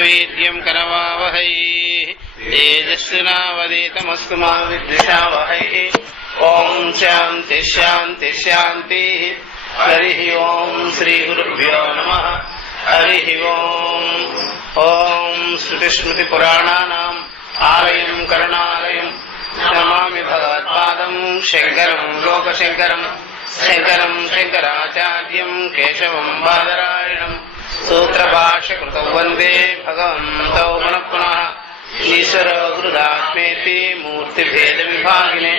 वीर्यं करवावहै तेजस्विनावधीतमस्तु मा विद्विषावहै। ओम शांति शांति शांति। हरि ओम श्री गुरुभ्यो नमः। हरि ओम। ओम श्रुतिस्मृति पुराणानाम् आलयं करुणालयं नमामि भगवत्पादं शंकरं लोकशंकरं शंकरं शंकराचार्यं केशवं बादरायणं सूत्रभाष्यकृतौ वन्दे भगवन्तौ पुनः पुनः। ईश्वरो गुरुदात्मेति मूर्तिभेदविभागिने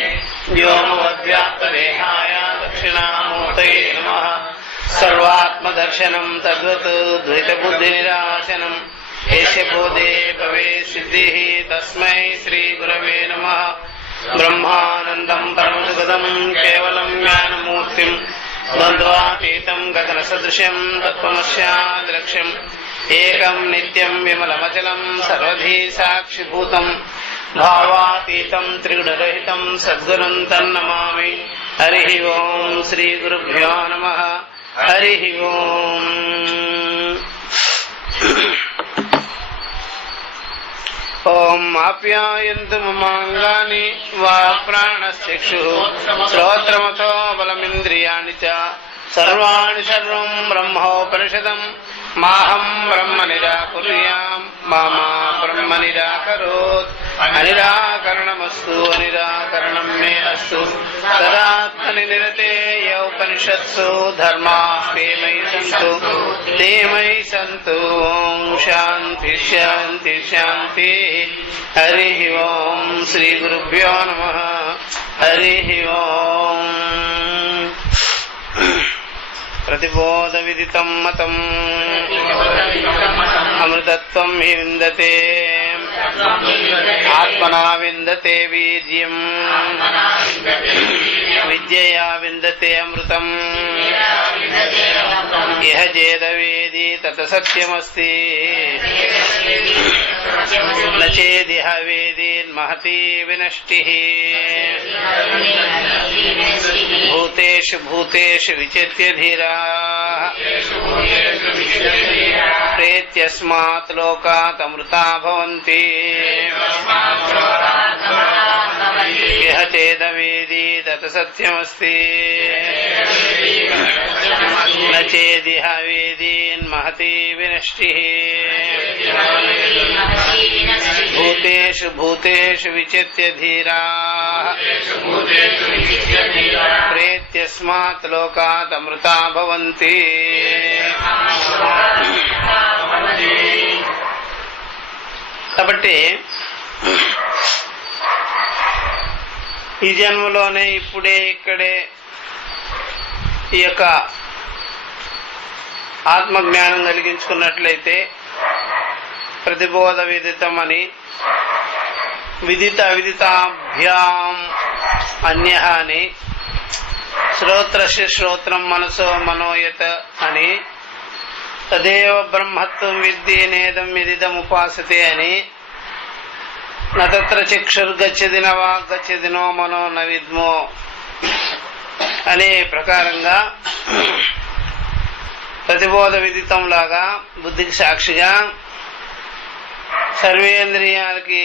व्योमवद्व्याप्तदेहाय दक्षिणामूर्तये नमः। सर्वात्मदर्शनं तद्वत् द्वैतबुद्धिनिरासनं यस्य बोधे भवेत् सिद्धिः तस्मै श्रीगुरवे नमः। ब्रह्मानन्दं परमसुखदं केवलं ज्ञानमूर्तिं द्वन्द्वातीतं गगनसदृशं तत्त्वमस्यादिलक्ष्यम् एकं नित्यं विमलमचलं सर्वधी साक्षिभूतं भावातीतं त्रिगुणरहितं सद्गुरुं तन्नमामि। हरिः ओम श्रीगुरुभ्यो नमः। हरिः ओम। ओम आप्यायन्तु ममाङ्गानि वाक्प्राणश्चक्षुः श्रोत्रमथो बलमिन्द्रियाणि च सर्वाणि सर्वं ब्रह्मोपनिषदम् माहं ब्रह्म निराकुर्याम् मा ब्रह्म निराकरोत्। अनिराकरणमस्तु अनिराकरणं मे अस्तु तदात्मनि निरतेय उपनिषत्सु धर्माः ते मयि सन्तु ते मयि सन्तु। ओम शान्ति शान्ति शान्ति। हरिः ओम श्रीगुरुभ्यो नमः। हरिः ओम। प्रतिबोध विदितं मतम् अमृतत्वं हि विन्दते आत्मना विन्दते वीर्यं विद्यया विन्दते अमृतम् यः चेदवेदी तत् सत्यमस्ति न चेदिह वेदीन्महती विनष्टिः। भूतेषु भूतेषु विचित्य धीराः प्रेत्यस्मात् लोकात् अमृता भवन्ति यः चेदवेदी तत् सत्यमस्ति न चेदिह वेदीन्महती विनष्टिः। भूतेषु भूतेषु विचित्य धीराः प्रेत्यस्मात् लोकात् अमृता भवन्ति। కాబట్టి ఈ జన్మలోనే ఇప్పుడే ఇక్కడే ఈ యొక్క ఆత్మజ్ఞానం కలిగించుకున్నట్లయితే ప్రతిబోధ విదితం అని విదిత విదితాభ్యాం అన్యః అని శ్రోత్రస్య శ్రోత్రం మనసో మనోయత అని తదేవ బ్రహ్మత్వం విద్ది నేదం విదితముపాసతే అని నత్ర చక్షుర్గచ్చది న వాగ్గచ్చది నో మనో న విద్మో అనే ప్రకారంగా ప్రతిబోధ విదితం లాగా బుద్ధికి సాక్షిగా సర్వేంద్రియాలకి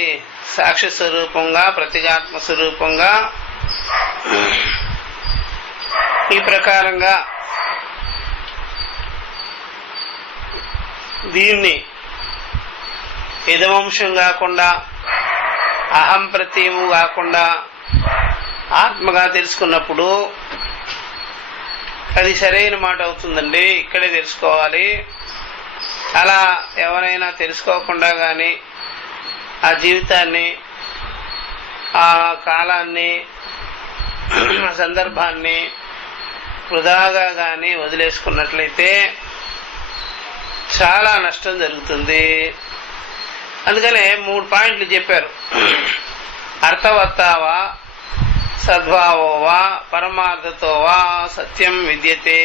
సాక్షి స్వరూపంగా ప్రతిగాత్మ స్వరూపంగా ఈ ప్రకారంగా దీన్ని ఇదవంశం కాకుండా అహం ప్రత్యయము కాకుండా ఆత్మగా తెలుసుకున్నప్పుడు అది సరైన మాట అవుతుందండి. ఇక్కడే తెలుసుకోవాలి. అలా ఎవరైనా తెలుసుకోకుండా కానీ ఆ జీవితాన్ని ఆ కాలాన్ని ఆ సందర్భాన్ని వృధాగా కానీ వదిలేసుకున్నట్లయితే చాలా నష్టం జరుగుతుంది. అందుకనే 3 పాయింట్లు చెప్పారు. అర్థవత్తావా సద్భావోవా పరమార్థతోవా సత్యం విద్యతే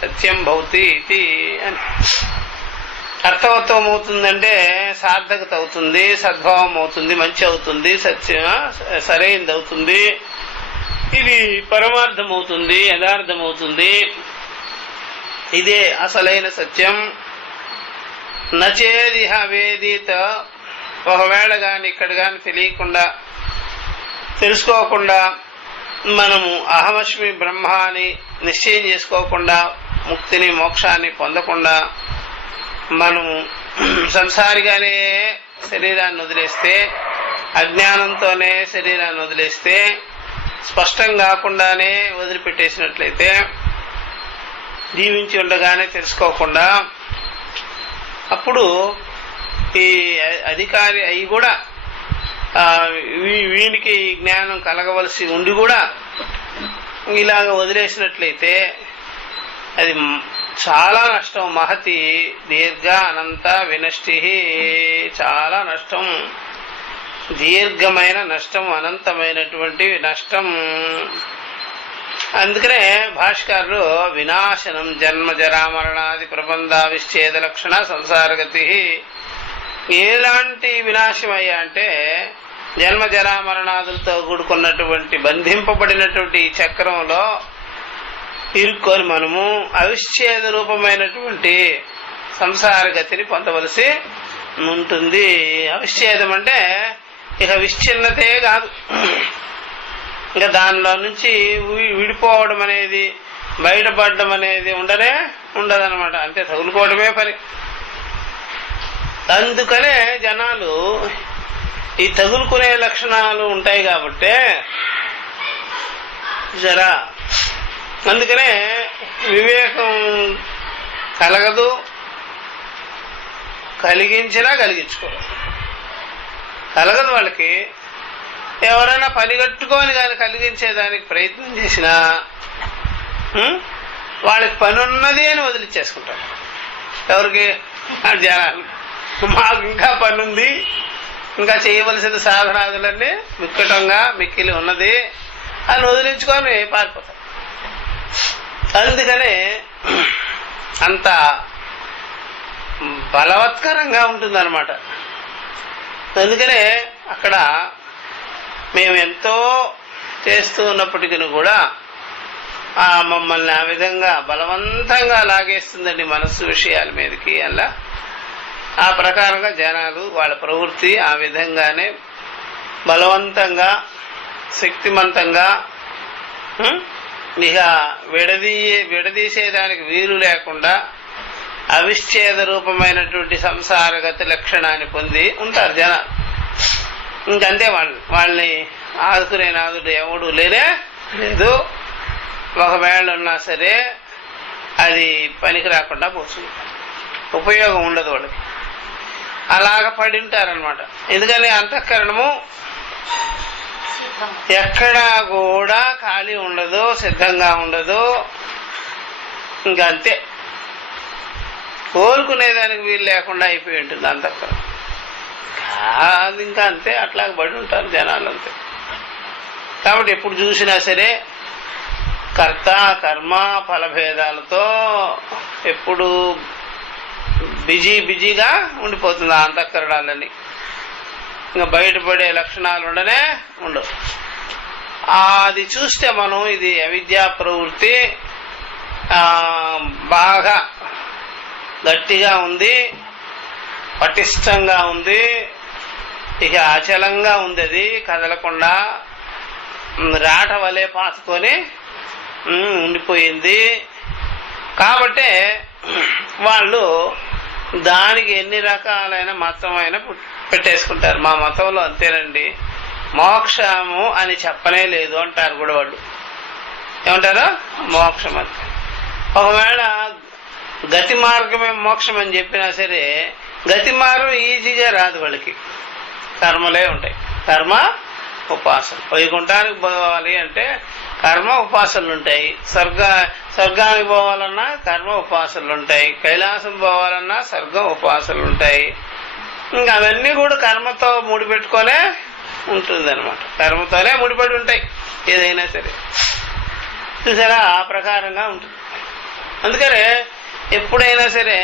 సత్యం భవతి ఇది అని. అర్థవత్వం అవుతుందంటే సార్థకత అవుతుంది, సద్భావం అవుతుంది, మంచి అవుతుంది, సత్యం సరైనది అవుతుంది, ఇది పరమార్థం అవుతుంది, యథార్థం అవుతుంది, ఇదే అసలైన సత్యం, నచేదిహ వేదిత, ఒకవేళ కానీ ఇక్కడ కానీ తెలియకుండా తెలుసుకోకుండా మనము అహమస్మి బ్రహ్మ అని నిశ్చయం చేసుకోకుండా ముక్తిని మోక్షాన్ని పొందకుండా మనము సంసారిగానే శరీరాన్ని వదిలేస్తే, అజ్ఞానంతోనే శరీరాన్ని వదిలేస్తే, స్పష్టం కాకుండానే వదిలిపెట్టేసినట్లయితే, జీవించి ఉండగానే తెలుసుకోకుండా, అప్పుడు ఈ అధికారి అయి కూడా వీనికి జ్ఞానం కలగవలసి ఉండి కూడా ఇలాగ వదిలేసినట్లయితే అది చాలా నష్టం. మహతి దీర్ఘ అనంత వినష్టి, చాలా నష్టం, దీర్ఘమైన నష్టం, అనంతమైనటువంటి నష్టం. అందుకనే భాష్కరులు వినాశనం జన్మ జరామరణాది ప్రబంధ విచ్ఛేద లక్షణ సంసారగతి. ఎలాంటి వినాశం అయ్యా అంటే జన్మ జరామరణాదులతో కూడుకున్నటువంటి బంధింపబడినటువంటి ఈ చక్రంలో ఇరుక్కొని మనము అవిచ్ఛేద రూపమైనటువంటి సంసార గతిని పొందవలసి ఉంటుంది. అవిచ్ఛేదం అంటే ఇక విచ్ఛిన్నతే కాదు, ఇంకా దానిలో నుంచి విడిపోవడం అనేది, బయటపడడం అనేది ఉండదన్నమాట. అంతే, తగులుకోవడమే పని. అందుకనే జనాలు ఈ తగులుకునే లక్షణాలు ఉంటాయి కాబట్టి జరా, అందుకనే వివేకం కలగదు, కలిగించినా కలిగించుకోరు, కలగదు వాళ్ళకి. ఎవరైనా పనిగట్టుకొని కానీ కలిగించేదానికి ప్రయత్నం చేసినా వాళ్ళకి పని ఉన్నది అని వదిలిచ్చేసుకుంటారు. ఎవరికి? జనాలు. మాకు ఇంకా పని ఉంది, ఇంకా చేయవలసిన సాధనాదులన్నీ మిక్కటంగా మిక్కిలి ఉన్నది అని వదిలించుకొని పారిపోతారు. అందుకనే అంత బలవత్కరంగా ఉంటుందన్నమాట. అందుకనే అక్కడ మేము ఎంతో చేస్తూ ఉన్నప్పటికీ కూడా మమ్మల్ని ఆ విధంగా బలవంతంగా లాగేస్తుందండి మనస్సు విషయాల మీదకి. అలా ఆ ప్రకారంగా జనాలు వాళ్ళ ప్రవృత్తి ఆ విధంగానే బలవంతంగా శక్తిమంతంగా ఇక విడదీసేదానికి వీలు లేకుండా అవిచ్ఛేద రూపమైనటువంటి సంసారగతి లక్షణాన్ని పొంది ఉంటారు జనాలు. ఇంకంతే, వాళ్ళని ఆదుకునే నాదుడు ఎవడు లేదు. ఒకవేళ ఉన్నా సరే అది పనికి రాకుండా పోతుంది, ఉపయోగం ఉండదు వాళ్ళకి. అలాగ పడి ఉంటారనమాట. ఎందుకని అంతఃకరణము ఎక్కడా కూడా ఖాళీ ఉండదు, సిద్ధంగా ఉండదు. ఇంకంతే, కోలుకునేదానికి వీలు లేకుండా అయిపోయి ఉంటుంది అంతఃకరణం. అది ఇంకా అంతే, అట్లా పడి ఉంటారు జనాలు అంతే. కాబట్టి ఎప్పుడు చూసినా సరే కర్త కర్మ ఫలభేదాలతో ఎప్పుడు బిజీగా ఉండిపోతుంది ఆ అంతఃకరణాలన్నీ. ఇంకా బయటపడే లక్షణాలు ఉండవు. అది చూస్తే మనం ఇది అవిద్యా ప్రవృత్తి బాగా గట్టిగా ఉంది, పటిష్టంగా ఉంది, ఇక అచలంగా ఉంది, అది కదలకుండా రాట వలె పాతుకొని ఉండిపోయింది. కాబట్టే వాళ్ళు దానికి ఎన్ని రకాలైన మతం అయినా పెట్టేసుకుంటారు. మా మతంలో అంతేనండి, మోక్షము అని చెప్పనే లేదు అంటారు కూడా వాళ్ళు. ఏమంటారు? మోక్షం అంతే. ఒకవేళ గతి మార్గమే మోక్షం అని చెప్పినా సరే గతి మార్గం ఈజీగా రాదు వాళ్ళకి. కర్మలే ఉంటాయి, కర్మ ఉపాసన. వైకుంఠానికి పోవాలి అంటే కర్మ ఉపాసనలు ఉంటాయి, స్వర్గానికి పోవాలన్నా కర్మ ఉపాసనలు ఉంటాయి, కైలాసం పోవాలన్నా స్వర్గం ఉపాసనలు ఉంటాయి. ఇంకా అవన్నీ కూడా కర్మతో ముడిపెట్టుకోలే ఉంటుంది అనమాట. కర్మతోనే ముడిపడి ఉంటాయి ఏదైనా సరే. చూసారా, ఆ ప్రకారంగా ఉంటుంది. అందుకనే ఎప్పుడైనా సరే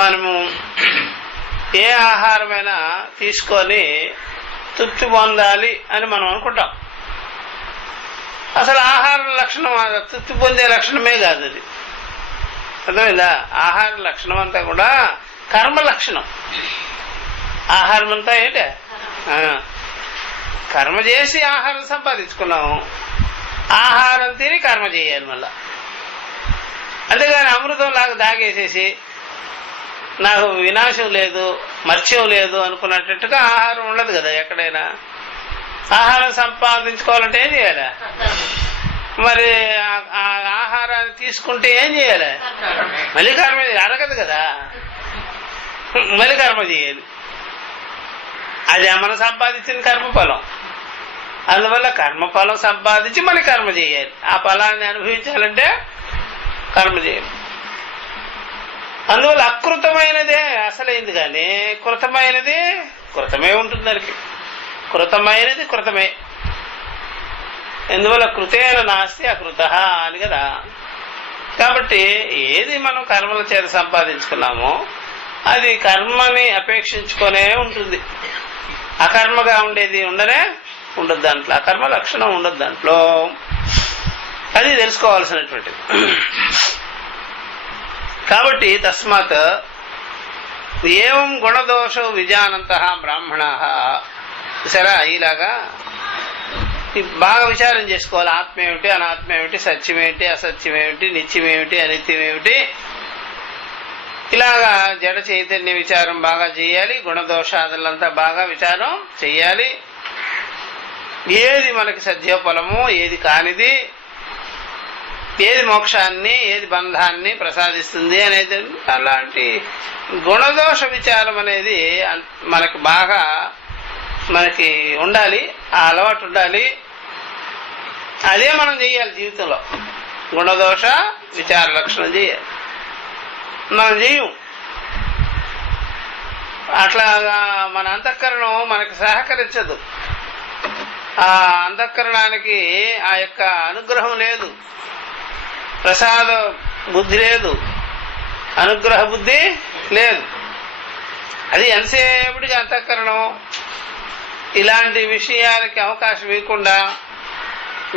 మనము ఏ ఆహారమైనా తీసుకొని తృప్తి పొందాలి అని మనం అనుకుంటాం. అసలు ఆహార లక్షణం తృప్తి పొందే లక్షణమే కాదు అది. అర్థమైందా? ఆహార లక్షణం అంతా కూడా కర్మ లక్షణం. ఆహారం అంతా ఏంటే కర్మ చేసి ఆహారం సంపాదించుకున్నాము, ఆహారం తిని కర్మ చేయాలి మళ్ళా. అంతేగాని అమృతం లాగా దాగేసేసి నాకు వినాశం లేదు మత్స్యం లేదు అనుకున్నట్టుగా ఆహారం ఉండదు కదా. ఎక్కడైనా ఆహారం సంపాదించుకోవాలంటే ఏం చేయాలి? మరి ఆ ఆహారాన్ని తీసుకుంటే ఏం చేయాలి? మళ్ళీ కర్మ అడగదు కదా, మళ్ళీ కర్మ చేయాలి. అది మనం సంపాదించిన కర్మఫలం. అందువల్ల కర్మఫలం సంపాదించి మళ్ళీ కర్మ చేయాలి. ఆ ఫలాన్ని అనుభవించాలంటే కర్మ చేయాలి. అందువల్ల అకృతమైనదే అసలైంది, కానీ కృతమైనది కృతమే ఉంటుంది. దానికి కృతమైనది కృతమే. ఎందువల్ల కృతేన నాస్తి అకృత అని కదా. కాబట్టి ఏది మనం కర్మల చేత సంపాదించుకున్నామో అది కర్మని అపేక్షించుకొనే ఉంటుంది. అకర్మగా ఉండేది ఉండదు దాంట్లో. అకర్మ లక్షణం ఉండదు దాంట్లో. అది తెలుసుకోవాల్సినటువంటిది. కాబట్టి తస్మాత్ ఏం గుణదోషం విజానంత బ్రాహ్మణ. సరే, ఇలాగా బాగా విచారం చేసుకోవాలి. ఆత్మ ఏమిటి, అనాత్మ ఏమిటి, సత్యం ఏమిటి, అసత్యం ఏమిటి, నిత్యం ఏమిటి, అనిత్యం ఏమిటి. ఇలాగా జడ చైతన్య విచారం బాగా చేయాలి. గుణదోషాదులంతా బాగా విచారం చెయ్యాలి. ఏది మనకి సద్యోఫలము, ఏది కానిది, ఏది మోక్షాన్ని, ఏది బంధాన్ని ప్రసాదిస్తుంది అనేది, అలాంటి గుణదోష విచారం అనేది మనకి ఉండాలి. ఆ అలవాటు ఉండాలి. అదే మనం చెయ్యాలి జీవితంలో. గుణదోష విచార లక్షణం చేయాలి. మనం చెయ్యం. అట్లాగా మన అంతఃకరణం మనకి సహకరించదు. ఆ అంతఃకరణానికి ఆ యొక్క అనుగ్రహం లేదు, ప్రసాద బుద్ధి లేదు, అనుగ్రహ బుద్ధి లేదు. అది ఎంతసేపటికి అంతఃకరణం ఇలాంటి విషయాలకి అవకాశం ఇవ్వకుండా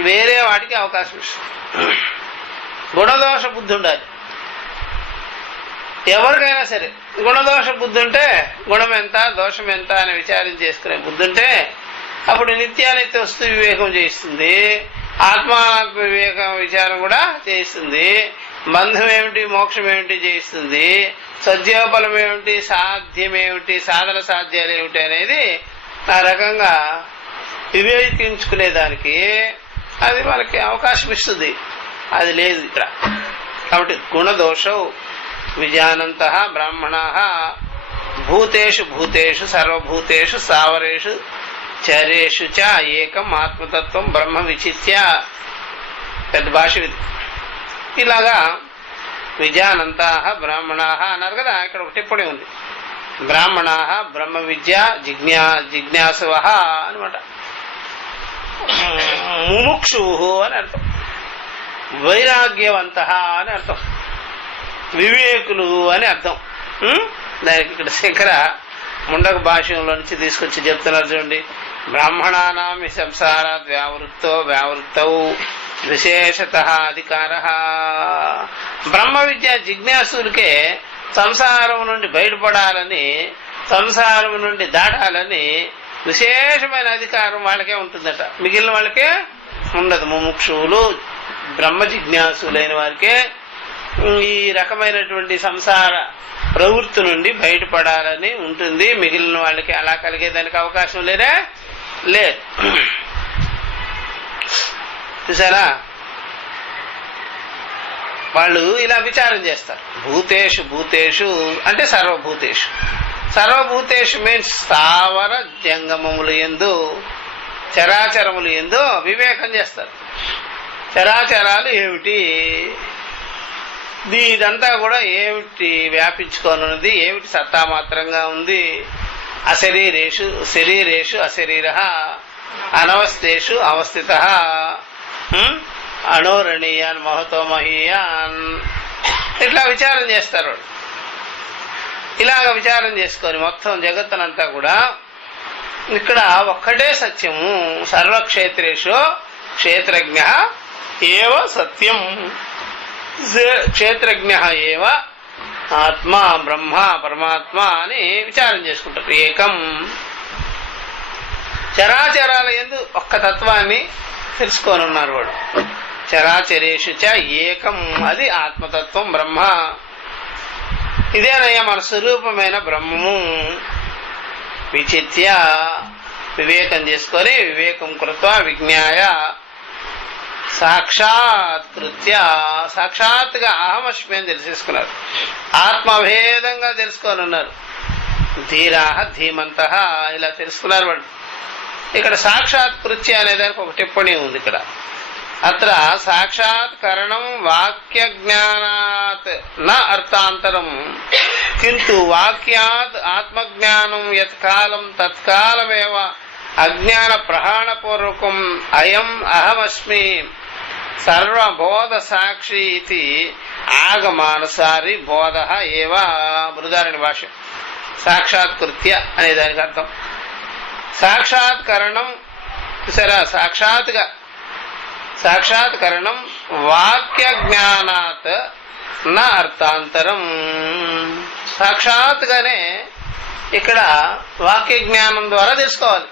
వేరే వాటికి అవకాశం ఇస్తుంది. గుణదోష బుద్ధి ఉండాలి ఎవరికైనా సరే. గుణదోష బుద్ధి ఉంటే గుణం ఎంత దోషం ఎంత అని విచారం చేసుకునే బుద్ధి ఉంటే అప్పుడు నిత్యానిత్య వస్తు వివేకం చేయిస్తుంది, ఆత్మానాత్మ వివేకం విచారం కూడా చేయిస్తుంది, బంధం ఏమిటి మోక్షం ఏమిటి చేయిస్తుంది, సద్యోఫలం ఏమిటి సాధ్యమేమిటి సాధన సాధ్యాలు ఏమిటి అనేది ఆ రకంగా వివేకించుకునేదానికి అది మనకి అవకాశం ఇస్తుంది. అది లేదు ఇక్కడ. కాబట్టి గుణదోషం విజానంత బ్రాహ్మణ భూతేషు భూతేషు సర్వభూతేషు స్థావరేషు చరేషు చ ఏకం ఆత్మతత్వం బ్రహ్మ విచిత్య. పెద్ద భాష ఇది. ఇలాగా విజానంత బ్రాహ్మణ అన్నారు కదా. ఇక్కడ ఒక టిప్పణి ఉంది. బ్రాహ్మణ బ్రహ్మ విద్య జిజ్ఞాసవ అనమాట. ముముక్షు అని అర్థం, వైరాగ్యవంత అని అర్థం, వివేకులు అని అర్థం. దానికి ఇక్కడ శంకర ముండక భాష్యంలో నుంచి తీసుకొచ్చి చెప్తున్నారు చూడండి. బ్రాహ్మణానాం సంసారాత్ వ్యావృత్తౌ విశేషత అధికార. బ్రహ్మ విద్య జిజ్ఞాసులకే సంసారం నుండి బయటపడాలని, సంసారం నుండి దాటాలని విశేషమైన అధికారం వాళ్ళకే ఉంటుందట, మిగిలిన వాళ్ళకే ఉండదు. ముముక్షువులు బ్రహ్మ జిజ్ఞాసులైన వారికే ఈ రకమైనటువంటి సంసార ప్రవృత్తి నుండి బయటపడాలని ఉంటుంది. మిగిలిన వాళ్ళకి అలా కలిగేదానికి అవకాశం లేదు. చూసారా, వాళ్ళు ఇలా విచారం చేస్తారు. భూతేషు భూతేషు అంటే సర్వభూతేషు. సర్వభూతేషు మీన్స్ స్థావర జంగమములు యందు చరాచరములు యందు వివేకం చేస్తారు. చరాచరాలు ఏమిటి, ఇదంతా కూడా ఏమిటి వ్యాపించుకోనున్నది, ఏమిటి సత్తామాత్రంగా ఉంది. అశరీరేషు శరీరేషు అశరీర అనవస్థేషు అవస్థిత అణోరణీయాన్ మహతో మహీయాన్. ఇట్లా విచారం చేస్తారు. ఇలాగ విచారం చేసుకొని మొత్తం జగత్తునంతా కూడా ఇక్కడ ఒక్కటే సత్యము. సర్వక్షేత్రేషు క్షేత్రజ్ఞ ఏవ సత్యం. క్షేత్రజ్ఞ ఏవ ఆత్మ బ్రహ్మ పరమాత్మ అని విచారం చేసుకుంటారు. ఏకం చరాచరాల యందు ఒక్క తత్వాన్ని తెలుసుకోనున్నారు వాడు. చరాచరేషు చ ఏకం, అది ఆత్మతత్వం బ్రహ్మ. ఇదేనయ్యా మన స్వరూపమైన బ్రహ్మము. విచిత్య వివేకం చేసుకొని వివేకం కృత్వ విజ్ఞాయ సాక్షాత్కృత్య, సాక్షాత్తుగా అహమస్మి అని తెలిసేసుకున్నారు. ఆత్మభేదంగా తెలుసుకొని ఉన్నారు. ధీరాహ ధీమంత ఇలా తెలుసుకున్నారు వాడు. ఇక్కడ సాక్షాత్కృత్య అనే దానికి ఒక టిప్పణి ఉంది. ఇక్కడ అత్ర సాక్షాత్కరణం వాక్య జ్ఞానాత్ న అర్థాంతరం కింటు వాక్యాత్ ఆత్మజ్ఞానం యత్కాలం తత్కాలమేవ అజ్ఞాన ప్రహాణపూర్వకం అయం అహమస్మి సర్వబోధ సాక్షి ఇది ఆగమానుసారి బోధ ఏవ. బృహదారణ్య భాష. సాక్షాత్కృత్య అనే దానికి అర్థం సాక్షాత్కరణం. సరే, సాక్షాత్కరణం వాక్య జ్ఞానాత్ నా అర్థాంతరం. సాక్షాత్గానే ఇక్కడ వాక్య జ్ఞానం ద్వారా తెలుసుకోవాలి.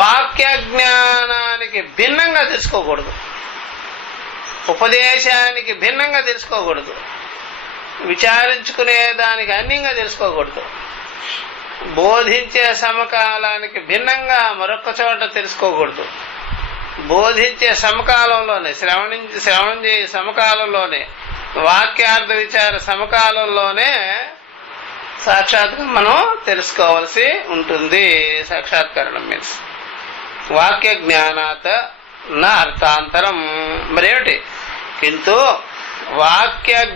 వాక్య జ్ఞానానికి భిన్నంగా తెలుసుకోకూడదు, ఉపదేశానికి భిన్నంగా తెలుసుకోకూడదు, విచారించుకునే దానికి అన్యంగా తెలుసుకోకూడదు, బోధించే సమకాలానికి భిన్నంగా మరొక చోట తెలుసుకోకూడదు. బోధించే సమకాలంలోనే, శ్రవణం చేసే సమకాలంలోనే, వాక్యార్థ విచార సమకాలంలోనే సాక్షాత్గా మనం తెలుసుకోవాల్సి ఉంటుంది. సాక్షాత్కరణం మీన్స్ వాక్య జ్ఞానాత్ నా అర్థాంతరం. మరేమిటి? కింటు వాక్యాద్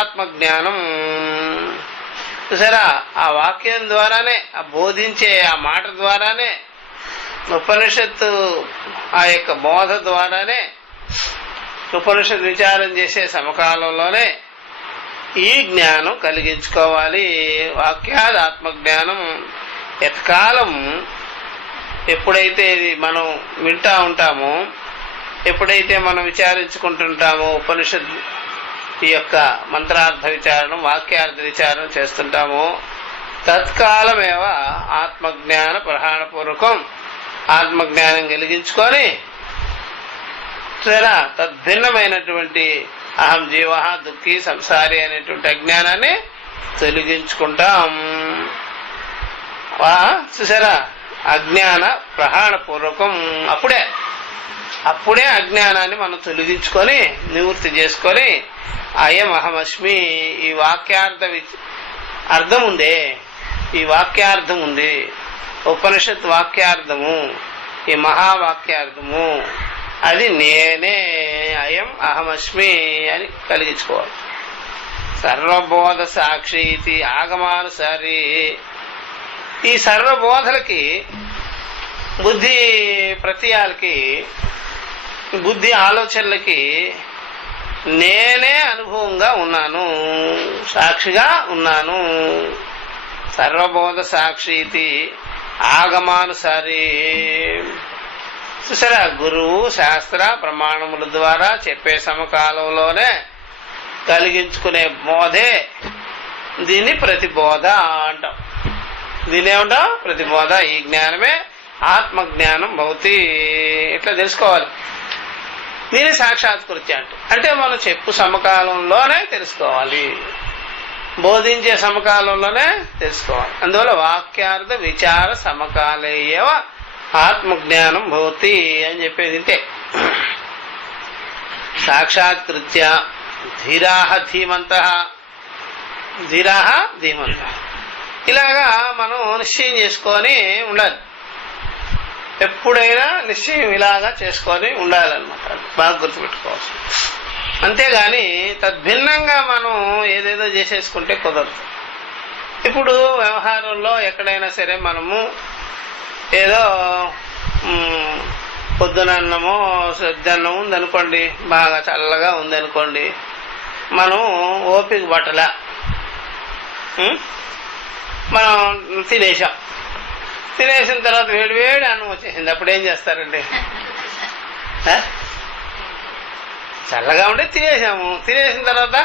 ఆత్మజ్ఞానం. చూసారా, ఆ వాక్యం ద్వారానే, ఆ బోధించే ఆ మాట ద్వారానే, ఉపనిషత్తు ఆ యొక్క బోధ ద్వారానే, ఉపనిషత్తు విచారం చేసే సమకాలంలోనే ఈ జ్ఞానం కలిగించుకోవాలి. వాక్యాద్ ఆత్మజ్ఞానం. యత్కాలం ఎప్పుడైతే ఇది మనం వింటా ఉంటామో, ఎప్పుడైతే మనం విచారించుకుంటుంటామో, ఉపనిషత్ ఈ యొక్క మంత్రార్థ విచారణం వాక్యార్థ విచారణం చేస్తుంటామో, తత్కాలమేవ ఆత్మజ్ఞాన ప్రహాణపూర్వకం ఆత్మజ్ఞానం కలిగించుకొని సరే తద్భిన్నమైనటువంటి అహం జీవ దుఃఖి సంసారి అనేటువంటి అజ్ఞానాన్ని తొలగించుకుంటాం. చూసారా, అజ్ఞాన ప్రహాణపూర్వకం. అప్పుడే అజ్ఞానాన్ని మనం తొలగించుకొని నివృత్తి చేసుకొని అయం అహమస్మి. ఈ వాక్యార్థ అర్థం ఉందే, ఈ వాక్యార్థం ఉంది, ఉపనిషత్ వాక్యార్థము, ఈ మహావాక్యార్థము, అది నేనే, అయం అహమస్మి అని కలిగించుకోవాలి. సర్వబోధ సాక్షి ఇది ఆగమానుసారి. ఈ సర్వబోధలకి, బుద్ధి ప్రత్యయాలకి, బుద్ధి ఆలోచనలకి నేనే అనుభవంగా ఉన్నాను, సాక్షిగా ఉన్నాను. సర్వబోధ సాక్షి ఇది ఆగమానుసారి. చూసారా, గురువు శాస్త్ర ప్రమాణముల ద్వారా చెప్పే సమకాలంలోనే కలిగించుకునే బోధే దీన్ని ప్రతిబోధ అంటాం. దీని ఏమంటాం? ప్రతిబోధ. ఈ జ్ఞానమే ఆత్మజ్ఞానం భౌతి. ఇట్లా తెలుసుకోవాలి. దీని సాక్షాత్కృత్య అంటే మనం చెప్పు సమకాలంలోనే తెలుసుకోవాలి, బోధించే సమకాలంలోనే తెలుసుకోవాలి. అందువల్ల వాక్యార్థ విచార సమకాలేయవ ఆత్మజ్ఞానం భవతి అని చెప్పేది ఇంతే. సాక్షాత్కృత్య ధీరాహ ధీమంతః. ధీరాహ ధీమంతః. ఇలాగా మనం నిశ్చయం చేసుకొని ఉండాలి. ఎప్పుడైనా నిశ్చయం ఇలాగా చేసుకొని ఉండాలన్నమాట. బాగా గుర్తుపెట్టుకోవచ్చు. అంతేగాని తద్భిన్నంగా మనం ఏదేదో చేసేసుకుంటే కుదరదు. ఇప్పుడు వ్యవహారంలో ఎక్కడైనా సరే మనము ఏదో పొద్దున అన్నమో సద్దన్నం ఉందనుకోండి, బాగా చల్లగా ఉందనుకోండి, మనం ఓపిక పట్టల మనం తినేసాం. తినేసిన తర్వాత వేడి వేడి అన్నం వచ్చేసింది. అప్పుడు ఏం చేస్తారండి? చల్లగా ఉండే తినేసాము. తినేసిన తర్వాత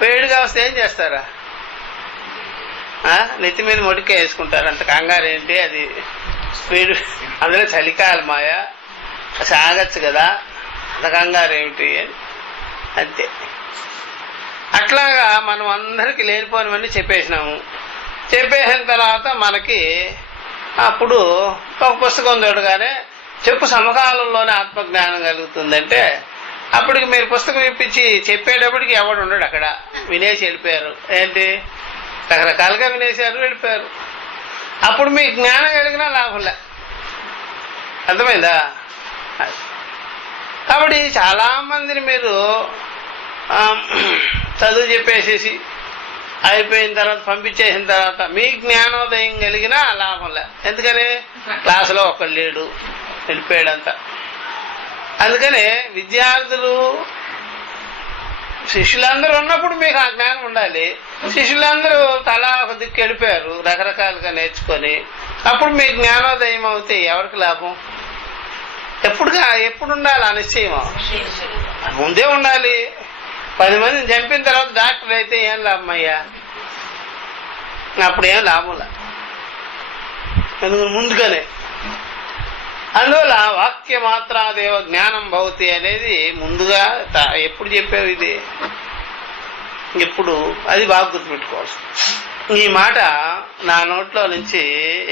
వేడిగా వస్తే ఏం చేస్తారా? నెత్తి మీద మొడికే వేసుకుంటారు. అంత కంగారు ఏంటి? అది వేడి, అందులో చలికాలం మాయ సాగచ్చు కదా, అంత కంగారు ఏమిటి అని. అంతే. అట్లాగా మనం అందరికీ లేనిపోనివన్నీ చెప్పేసినాము. చెప్పేసిన తర్వాత మనకి అప్పుడు ఒక పుస్తకం చూడగానే చెప్పు సమకాలంలోనే ఆత్మజ్ఞానం కలుగుతుందంటే అప్పటికి మీరు పుస్తకం ఇప్పించి చెప్పేటప్పటికి ఎవడు ఉండడు అక్కడ. వినేసి వెళ్ళిపోయారు. ఏంటి? రకరకాలుగా వినేశారు, వెళ్ళిపోయారు. అప్పుడు మీకు జ్ఞానం కలిగినా లాభంలే. అర్థమైందా? కాబట్టి చాలా మందిని మీరు చదువు చెప్పేసేసి అయిపోయిన తర్వాత పంపించేసిన తర్వాత మీ జ్ఞానోదయం కలిగినా లాభంలే. ఎందుకని? క్లాసులో ఒకళ్ళు లేడు, వెళ్ళిపోయాడంతా. అందుకనే విద్యార్థులు శిష్యులందరూ ఉన్నప్పుడు మీకు ఆ జ్ఞానం ఉండాలి. శిష్యులందరూ తలా ఒక దిక్కు వెళ్ళిపోయారు రకరకాలుగా నేర్చుకొని. అప్పుడు మీ జ్ఞానోదయం అవుతే ఎవరికి లాభం? ఎప్పుడు ఉండాలి ఆ నిశ్చయం? ముందే ఉండాలి. 10 మందిని చంపిన తర్వాత డాక్టర్ అయితే ఏం లాభం అయ్యా? అప్పుడేం లాభంలా. ముందుగానే అందువల్ల వాక్య మాత్రాదేవ జ్ఞానం భవతి అనేది ముందుగా ఎప్పుడు చెప్పావు? ఇది ఎప్పుడు? అది బాగా గుర్తుపెట్టుకోవచ్చు. ఈ మాట నా నోట్లో నుంచి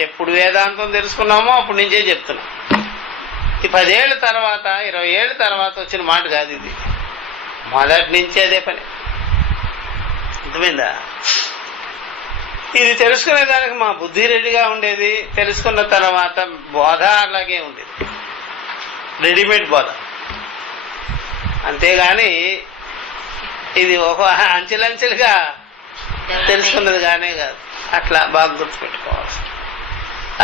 ఎప్పుడు వేదాంతం తెలుసుకున్నామో అప్పటి నుంచే చెప్తున్నా. ఈ 10 ఏళ్ళ తర్వాత 20 ఏళ్ళ తర్వాత వచ్చిన మాట కాదు ఇది. మొదటి నుంచి అదే పని. అర్థమైందా? ఇది తెలుసుకునేదానికి మా బుద్ధి రెడీగా ఉండేది. తెలుసుకున్న తర్వాత బోధ అలాగే ఉండేది, రెడీమేడ్ బోధ. అంతేగాని ఇది ఒక అంచెలంచెలుగా తెలుసుకున్నది కానే కాదు. అట్లా బాగా గుర్తుపెట్టుకోవాల్సి.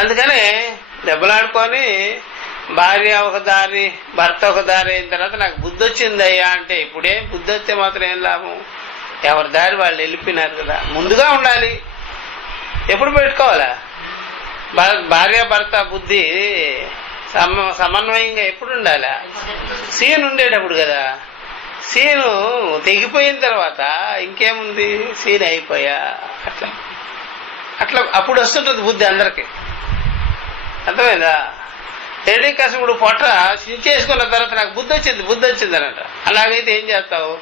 అందుకని దెబ్బలాడుకొని భార్య ఒక దారి, భర్త ఒక దారి అయిన తర్వాత నాకు బుద్ధి వచ్చిందయ్యా అంటే ఇప్పుడే బుద్ధి వస్తే మాత్రం ఏం లాభం? ఎవరి దారి వాళ్ళు వెళ్ళిపోయినారు కదా. ముందుగా ఉండాలి. ఎప్పుడు పెట్టుకోవాలా? భార్య భర్త బుద్ధి సమన్వయంగా ఎప్పుడు ఉండాలా? సీన్ ఉండేటప్పుడు కదా. సీను తెగిపోయిన తర్వాత ఇంకేముంది? సీన్ అయిపోయా. అట్లా అట్లా అప్పుడు వస్తుంటుంది బుద్ధి అందరికి. అర్థమైందా? హిరణ్యకశిపుడు పొట్ట చించేసుకున్న తర్వాత నాకు బుద్ధి వచ్చింది అన్నట. అలాగైతే ఏం చేస్తావు?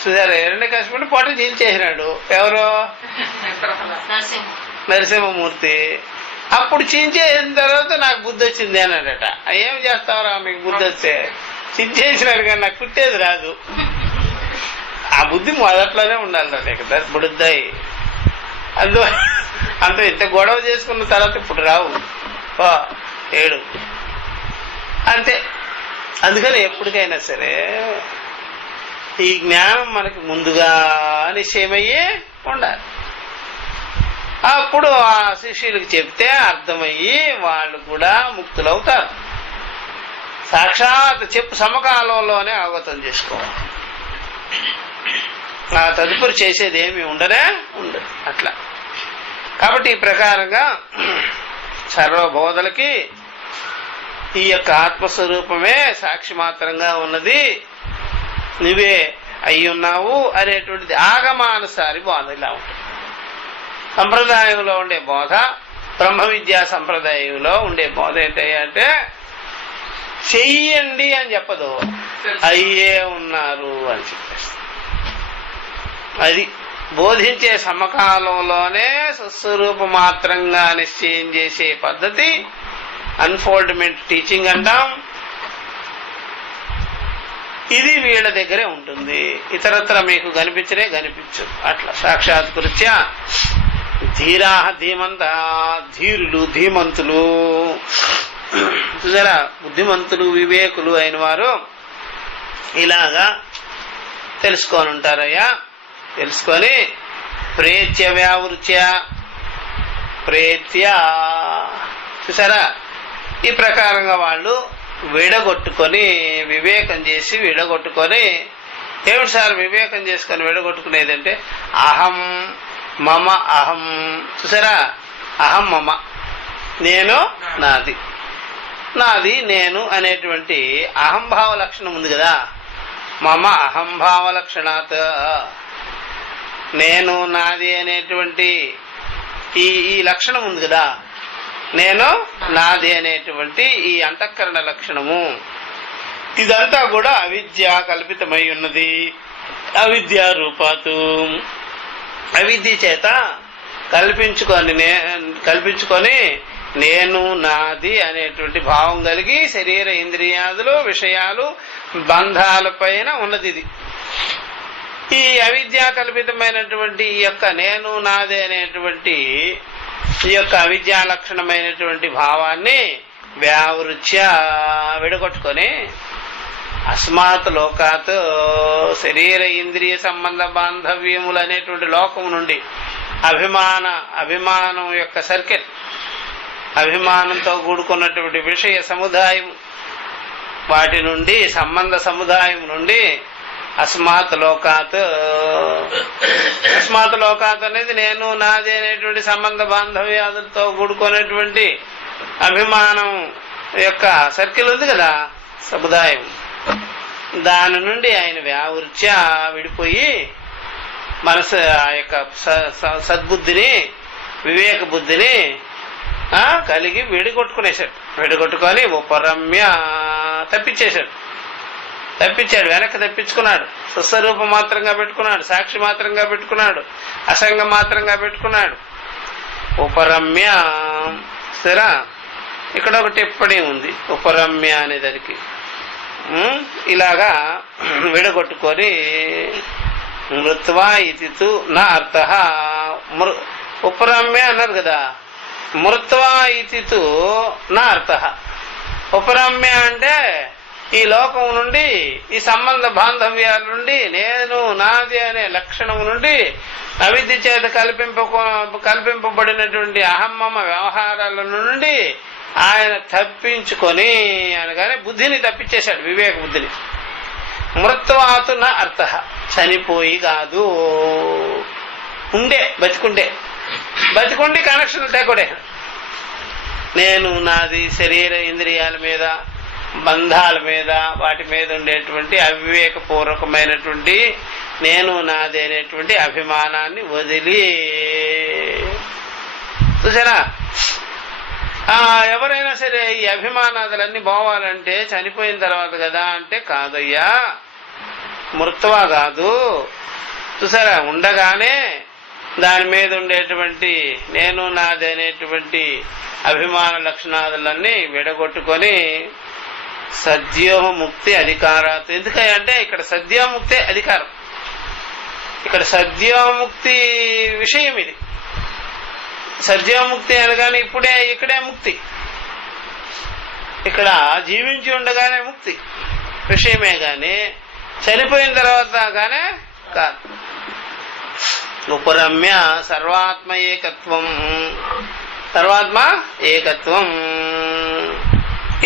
చూసారా? హిరణ్యకశిపుడు పొట్ట చీల్చేసినాడు. ఎవరో? నరసింహమూర్తి. అప్పుడు చించేసిన తర్వాత నాకు బుద్ధి వచ్చింది అన్నాడట. ఏం చేస్తావురా మీకు బుద్ధి వస్తే? చించేసినాడు కానీ నాకు పుట్టేది రాదు. ఆ బుద్ధి మొదట్లోనే ఉండాలి కదా బుడుద్దాయి. అంత ఇంత గొడవ చేసుకున్న తర్వాత ఇప్పుడు రావు. ఏడు అంతే. అందుకని ఎప్పటికైనా సరే ఈ జ్ఞానం మనకి ముందుగా నిశ్చయమయ్యే ఉండాలి. అప్పుడు ఆ శిష్యులకు చెప్తే అర్థమయ్యి వాళ్ళు కూడా ముక్తులవుతారు. సాక్షాత్ చెప్పు సమకాలంలోనే అవగతం చేసుకోవాలి. ఆ తదుపరి చేసేది ఏమి ఉండదు. అట్లా కాబట్టి ఈ ప్రకారంగా సర్వబోధలకి ఈ యొక్క ఆత్మస్వరూపమే సాక్షి మాత్రంగా ఉన్నది, నువ్వే అయి ఉన్నావు అనేటువంటిది ఆగమానుసారి బోధ ఇలా ఉంటుంది. సంప్రదాయంలో ఉండే బోధ, బ్రహ్మ విద్యా సంప్రదాయంలో ఉండే బోధ ఏంటంటే చెయ్యండి అని చెప్పదు, అయ్యే ఉన్నారు అని చెప్పేసి. అది బోధించే సమకాలంలోనే స్వస్వరూప మాత్రంగా నిశ్చయం చేసే పద్ధతి అన్ఫోల్డ్మెంట్ టీచింగ్ అంటాం. ఇది వీళ్ళ దగ్గరే ఉంటుంది. ఇతరత్ర మీకు కనిపించు. అట్లా సాక్షాత్కృత్య ధీరా ధీమంత, ధీరులు ధీమంతులు చూసారా, బుద్ధిమంతులు వివేకులు అయిన వారు ఇలాగా తెలుసుకొని ఉంటారయ్యా. తెలుసుకొని ప్రేత్య వ్యావృత్య చూసారా, ఈ ప్రకారంగా వాళ్ళు విడగొట్టుకొని వివేకం చేసి విడగొట్టుకొని, ఏమిటి సార్ వివేకం చేసుకొని విడగొట్టుకునేదంటే అహం మమ అహం. చూసారా, అహం మమ, నేను నాది. నాది నేను అనేటువంటి అహంభావ లక్షణం ఉంది కదా. మమ అహంభావ లక్షణాత్ నేను నాది అనేటువంటి ఈ లక్షణం ఉంది కదా, నేను నాది అనేటువంటి ఈ అంతఃకరణ లక్షణము, ఇదంతా కూడా అవిద్య కల్పితమై ఉన్నది. అవిద్య రూపాతు, అవిద్య చేత కల్పించుకొని నేను నాది అనేటువంటి భావం కలిగి శరీర ఇంద్రియాదులు విషయాలు బంధాలపైన ఉన్నది. ఇది ఈ అవిద్యా కల్పితమైనటువంటి ఈ యొక్క నేను నాది అనేటువంటి ఈ యొక్క అవిద్యా లక్షణమైనటువంటి భావాన్ని వ్యావృత్య విడగొట్టుకొని అస్మాత్ లోకాత్ శరీర ఇంద్రియ సంబంధ బాంధవ్యములు అనేటువంటి లోకం నుండి అభిమానం యొక్క సర్కిల్, అభిమానంతో కూడుకున్నటువంటి విషయ సముదాయం, వాటి నుండి సంబంధ సముదాయం నుండి అస్మాత్ లోకాత్ అనేది నేను నాది అనేటువంటి సంబంధ బాంధవ్యాదులతో కూడుకునేటువంటి అభిమానం యొక్క సర్కిల్ ఉంది కదా, సముదాయం, దాని నుండి ఆయన వ్యావృత్య విడిపోయి మనసు ఆ యొక్క సద్బుద్ధిని వివేక బుద్ధిని కలిగి విడిగొట్టుకునేశాడు. విడిగొట్టుకొని ఉపరమ్య తప్పించాడు, వెనక్కి తప్పించుకున్నాడు. స్వస్వరూప మాత్రంగా పెట్టుకున్నాడు, సాక్షి మాత్రంగా పెట్టుకున్నాడు, అసంగ మాత్రంగా పెట్టుకున్నాడు. ఉపరమ్య స్థిర. ఇక్కడ ఒక టిప్పణి ఉంది ఉపరమ్య అనే దానికి. ఇలాగా విడగొట్టుకొని మృత్వా ఇతితు నా అర్థ. ఉపరమ్య అన్నారు కదా, మృత్వా ఇతితు నా అర్థ. ఉపరమ్య అంటే ఈ లోకం నుండి, ఈ సంబంధ బాంధవ్యాల నుండి, నేను నాది అనే లక్షణం నుండి, అవిద్య చేత కల్పింపబడినటువంటి అహమ్మమ వ్యవహారాల నుండి ఆయన తప్పించుకొని అనగానే బుద్ధిని తప్పించేశాడు, వివేక బుద్ధిని. మృత్వాతు నా అర్థ, చనిపోయి కాదు, బతికుండి కనెక్షన్ లేకుడే. నేను నాది శరీర ఇంద్రియాల మీద, బంధాల మీద, వాటి మీద ఉండేటువంటి అవివేకపూర్వకమైనటువంటి నేను నాది అనేటువంటి అభిమానాన్ని వదిలి, చూసారా, ఎవరైనా సరే ఈ అభిమానాదులన్నీ పోవాలంటే చనిపోయిన తర్వాత కదా అంటే కాదయ్యా, మృత్వా కాదు. చూసారా, ఉండగానే దాని మీద ఉండేటువంటి నేను నాది అనేటువంటి అభిమాన లక్షణాదులన్నీ విడగొట్టుకొని సద్యోముక్తి అధికారాత్. ఎందుకంటే ఇక్కడ సద్యోముక్తే అధికారం, ఇక్కడ సద్యోముక్తి విషయం. ఇది సద్యోముక్తి అనగానే ఇక్కడే ముక్తి, ఇక్కడ జీవించి ఉండగానే ముక్తి విషయమే గాని చనిపోయిన తర్వాత గానే కాదు. ఉపరమ్య సర్వాత్మ ఏకత్వం.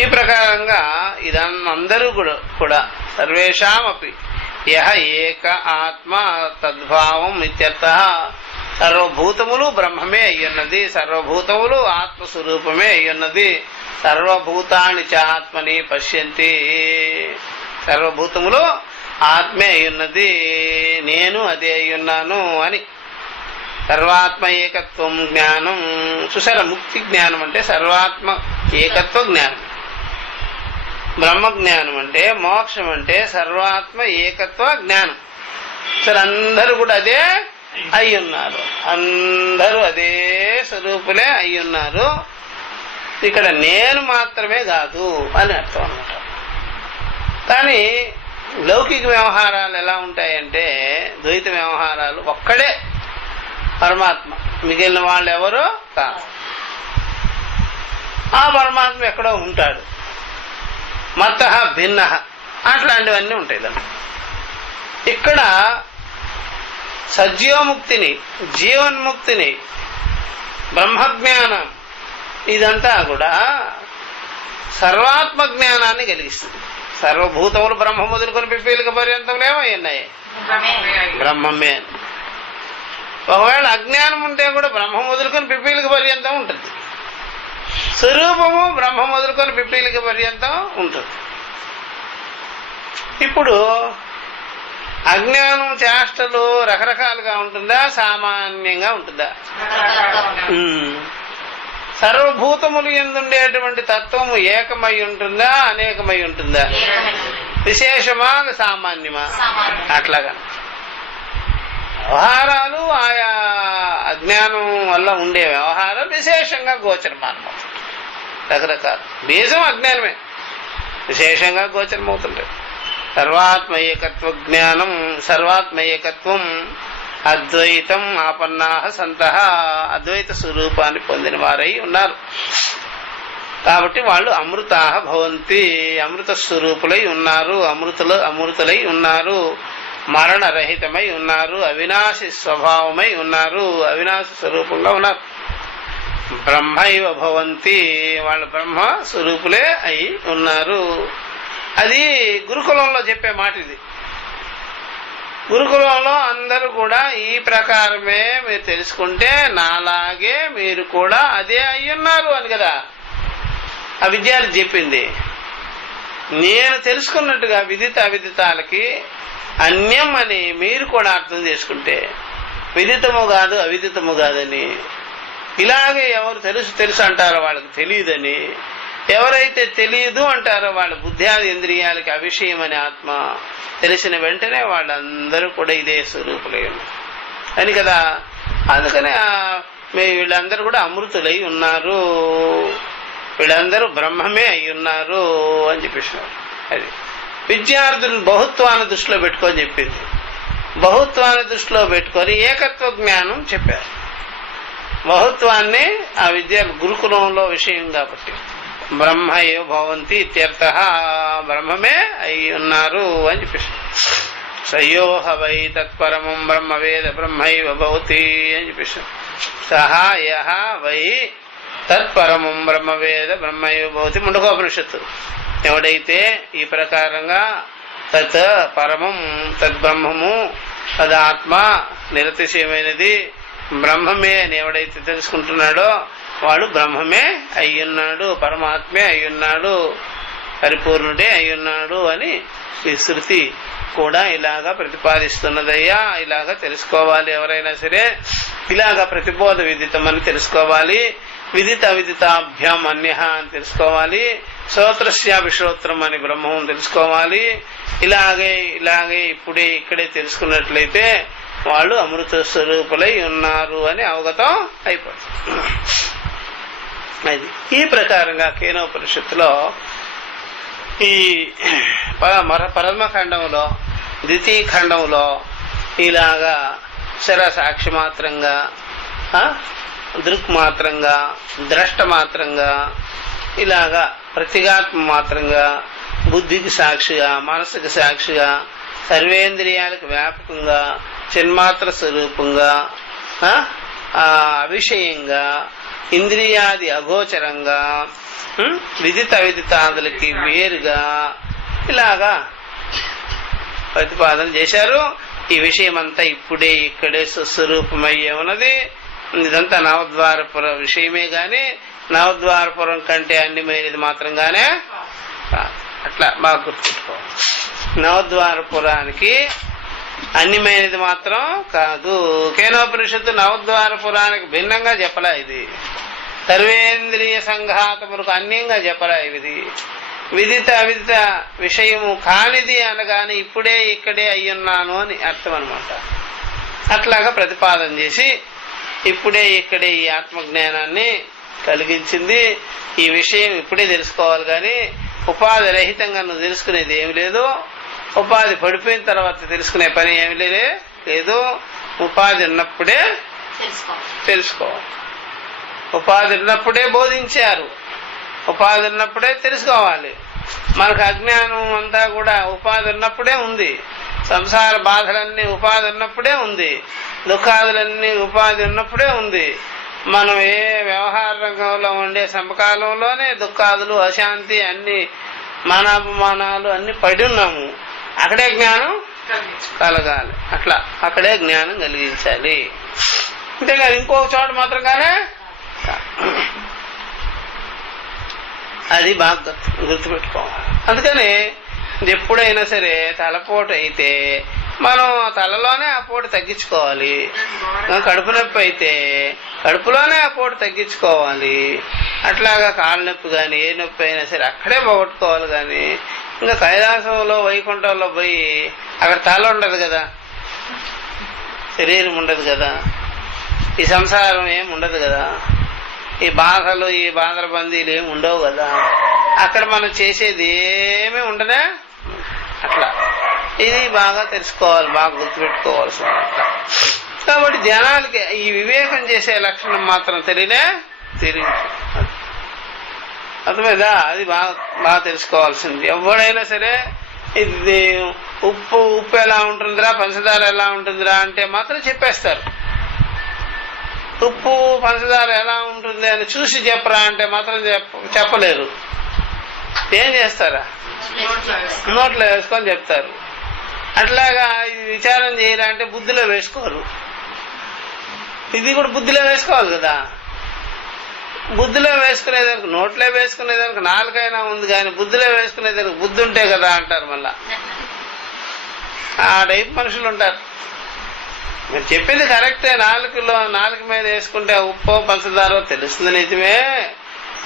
ఈ ప్రకారంగా ఇదన్నందరూ కూడా సర్వేషామపి యహ ఏక ఆత్మ తద్భావం ఇత్యర్థ. సర్వభూతములు బ్రహ్మమే అయ్యున్నది, సర్వభూతములు ఆత్మస్వరూపమే అయ్యున్నది. సర్వభూతాన్ని చ ఆత్మని పశ్యంతి. సర్వభూతములు ఆత్మే అయ్యున్నది, నేను అదే అయ్యున్నాను అని. సర్వాత్మ ఏకత్వం జ్ఞానం. చూసారా, ముక్తి జ్ఞానం అంటే సర్వాత్మ ఏకత్వ జ్ఞానం. బ్రహ్మ జ్ఞానం అంటే, మోక్షం అంటే సర్వాత్మ ఏకత్వ జ్ఞానం. సరే, అందరూ కూడా అదే అయ్యున్నారు, అందరూ అదే స్వరూపులే అయ్యున్నారు. ఇక్కడ నేను మాత్రమే కాదు అని అర్థం అన్నమాట. కానీ లౌకిక వ్యవహారాలు ఎలా ఉంటాయంటే, ద్వైత వ్యవహారాలు ఒక్కడే పరమాత్మ, మిగిలిన వాళ్ళు ఎవరో కాదు. ఆ పరమాత్మ ఎక్కడో ఉంటాడు, మత భిన్న, అట్లాంటివన్నీ ఉంటాయి దాన్ని. ఇక్కడ సజ్జీవముక్తిని, జీవన్ముక్తిని, బ్రహ్మజ్ఞానం, ఇదంతా కూడా సర్వాత్మ జ్ఞానాన్ని కలిగిస్తుంది. సర్వభూతములు బ్రహ్మ మొదలుకొని పిప్పీలిక పర్యంతంలో ఏమయ్యాయి? బ్రహ్మమే. ఒకవేళ అజ్ఞానం ఉంటే కూడా బ్రహ్మ మొదలుకొని పిప్పీలిక పర్యంతం ఉంటుంది. స్వరూపము బ్రహ్మ మొదలుకొని పిప్పీలిక పర్యంతం ఉంటుంది. ఇప్పుడు అజ్ఞానం చేష్టలు రకరకాలుగా ఉంటుందా, సామాన్యంగా ఉంటుందా? సర్వభూతములు ఎందుండేటువంటి తత్వము ఏకమై ఉంటుందా, అనేకమై ఉంటుందా? విశేషమా, సామాన్యమా? అట్లాగా వ్యవహారాలు ఆయా అజ్ఞానం వల్ల ఉండే వ్యవహారాలు విశేషంగా గోచరమానమవుతుంది. రకరకాలు బీజం అజ్ఞానమే, విశేషంగా గోచరమవుతుంటాయి. సర్వాత్మ ఏకత్వ జ్ఞానం, సర్వాత్మ ఏకత్వం, అద్వైతం ఆపన్నాహ సంతః, అద్వైత స్వరూపాన్ని పొందిన వారై ఉన్నారు. కాబట్టి వాళ్ళు అమృతాహ భవంతి, అమృత స్వరూపులై ఉన్నారు, అమృతులై ఉన్నారు, మరణరహితమై ఉన్నారు, అవినాశి స్వభావమై ఉన్నారు, అవినాశి స్వరూపంగా ఉన్నారు. బ్రహ్మైవ భవంతి, వాళ్ళు బ్రహ్మ స్వరూపులే అయి ఉన్నారు. అది గురుకులంలో చెప్పే మాట. ఇది గురుకులంలో అందరూ కూడా ఈ ప్రకారమే మీరు తెలుసుకుంటే నాలాగే మీరు కూడా అదే అయ్యున్నారు అని కదా ఆ విద్యార్థి చెప్పింది. నేను తెలుసుకున్నట్టుగా విదిత అవిదితాలకి అన్యం అని మీరు కూడా అర్థం చేసుకుంటే, విదితము కాదు అవిదితము కాదని, ఇలాగే ఎవరు తెలుసు అంటారో వాళ్ళకి తెలియదని, ఎవరైతే తెలియదు అంటారో వాళ్ళ బుద్ధ్యాది ఇంద్రియాలకి అవిషయం అనే ఆత్మ తెలిసిన వెంటనే వాళ్ళందరూ కూడా ఇదే స్వరూపులై ఉన్నారు అని కదా. అందుకనే వీళ్ళందరూ కూడా అమృతులై ఉన్నారు, వీళ్ళందరూ బ్రహ్మమే అయి ఉన్నారు అని చెప్పేసినారు. అది విద్యార్థులు బహుత్వాన్ని దృష్టిలో పెట్టుకొని చెప్పింది. బహుత్వాన్ని దృష్టిలో పెట్టుకొని ఏకత్వ జ్ఞానం చెప్పారు. బహుత్వాన్ని ఆ విద్యార్థి గురుకులంలో విషయం కాబట్టి బ్రహ్మయో భవంతి ఇత్యర్థ, బ్రహ్మమే అయి ఉన్నారు అని చెప్పేసి. సయోహ వై తత్పరమం బ్రహ్మవేద బ్రహ్మైవ భవతి అని చెప్పేసి. సహా యహ వై తత్పరమం బ్రహ్మవేద బ్రహ్మైవ భవతి ముండకోపనిషత్తు. ఎవడైతే ఈ ప్రకారంగా తత్ పరమం తద్బ్రహ్మము తదాత్మ నిరతిశయమైనది బ్రహ్మమే అని ఎవడైతే తెలుసుకుంటున్నాడో వాడు బ్రహ్మమే అయ్యున్నాడు, పరమాత్మే అయ్యున్నాడు, పరిపూర్ణుడే అయ్యున్నాడు అని ఈ శృతి కూడా ఇలాగా ప్రతిపాదిస్తున్నదయ్యా. ఇలాగా తెలుసుకోవాలి ఎవరైనా సరే, ఇలాగా ప్రతిబోధ విదితం అని తెలుసుకోవాలి, విదిత అవిదితాభ్యాం అన్యః అని తెలుసుకోవాలి, శ్రోత్రస్యాభిశ్రోత్రం అని బ్రహ్మం తెలుసుకోవాలి. ఇలాగే ఇప్పుడే ఇక్కడే తెలుసుకున్నట్లయితే వాళ్ళు అమృత స్వరూపులై ఉన్నారు అని అవగతం అయిపోతుంది. అది ఈ ప్రకారంగా కేనోపనిషత్తులో ఈ పరమఖండంలో ద్వితీయ ఖండంలో ఇలాగా శరసాక్షి మాత్రంగా, దృక్ మాత్రంగా, ద్రష్ట మాత్రంగా, ఇలాగా ప్రతిగాత్మ మాత్రంగా, బుద్ధికి సాక్షిగా, మనసుకి సాక్షిగా, సర్వేంద్రియాలకు వ్యాపకంగా, చిన్మాత్ర స్వరూపంగా, అవిషయంగా, ఇంద్రియాది అగోచరంగా, విదిత అవిదితాదులకి వేరుగా ఇలాగా ప్రతిపాదన చేశారు. ఈ విషయం అంతా ఇప్పుడే ఇక్కడే స్వస్వరూపమయ్యే ఉన్నది. ఇదంతా నవద్వారపుర విషయమే గాని నవద్వారపురం కంటే అన్నిమైనది మాత్రంగానే అట్లా బాగా గుర్తుపెట్టుకోవాలి. నవద్వారపురానికి అన్నిమైనది మాత్రం కాదు. కేనోపనిషత్తు నవద్వారపురానికి భిన్నంగా చెప్పలా. ఇది సర్వేంద్రియ సంఘాతములకు అన్యంగా చెప్పలా. ఇది విదిత అవిదిత విషయము కానిది అనగానే ఇప్పుడే ఇక్కడే అయ్యున్నాను అని అర్థం అనమాట. అట్లాగా ప్రతిపాదన చేసి ఇప్పుడే ఇక్కడే ఈ ఆత్మజ్ఞానాన్ని కలిగించింది. ఈ విషయం ఇప్పుడే తెలుసుకోవాలి కానీ ఉపాధి రహితంగా నువ్వు తెలుసుకునేది ఏమి లేదు. ఉపాధి పడిపోయిన తర్వాత తెలుసుకునే పని ఏమి లేదు. ఉపాధి ఉన్నప్పుడే తెలుసుకోవాలి. ఉపాధి ఉన్నప్పుడే బోధించారు, ఉపాధి ఉన్నప్పుడే తెలుసుకోవాలి. మనకు అజ్ఞానం అంతా కూడా ఉపాధి ఉన్నప్పుడే ఉంది. సంసార బాధలన్నీ ఉపాధి ఉన్నప్పుడే ఉంది. దుఃఖాదులన్నీ ఉపాధి ఉన్నప్పుడే ఉంది. మనం ఏ వ్యవహార రంగంలో ఉండే సమకాలంలోనే దుఃఖాదులు, అశాంతి, అన్ని మానాపమానాలు అన్ని పడి ఉన్నాము. అక్కడే జ్ఞానం కలగాలి. అట్లా అక్కడే జ్ఞానం కలిగించాలి. అంతేగాని ఇంకొక చోట మాత్రంగానే అది బాగా గుర్తుపెట్టుకోవాలి. అందుకని ఎప్పుడైనా సరే తలపోటు అయితే మనం తలలోనే ఆ పోటు తగ్గించుకోవాలి. కడుపు నొప్పి అయితే కడుపులోనే ఆ పోటు తగ్గించుకోవాలి. అట్లాగా కాళ్ళ నొప్పి కానీ ఏ నొప్పి అయినా సరే అక్కడే పోగొట్టుకోవాలి. కానీ ఇంకా కైలాసంలో వైకుంఠంలో పోయి అక్కడ తల ఉండదు కదా, శరీరం ఉండదు కదా, ఈ సంసారం ఏమి ఉండదు కదా, ఈ బాధలు ఈ బాధల బందీలు ఏమి ఉండవు కదా, అక్కడ మనం చేసేది ఏమీ ఉండదా. అట్లా ఇది బాగా తెలుసుకోవాలి, బాగా గుర్తుపెట్టుకోవాల్సి ఉంటుంది. కాబట్టి జనాలకి ఈ వివేకం చేసే లక్షణం మాత్రం తెలియనే తెలియదు. అర్థమైందా? అది బాగా తెలుసుకోవాల్సింది. ఎవడైనా సరే ఇది ఉప్పు ఎలా ఉంటుందిరా, పంచదార ఎలా ఉంటుందిరా అంటే మాత్రం చెప్పేస్తారు. ఉప్పు పంచదార ఎలా ఉంటుంది అని చూసి చెప్పరా అంటే మాత్రం చెప్పలేరు. ఏం చేస్తారా? నోట్లో వేసుకొని చెప్తారు. అట్లాగా ఇది విచారం చేయరా అంటే బుద్ధిలో వేసుకోరు. ఇది కూడా బుద్ధిలో వేసుకోవాలి కదా. బుద్ధిలో వేసుకునేదానికి నోట్లో వేసుకునేదానికి నాలుకైనా ఉంది, కానీ బుద్ధిలో వేసుకునేదానికి బుద్ధి ఉంటే కదా అంటారు. మళ్ళా ఆ టైప్ మనుషులు ఉంటారు. మీరు చెప్పింది కరెక్టే, నాలుక మీద వేసుకుంటే ఉప్పో పంచదారో తెలుస్తుంది, నిజమే.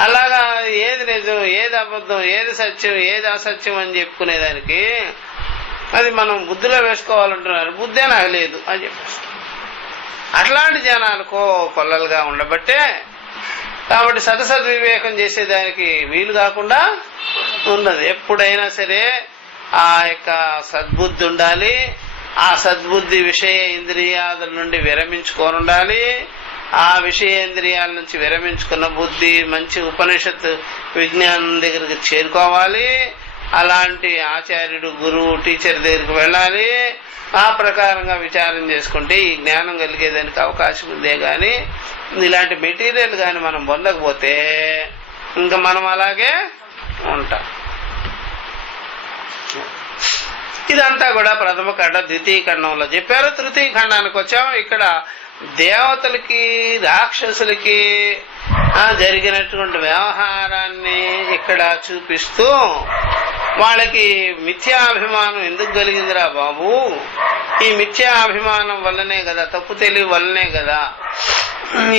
అలాగా ఏది నిజం, ఏది అబద్ధం, ఏది సత్యం, ఏది అసత్యం అని చెప్పుకునేదానికి అది మనం బుద్ధిలో వేసుకోవాలంటున్నారు. బుద్ధే నాకు లేదు అని చెప్పేస్తారు. అట్లాంటి జనాలు కొల్లలుగా ఉండబట్టే కాబట్టి సదసద్వివేకం చేసేదానికి వీలు కాకుండా ఉన్నది. ఎప్పుడైనా సరే ఆ యొక్క సద్బుద్ధి ఉండాలి. ఆ సద్బుద్ధి విషయ ఇంద్రియాల నుండి విరమించుకొని ఉండాలి. ఆ విషయేంద్రియాల నుంచి విరమించుకున్న బుద్ధి మంచి ఉపనిషత్తు విజ్ఞానం దగ్గరికి చేరుకోవాలి. అలాంటి ఆచార్యుడు, గురువు, టీచర్ దగ్గరికి వెళ్ళాలి. ఆ ప్రకారంగా విచారం చేసుకుంటే ఈ జ్ఞానం కలిగేదానికి అవకాశం ఉందే గాని ఇలాంటి మెటీరియల్ కానీ మనం పొందకపోతే ఇంకా మనం అలాగే ఉంటాం. ఇదంతా కూడా ప్రథమ ఖండ, ద్వితీయ ఖండంలో చెప్పారు. తృతీయ ఖండానికి వచ్చాము. ఇక్కడ దేవతలకి రాక్షసులకి జరిగినటువంటి వ్యవహారాన్ని ఇక్కడ చూపిస్తూ వాళ్ళకి మిథ్యాభిమానం ఎందుకు కలిగిందిరా బాబు, ఈ మిథ్యాభిమానం వల్లనే కదా, తప్పు తెలివి వల్లనే కదా,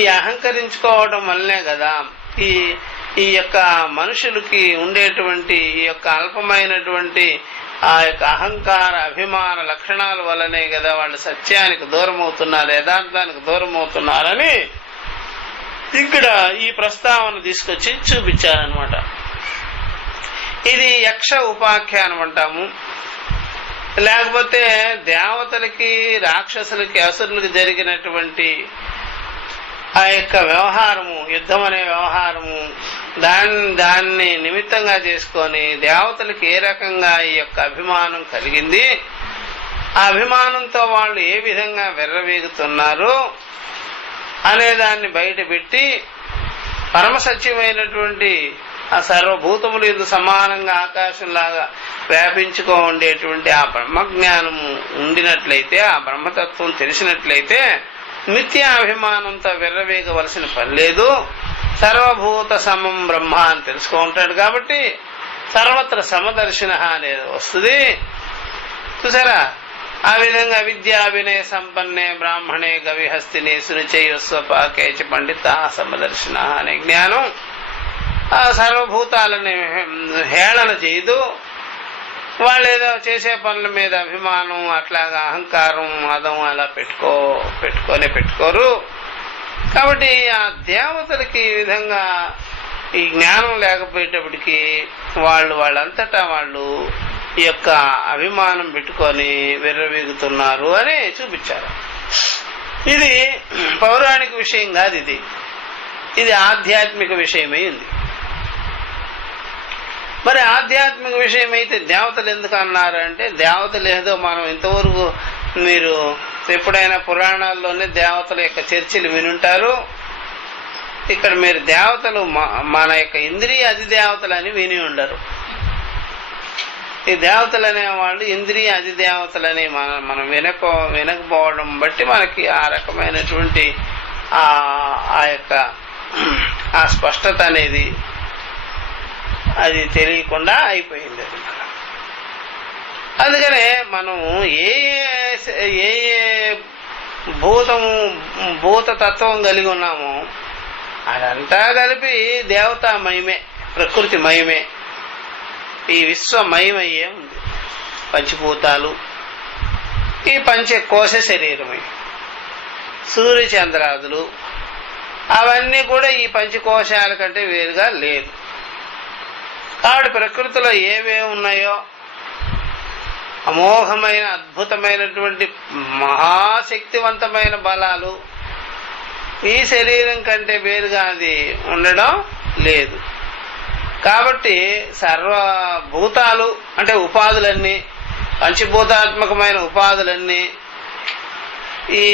ఈ అహంకరించుకోవడం వల్లనే కదా, ఈ యొక్క మనుషులకి ఉండేటువంటి ఈ యొక్క అల్పమైనటువంటి ఆ యొక్క అహంకార అభిమాన లక్షణాల వల్లనే కదా వాళ్ళు సత్యానికి దూరం అవుతున్నారు, యథార్థానికి దూరం అవుతున్నారని ఇక్కడ ఈ ప్రస్తావన తీసుకొచ్చి చూపించారనమాట. ఇది యక్ష ఉపాఖ్యానం అంటాము. లేకపోతే దేవతలకి రాక్షసులకి అసురులకి జరిగినటువంటి ఆ యొక్క వ్యవహారము, యుద్ధం అనే వ్యవహారము, దాన్ని నిమిత్తంగా చేసుకొని దేవతలకు ఏ రకంగా ఈ యొక్క అభిమానం కలిగింది, ఆ అభిమానంతో వాళ్ళు ఏ విధంగా విర్రవీగుతున్నారు అనేదాన్ని బయట పెట్టి పరమసత్యమైనటువంటి ఆ సర్వభూతములు ఇది సమానంగా ఆకాశంలాగా వ్యాపించుకో ఉండేటువంటి ఆ బ్రహ్మజ్ఞానము ఉండినట్లయితే, ఆ బ్రహ్మతత్వం తెలిసినట్లయితే మిథ్యాభిమానంతో విర్రవేగవలసిన పని లేదు. సర్వభూత సమం బ్రహ్మ అని తెలుసుకుంటాడు కాబట్టి సర్వత్ర సమదర్శన అనేది వస్తుంది. చూసారా? ఆ విధంగా విద్యా వినయ సంపన్నే బ్రాహ్మణే గవిహస్తిని సునిచయస్వపాకేచి పండిత సమదర్శన అనే జ్ఞానం ఆ సర్వభూతాలని హేళన చేయదు. వాళ్ళు ఏదో చేసే పనుల మీద అభిమానం, అట్లాగా అహంకారం, మదం అలా పెట్టుకోరు. కాబట్టి ఆ దేవతలకి ఈ విధంగా ఈ జ్ఞానం లేకపోయేటప్పటికి వాళ్ళంతటా వాళ్ళు ఈ యొక్క అభిమానం పెట్టుకొని విర్రవీగుతున్నారు అని చూపించారు. ఇది పౌరాణిక విషయం కాదు, ఇది ఆధ్యాత్మిక విషయమై ఉంది. మరి ఆధ్యాత్మిక విషయం అయితే దేవతలు ఎందుకు అన్నారు అంటే, దేవతలు ఏదో మనం ఇంతవరకు మీరు ఎప్పుడైనా పురాణాల్లోనే దేవతల యొక్క చర్చలు వినుంటారు. ఇక్కడ మీరు దేవతలు మన యొక్క ఇంద్రియ అధిదేవతలు అని విని ఉండరు. ఈ దేవతలు అనేవాళ్ళు ఇంద్రియ అధిదేవతలని మనం వినకపోవడం బట్టి మనకి ఆ రకమైనటువంటి ఆ యొక్క ఆ స్పష్టత అనేది అది తెలియకుండా అయిపోయింది. అది అందుకనే మనం ఏ ఏ భూతత్వం కలిగి ఉన్నామో అదంతా కలిపి దేవతామయమే, ప్రకృతిమయమే, ఈ విశ్వమయమయ్యే ఉంది. పంచభూతాలు, ఈ పంచకోశ శరీరమే, సూర్యచంద్రాదులు అవన్నీ కూడా ఈ పంచకోశాల కంటే వేరుగా లేదు. కాబట్టి ప్రకృతిలో ఏమేమి ఉన్నాయో అమోఘమైన అద్భుతమైనటువంటి మహాశక్తివంతమైన బలాలు ఈ శరీరం కంటే వేరుగా అది ఉండడం లేదు. కాబట్టి సర్వభూతాలు అంటే ఉపాధులన్నీ, పంచభూతాత్మకమైన ఉపాధులన్నీ, ఈ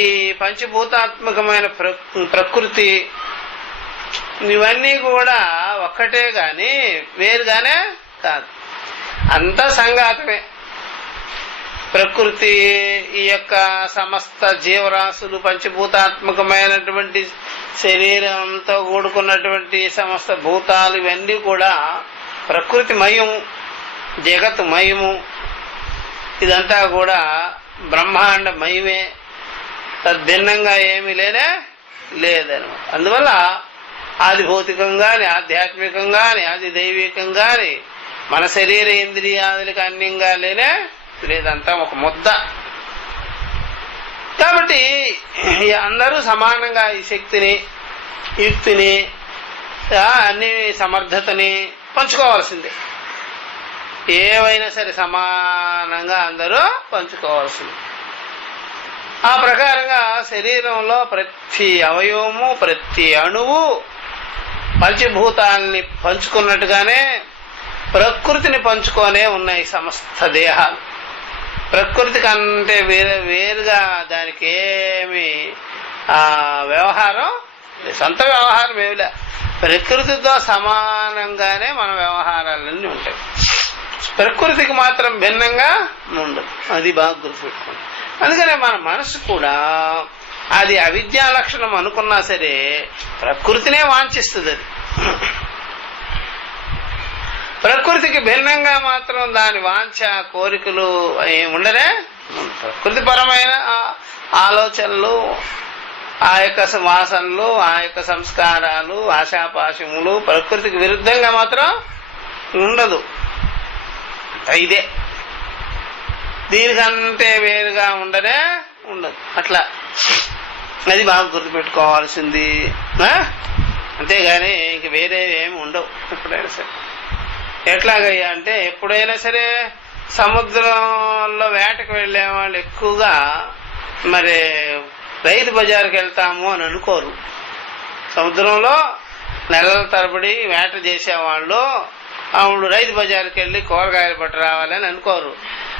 పంచభూతాత్మకమైన ప్రకృతి ఇవన్నీ కూడా ఒక్కటే గాని వేరుగానే కాదు, అంతా సంఘాతమే. ప్రకృతి ఈ యొక్క సమస్త జీవరాశులు పంచభూతాత్మకమైనటువంటి శరీరంతో కూడుకున్నటువంటి సమస్త భూతాలు ఇవన్నీ కూడా ప్రకృతిమయము, జగత్తుమయము. ఇదంతా కూడా బ్రహ్మాండమయమే, తద్భిన్నంగా ఏమీ లేదనమాట. అందువల్ల ఆది భౌతికంగాని, ఆధ్యాత్మికంగాని, ఆది దైవికంగాని మన శరీర ఇంద్రియాదులకు అన్యంగా లేదంతా ఒక ముద్ద. కాబట్టి అందరూ సమానంగా ఈ శక్తిని, యుక్తిని, అన్ని సమర్థతని పంచుకోవాల్సిందే. ఏవైనా సరే సమానంగా అందరూ పంచుకోవాల్సింది. ఆ ప్రకారంగా శరీరంలో ప్రతి అవయవము, ప్రతి అణువు పంచభూతాలని పంచుకున్నట్టుగానే ప్రకృతిని పంచుకొనే ఉన్నాయి సమస్త దేహాలు. ప్రకృతి కంటే వేరుగా దానికి ఏమి వ్యవహారం, సొంత వ్యవహారం ఏమిలే, ప్రకృతితో సమానంగానే మన వ్యవహారాలన్నీ ఉంటాయి. ప్రకృతికి మాత్రం భిన్నంగా ఉండదు. అది బాగా గుర్తుపెట్టుకోండి. అందుకనే మన మనసు కూడా అది అవిద్యా లక్షణం అనుకున్నా సరే ప్రకృతినే వాంఛిస్తుంది. అది ప్రకృతికి భిన్నంగా మాత్రం దాని వాంఛ, కోరికలు ఉండనే. ప్రకృతిపరమైన ఆలోచనలు, ఆ యొక్క వాసనలు, ఆ యొక్క సంస్కారాలు, ఆశాపాశములు ప్రకృతికి విరుద్ధంగా మాత్రం ఉండదు. ఇదే దీనికంటే వేరుగా ఉండనే ఉండదు. అట్లా అది బాగా గుర్తుపెట్టుకోవాల్సింది. అంతేగాని ఇంక వేరే ఏమి ఉండవు ఎప్పుడైనా సరే. ఎట్లాగయ్యా అంటే ఎప్పుడైనా సరే సముద్రంలో వేటకు వెళ్లే వాళ్ళు ఎక్కువగా మరి రైతు బజారుకి వెళ్తాము అని అనుకోరు. సముద్రంలో నెలల తరబడి వేట చేసేవాళ్ళు ఆవిడ రైతు బజారుకి వెళ్ళి కూరగాయలు పట్టు రావాలని అనుకోరు.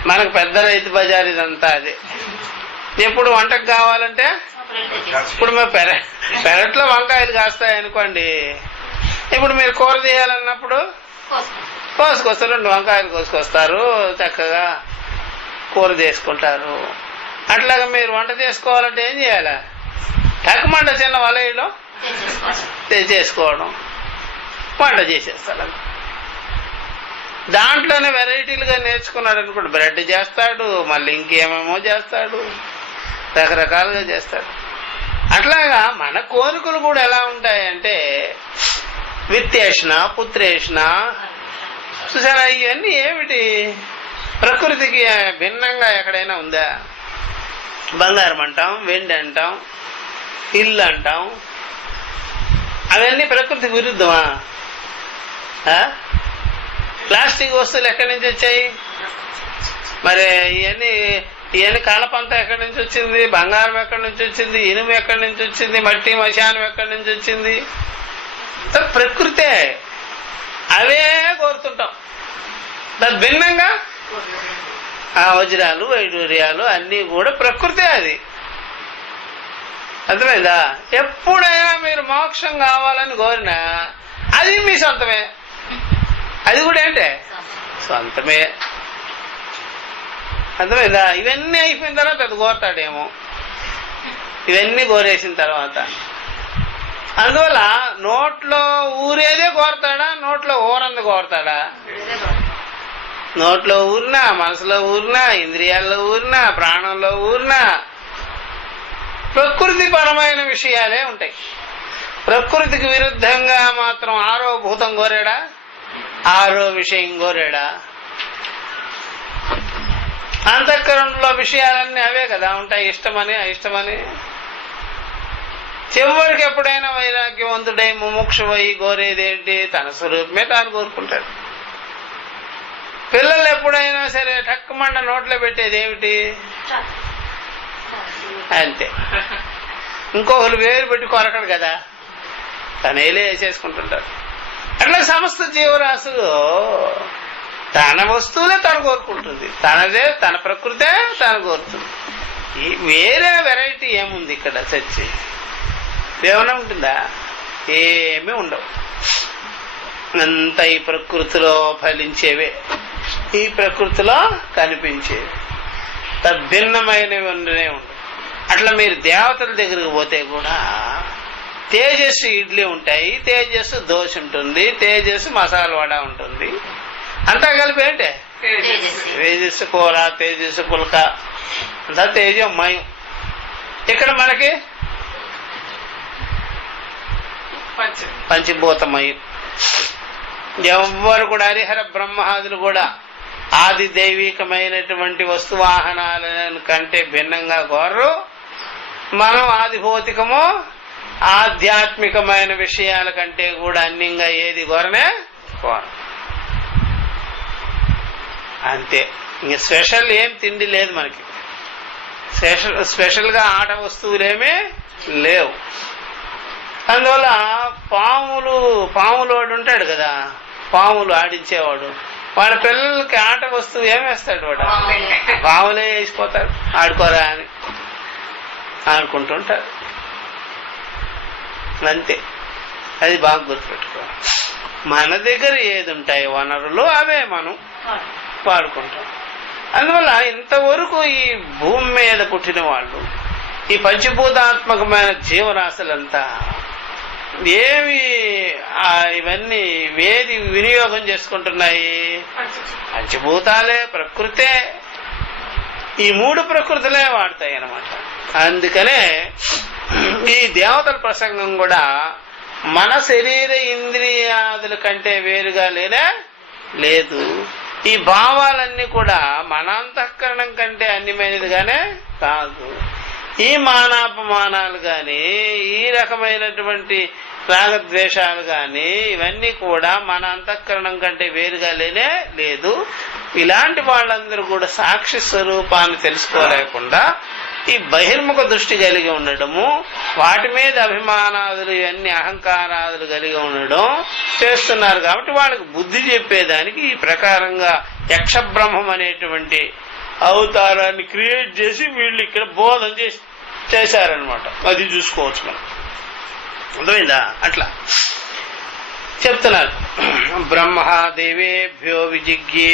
మనకు పెద్ద రైతు బజార్ ఇదంతా. అదే ఎప్పుడు వంటకు కావాలంటే ఇప్పుడు మేము పెరట్లో వంకాయలు కాస్తాయి అనుకోండి, ఇప్పుడు మీరు కూర చేయాలన్నప్పుడు కోసుకొస్తారు, 2 వంకాయలు కోసుకొస్తారు, చక్కగా కూర చేసుకుంటారు. అట్లాగా మీరు వంట చేసుకోవాలంటే ఏం చేయాలా? టక్కుమంట చిన్న వలయలో చేసుకోవడం, వంట చేసేస్తారు. దాంట్లోనే వెరైటీలుగా నేర్చుకున్నాడు అనుకోండి, బ్రెడ్ చేస్తాడు, మళ్ళీ ఇంకేమేమో చేస్తాడు, రకరకాలుగా చేస్తాడు. అట్లాగా మన కోరికలు కూడా ఎలా ఉంటాయంటే విత్తేషణ, పుత్రేషణ, చూసారా? ఇవన్నీ ఏమిటి? ప్రకృతికి భిన్నంగా ఎక్కడైనా ఉందా? బంగారం అంటాం, వెండి అంటాం, ఇల్లు అంటాం, అవన్నీ ప్రకృతికి విరుద్ధమా? ప్లాస్టిక్ వస్తువులు ఎక్కడి నుంచి వచ్చాయి? మరి ఇవన్నీ కలపంతా ఎక్కడి నుంచి వచ్చింది? బంగారం ఎక్కడి నుంచి వచ్చింది? ఇనుము ఎక్కడి నుంచి వచ్చింది? మట్టి మశానం ఎక్కడి నుంచి వచ్చింది? ప్రకృతే. అవే కోరుతుంటాం. దాని భిన్నంగా వజ్రాలు, వైడూర్యాలు అన్నీ కూడా ప్రకృతే. అది అర్థమైందా? ఎప్పుడైనా మీరు మోక్షం కావాలని కోరినా అది మీ సొంతమే. అది కూడా ఏంటే సొంతమే. అర్థమైందా? ఇవన్నీ అయిపోయిన తర్వాత అది కోరతాడేమో. ఇవన్నీ కోరేసిన తర్వాత అందువల్ల నోట్లో ఊరేదే కోరతాడా, నోట్లో ఊరంది కోరతాడా? నోట్లో ఊరినా, మనసులో ఊరినా, ఇంద్రియాల్లో ఊరినా, ప్రాణంలో ఊరినా ప్రకృతి పరమైన విషయాలే ఉంటాయి. ప్రకృతికి విరుద్ధంగా మాత్రం ఆరో భూతం కోరాడా, ఆరో విషయం కోరాడా? అంతఃకరణలో విషయాలన్నీ అవే కదా ఉంటాయి, ఇష్టమని అయిష్టమని. చివరికి ఎప్పుడైనా వైరాగ్యవంతుడై ముముక్షువై కోరేదేంటి? తన స్వరూపమే తాను కోరుకుంటాడు. పిల్లలు ఎప్పుడైనా సరే టక్కుమండ నోట్లో పెట్టేది ఏమిటి? అంతే. ఇంకొకరు వేరు పెట్టి కొరకడు కదా, తనేలే వేసేసుకుంటుంటారు. అట్లా సమస్త జీవరాశులు తన వస్తువులే తను కోరుకుంటుంది, తనదే తన ప్రకృతే తను కోరుతుంది. వేరే వెరైటీ ఏముంది ఇక్కడ? చచ్చి ఏమైనా ఉంటుందా? ఏమీ ఉండవు. అంతా ఈ ప్రకృతిలో ఫలించేవే, ఈ ప్రకృతిలో కనిపించేవి, తద్భిన్నమైనవి ఉండనే ఉండవు. అట్లా మీరు దేవతల దగ్గరికి పోతే కూడా తేజస్సు ఇడ్లీ ఉంటాయి, తేజస్సు దోశ ఉంటుంది, తేజస్సు మసాలా వడ ఉంటుంది, అంతా కలిపి ఏంటే తేజస్సు కూర, తేజస్సు పుల్క, అంతా తేజమయం. ఇక్కడ మనకి పంచభూతమయం. ఎవ్వరు కూడా హరిహర బ్రహ్మాదులు కూడా ఆది దైవికమైనటువంటి వస్తువాహనాల కంటే భిన్నంగా కోరరు. మనం ఆది భౌతికము ఆధ్యాత్మికమైన విషయాల కంటే కూడా అన్యంగా ఏది కోరనే కోరం. అంతే. ఇంక స్పెషల్ ఏం తిండి లేదు మనకి, స్పెషల్ గా ఆట వస్తువులేమీ లేవు. అందువల్ల పాములు వాడు ఉంటాడు కదా, పాములు ఆడించేవాడు, వాళ్ళ పిల్లలకి ఆట వస్తువు ఏమేస్తాడు? వాడు పాములే వేసిపోతాడు, ఆడుకోరా అని ఆడుకుంటుంటారు. అంతే. అది బాగా గుర్తుపెట్టుకో. మన దగ్గర ఏది ఉంటాయి వనరులు అవే మనం వాడుకుంటాం. అందువల్ల ఇంతవరకు ఈ భూమి మీద పుట్టిన వాళ్ళు, ఈ పంచభూతాత్మకమైన జీవరాశులంతా ఏమి ఇవన్నీ వేది వినియోగం చేసుకుంటున్నాయి? పంచభూతాలే, ప్రకృతే. ఈ మూడు ప్రకృతులే వాడతాయి అన్నమాట. అందుకనే ఈ దేవతల ప్రసంగం కూడా మన శరీర ఇంద్రియాదుల కంటే వేరుగా లేదు. ఈ భావాలన్నీ కూడా మన అంతఃకరణం కంటే అన్యమైనదిగానే కాదు. ఈ మానాపమానాలు గాని, ఈ రకమైనటువంటి రాగద్వేషాలు గాని, ఇవన్నీ కూడా మన అంతఃకరణం కంటే వేరుగా లేదు. ఇలాంటి వాళ్ళందరూ కూడా సాక్షి స్వరూపాన్ని తెలుసుకోలేకుండా ఈ బహిర్ముఖ దృష్టి కలిగి ఉండడము, వాటి మీద అభిమానాదులు, ఇవన్నీ అహంకారాదులు కలిగి ఉండడం చేస్తున్నారు. కాబట్టి వాళ్ళకి బుద్ధి చెప్పేదానికి ఈ ప్రకారంగా యక్షబ్రహ్మం అనేటువంటి అవతారాన్ని క్రియేట్ చేసి వీళ్ళు ఇక్కడ బోధన చేశారనమాట. అది చూసుకోవచ్చు మనం. అర్థమైందా? అట్లా చెప్తున్నారు. బ్రహ్మదేవేభ్యో విజిజ్ఞే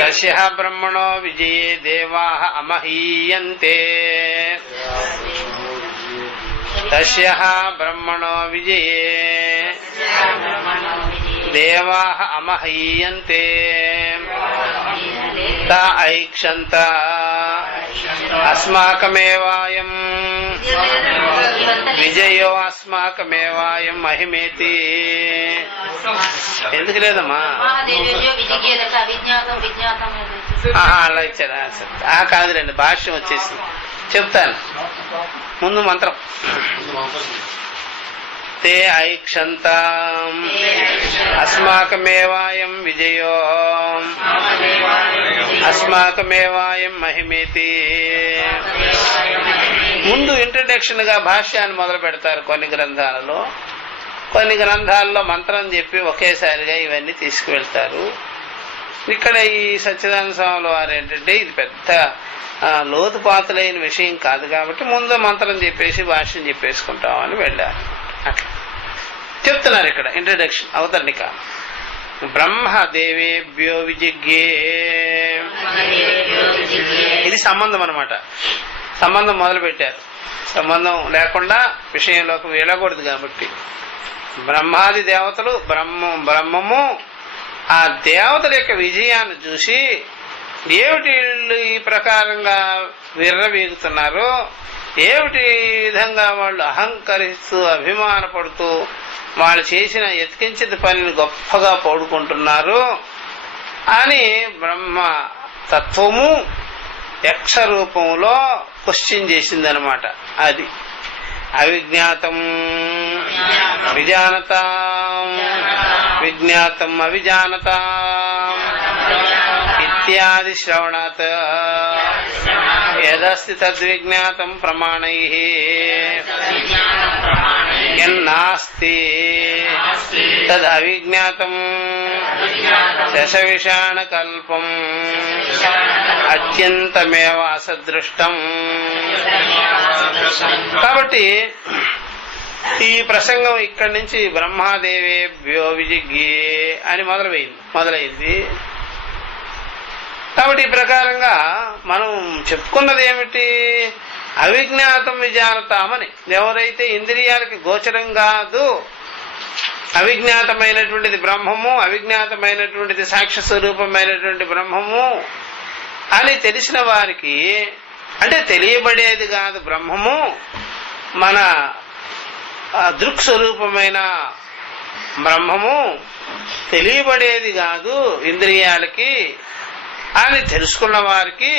తస్య బ్రహ్మణో విజయే దేవాః అమహీయంతే. తస్య బ్రహ్మణో విజయే దేవాః అమహీయంతే. త ఐక్షంత అస్మాకమేవాయం విజయో అస్మాకమేవాయం మహిమేతి. ఎందుకు లేదమ్మా? అలా ఇచ్చారా? కాదులేండి, భాష్యం వచ్చేసింది, చెప్తాను. ముందు మంత్రం. తే ఐక్షంతాం అస్మాకమేవాయం విజయో అస్మాకమేవాయం మహిమేతి. ముందు ఇంట్రడక్షన్ గా భాష్యాన్ని మొదలు పెడతారు కొన్ని గ్రంథాలలో. కొన్ని గ్రంథాల్లో మంత్రం చెప్పి ఒకేసారిగా ఇవన్నీ తీసుకువెళ్తారు. ఇక్కడ ఈ సచ్చిదానంద స్వాముల వారు ఏంటంటే ఇది పెద్ద లోతుపాతులైన విషయం కాదు కాబట్టి ముందు మంత్రం చెప్పేసి భాష్యం చెప్పేసుకుంటామని వెళ్ళారు. అట్లా చెప్తున్నారు ఇక్కడ ఇంట్రడక్షన్, అవతరణిక. బ్రహ్మదేవేభ్యో విజిజ్ఞే. ఇది సంబంధం అనమాట. సంబంధం మొదలు పెట్టారు. సంబంధం లేకుండా విషయంలోకి వెళ్ళకూడదు. కాబట్టి బ్రహ్మాది దేవతలు బ్రహ్మము ఆ దేవతల యొక్క విజయాన్ని చూసి ఏమిటి ఈ ప్రకారంగా విర్రవీగుతున్నారు, ఏమిటి విధంగా వాళ్ళు అహంకరిస్తూ అభిమానపడుతూ వాళ్ళు చేసిన ఎతికించిన పనిని గొప్పగా పౌడుకుంటున్నారు అని బ్రహ్మ తత్వము యక్ష రూపంలో క్వశ్చన్ చేసిందనమాట. అది అవిజ్ఞాతం విజానత, విజ్ఞాతం అవిజానత ఇత్యాది శ్రవణాత్ యదస్తి తద్విజ్ఞాతం ప్రమాణైః యన్నాస్తి తద్ అవిజ్ఞాతం శశవిషాణకల్పం అత్యంతమేవ అసదృష్టం. కాబట్టి ఈ ప్రసంగం ఇక్కడి నుంచి బ్రహ్మాదేవేభ్యో విజిజ్ఞే అని మొదలైంది. కాబట్టి ఈ ప్రకారంగా మనం చెప్పుకున్నది ఏమిటి, అవిజ్ఞాతం విజానతామని. ఎవరైతే ఇంద్రియాలకి గోచరం కాదు అవిజ్ఞాతమైనటువంటిది బ్రహ్మము, అవిజ్ఞాతమైనటువంటిది సాక్ష్య స్వరూపమైనటువంటి బ్రహ్మము అని తెలిసిన వారికి, అంటే తెలియబడేది కాదు బ్రహ్మము, మన దృక్ స్వరూపమైన బ్రహ్మము తెలియబడేది కాదు ఇంద్రియాలకి అని తెలుసుకున్న వారికి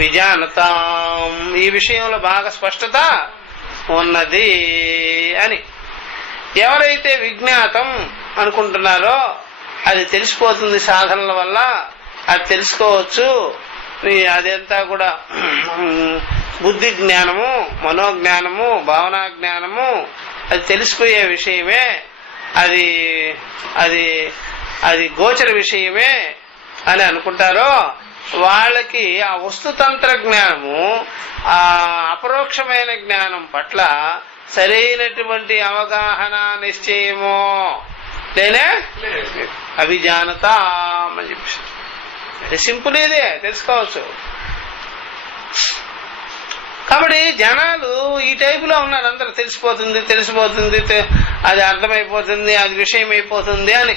విజానతాం, ఈ విషయంలో బాగా స్పష్టత ఉన్నది అని. ఎవరైతే విజ్ఞాతం అనుకుంటున్నారో అది తెలిసిపోతుంది సాధనల వల్ల, అది తెలుసుకోవచ్చు. అదంతా కూడా బుద్ధి జ్ఞానము, మనోజ్ఞానము, భావనా జ్ఞానము, అది తెలిసిపోయే విషయమే, అది అది అది గోచర విషయమే అని అనుకుంటారో వాళ్ళకి ఆ వస్తుతంత్ర జ్ఞానము, ఆ అపరోక్షమైన జ్ఞానం పట్ల సరైనటువంటి అవగాహన నిశ్చయమో లేనే అవిజానత అని చెప్పి వెరీ సింపుల్, ఇదే తెలుసుకోవచ్చు. కాబట్టి జనాలు ఈ టైపులో ఉన్నారు, అందరూ తెలిసిపోతుంది అది అర్థమైపోతుంది, అది విషయం అయిపోతుంది అని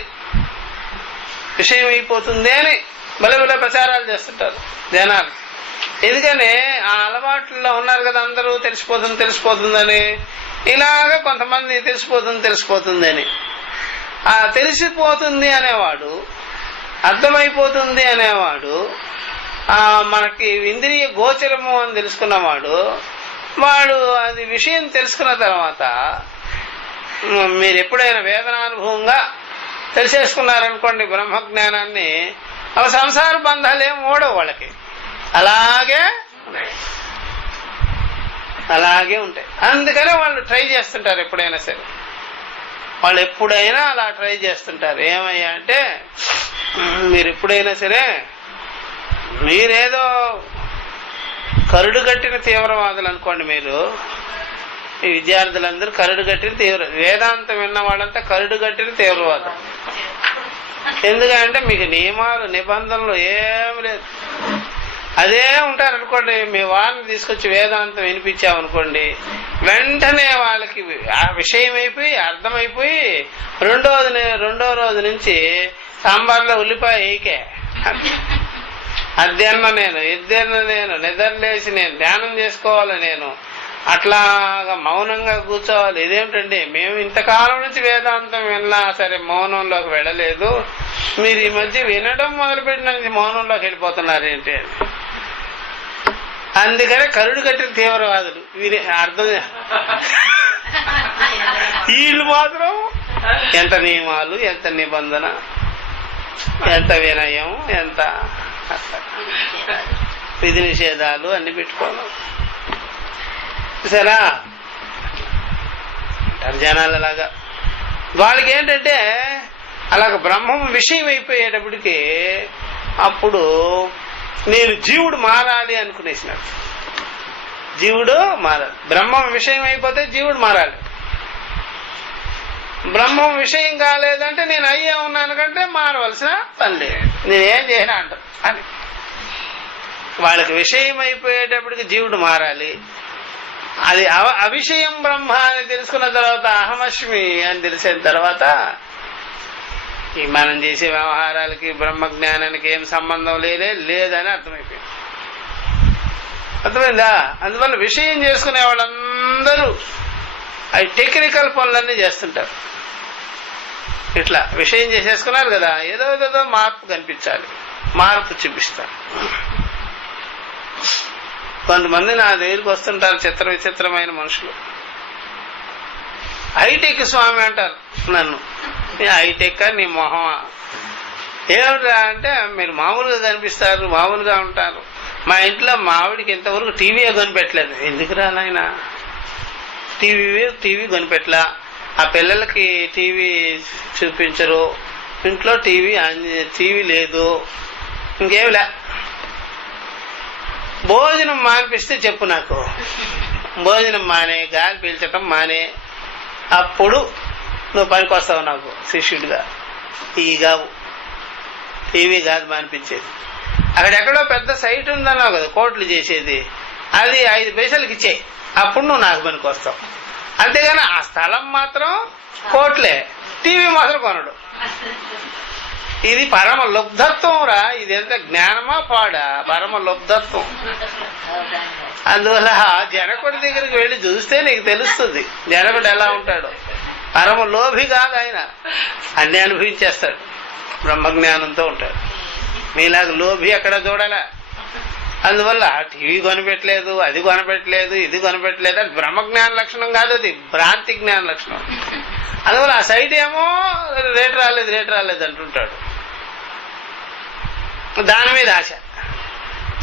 భలే ప్రచారాలు చేస్తుంటారు జనాలు. ఎందుకని ఆ అలవాట్లలో ఉన్నారు కదా అందరూ, తెలిసిపోతుందని. ఇలాగ కొంతమంది తెలిసిపోతుంది అని. ఆ తెలిసిపోతుంది అనేవాడు, అర్థమైపోతుంది అనేవాడు, మనకి ఇంద్రియ గోచరము అని తెలుసుకున్నవాడు, వాడు అది విషయం తెలుసుకున్న తర్వాత మీరు ఎప్పుడైనా వేదనానుభవంగా తెలిసేసుకున్నారనుకోండి బ్రహ్మజ్ఞానాన్ని, అవి సంసార బంధాలు ఏం ఓడవు వాళ్ళకి, అలాగే ఉంటాయి. అందుకనే వాళ్ళు ట్రై చేస్తుంటారు ఎప్పుడైనా సరే, అలా ట్రై చేస్తుంటారు. ఏమయ్యా అంటే మీరు ఎప్పుడైనా సరే మీరేదో కరుడు కట్టిన తీవ్రవాదులు అనుకోండి, మీరు ఈ విద్యార్థులందరూ కరుడు కట్టిన వేదాంతం విన్న వాళ్ళంతా కరుడు కట్టిన తీవ్రవాదం. ఎందుకంటే మీకు నియమాలు నిబంధనలు ఏమి లేదు, అదే ఉంటారు అనుకోండి. మీ వారిని తీసుకొచ్చి వేదాంతం వినిపించామనుకోండి, వెంటనే వాళ్ళకి ఆ విషయం అయిపోయి అర్థమైపోయి రెండో రోజు నుంచి సాంబార్లో ఉల్లిపాయ ఏకే, అద్దెన్న నేను ఇద్దెన్న నేను నిద్రలేసి నేను ధ్యానం చేసుకోవాలి, నేను అట్లాగా మౌనంగా కూర్చోవాలి. ఇదేమిటండి మేము ఇంతకాలం నుంచి వేదాంతం విన్నా సరే మౌనంలోకి వెళ్ళలేదు, మీరు ఈ మధ్య వినడం మొదలుపెట్టిన మౌనంలోకి వెళ్ళిపోతున్నారు ఏంటి అని. అందుకనే కరుడు కట్టిన తీవ్రవాదులు వీరి అర్థం. వీళ్ళు మాత్రం ఎంత నియమాలు, ఎంత నిబంధన, ఎంత వినయం, ఎంత విధి నిషేధాలు అన్ని పెట్టుకోవాలి. సరే జనాలు అలాగా వాళ్ళకి ఏంటంటే అలాగ బ్రహ్మం విషయం అయిపోయేటప్పటికి అప్పుడు నేను జీవుడు మారాలి అనుకునేసినాడు. జీవుడు మారాలి, బ్రహ్మం విషయం అయిపోతే జీవుడు మారాలి. బ్రహ్మం విషయం కాలేదంటే నేను అయ్యే ఉన్నాను కంటే మారవలసిన పని లేదు, నేనేం చేసినా అంటారు అని. వాళ్ళకి విషయం అయిపోయేటప్పటికి జీవుడు మారాలి, అది అవిషయం బ్రహ్మ అని తెలుసుకున్న తర్వాత అహమస్మి అని తెలిసిన తర్వాత ఈ మనం చేసే వ్యవహారాలకి బ్రహ్మజ్ఞానానికి ఏం సంబంధం లేదని అర్థమైపోయింది. అర్థమైందా? అందువల్ల విషయం చేసుకునే వాళ్ళందరూ అవి టెక్నికల్ పనులన్నీ చేస్తుంటారు. ఇట్లా విషయం చేసేసుకున్నారు కదా, ఏదో మార్పు కనిపించాలి, మార్పు చూపిస్తారు. కొంతమంది నా దగ్గరికి వస్తుంటారు, చిత్ర విచిత్రమైన మనుషులు. హైటెక్ స్వామి అంటారు నన్ను. హైటెక్ నీ మొహం ఏమిట్రా అంటే, మీరు మామూలుగా కనిపిస్తారు, మామూలుగా ఉంటారు. మా ఇంట్లో మా ఆవిడికి ఇంతవరకు టీవీ కొనిపెట్టలేదు. ఎందుకురా నాయన, టీవీ కొనిపెట్టలా. ఆ పిల్లలకి టీవీ చూపించరు, ఇంట్లో టీవీ లేదు, ఇంకేమిలే. భోజనం మానిపిస్తే చెప్పు నాకు, భోజనం మానే, గాలి పీల్చటం మానే, అప్పుడు నువ్వు పనికి వస్తావు నాకు శిష్యుడిగా. టీవీ కాదు మానిపించేది. అక్కడెక్కడో పెద్ద సైట్ ఉందన్నావు కదా కోట్లు చేసేది, అది 5 పైసలకి ఇచ్చేయి, అప్పుడు నువ్వు నాకు పనికి వస్తావు. అంతేగాని ఆ స్థలం మాత్రం కోట్లే, టీవీ మాత్రం కొనడు. ఇది పరమ లుబ్ధత్వం రా. ఇది ఎంత జ్ఞానమా పాడా, పరమ లుబ్ధత్వం. అందువల్ల జనకుడి దగ్గరికి వెళ్ళి చూస్తే నీకు తెలుస్తుంది జనకుడు ఎలా ఉంటాడు. పరమ లోభి కాదు ఆయన, అన్ని అనుభవించేస్తాడు, బ్రహ్మజ్ఞానంతో ఉంటాడు. మీలాగా లోభి ఎక్కడ చూడాలా. అందువల్ల టీవీ కొనిపెట్టలేదు, అది కొనిపెట్టలేదు, ఇది కొనిపెట్టలేదు, అది బ్రహ్మజ్ఞాన లక్షణం కాదు, అది భ్రాంతి జ్ఞాన లక్షణం. అందువల్ల ఆ సైట్ ఏమో రేటు రాలేదు అంటుంటాడు, దాని మీద ఆశ.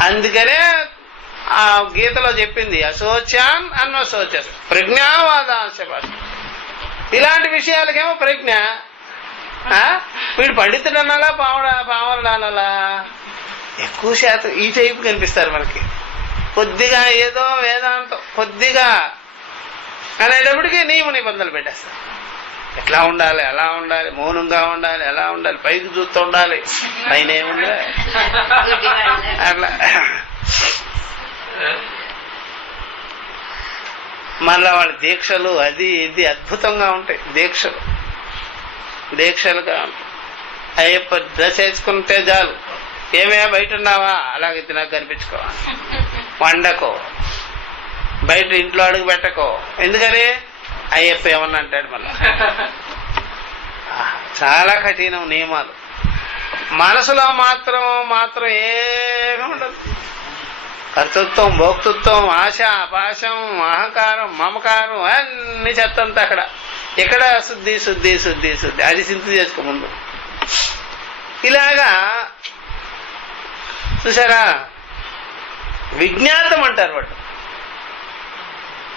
అందుకనే ఆ గీతలో చెప్పింది అశోచ్యాన్ అన్వశోచ ప్రజ్ఞావాదాంశ. ఇలాంటి విషయాలకేమో ప్రజ్ఞ. వీడు పండితుడు అనాలా, పామరుడు అనాలా? ఎక్కువ శాతం ఈ టైపు కనిపిస్తారు మనకి. కొద్దిగా ఏదో వేదాంతం కొద్దిగా అనేటప్పటికీ నియమ నిబంధనలు పెట్టేస్తారు. ఎట్లా ఉండాలి, ఎలా ఉండాలి, మౌనంగా ఉండాలి, ఎలా ఉండాలి, పైకి చూస్తూ ఉండాలి, పైన ఏముండాలి అట్లా. మళ్ళా వాళ్ళ దీక్షలు అది ఇది అద్భుతంగా ఉంటాయి. దీక్షలుగా ఉంటాయి. అయ్యప్ప డ్రెస్ వేసుకుంటే చాలు, ఏమే బయట ఉన్నావా, అలాగైతే నాకు కనిపించుకో, వండకో, బయట ఇంట్లో అడుగు పెట్టకో. ఎందుకని అయ్యప్ప ఏమన్నా అంటాడు మళ్ళా. చాలా కఠినం నియమాలు. మనసులో మాత్రం ఏమీ ఉండదు. కర్తృత్వం, భోక్తృత్వం, ఆశ, పాశం, అహంకారం, మమకారం అన్ని చెత్తంతా అక్కడ. ఇక్కడ శుద్ధి శుద్ధి శుద్ధి శుద్ధి, అది సింధు చేసుకో ముందు. ఇలాగా చూసారా, విజ్ఞాతం అంటారు వాడు.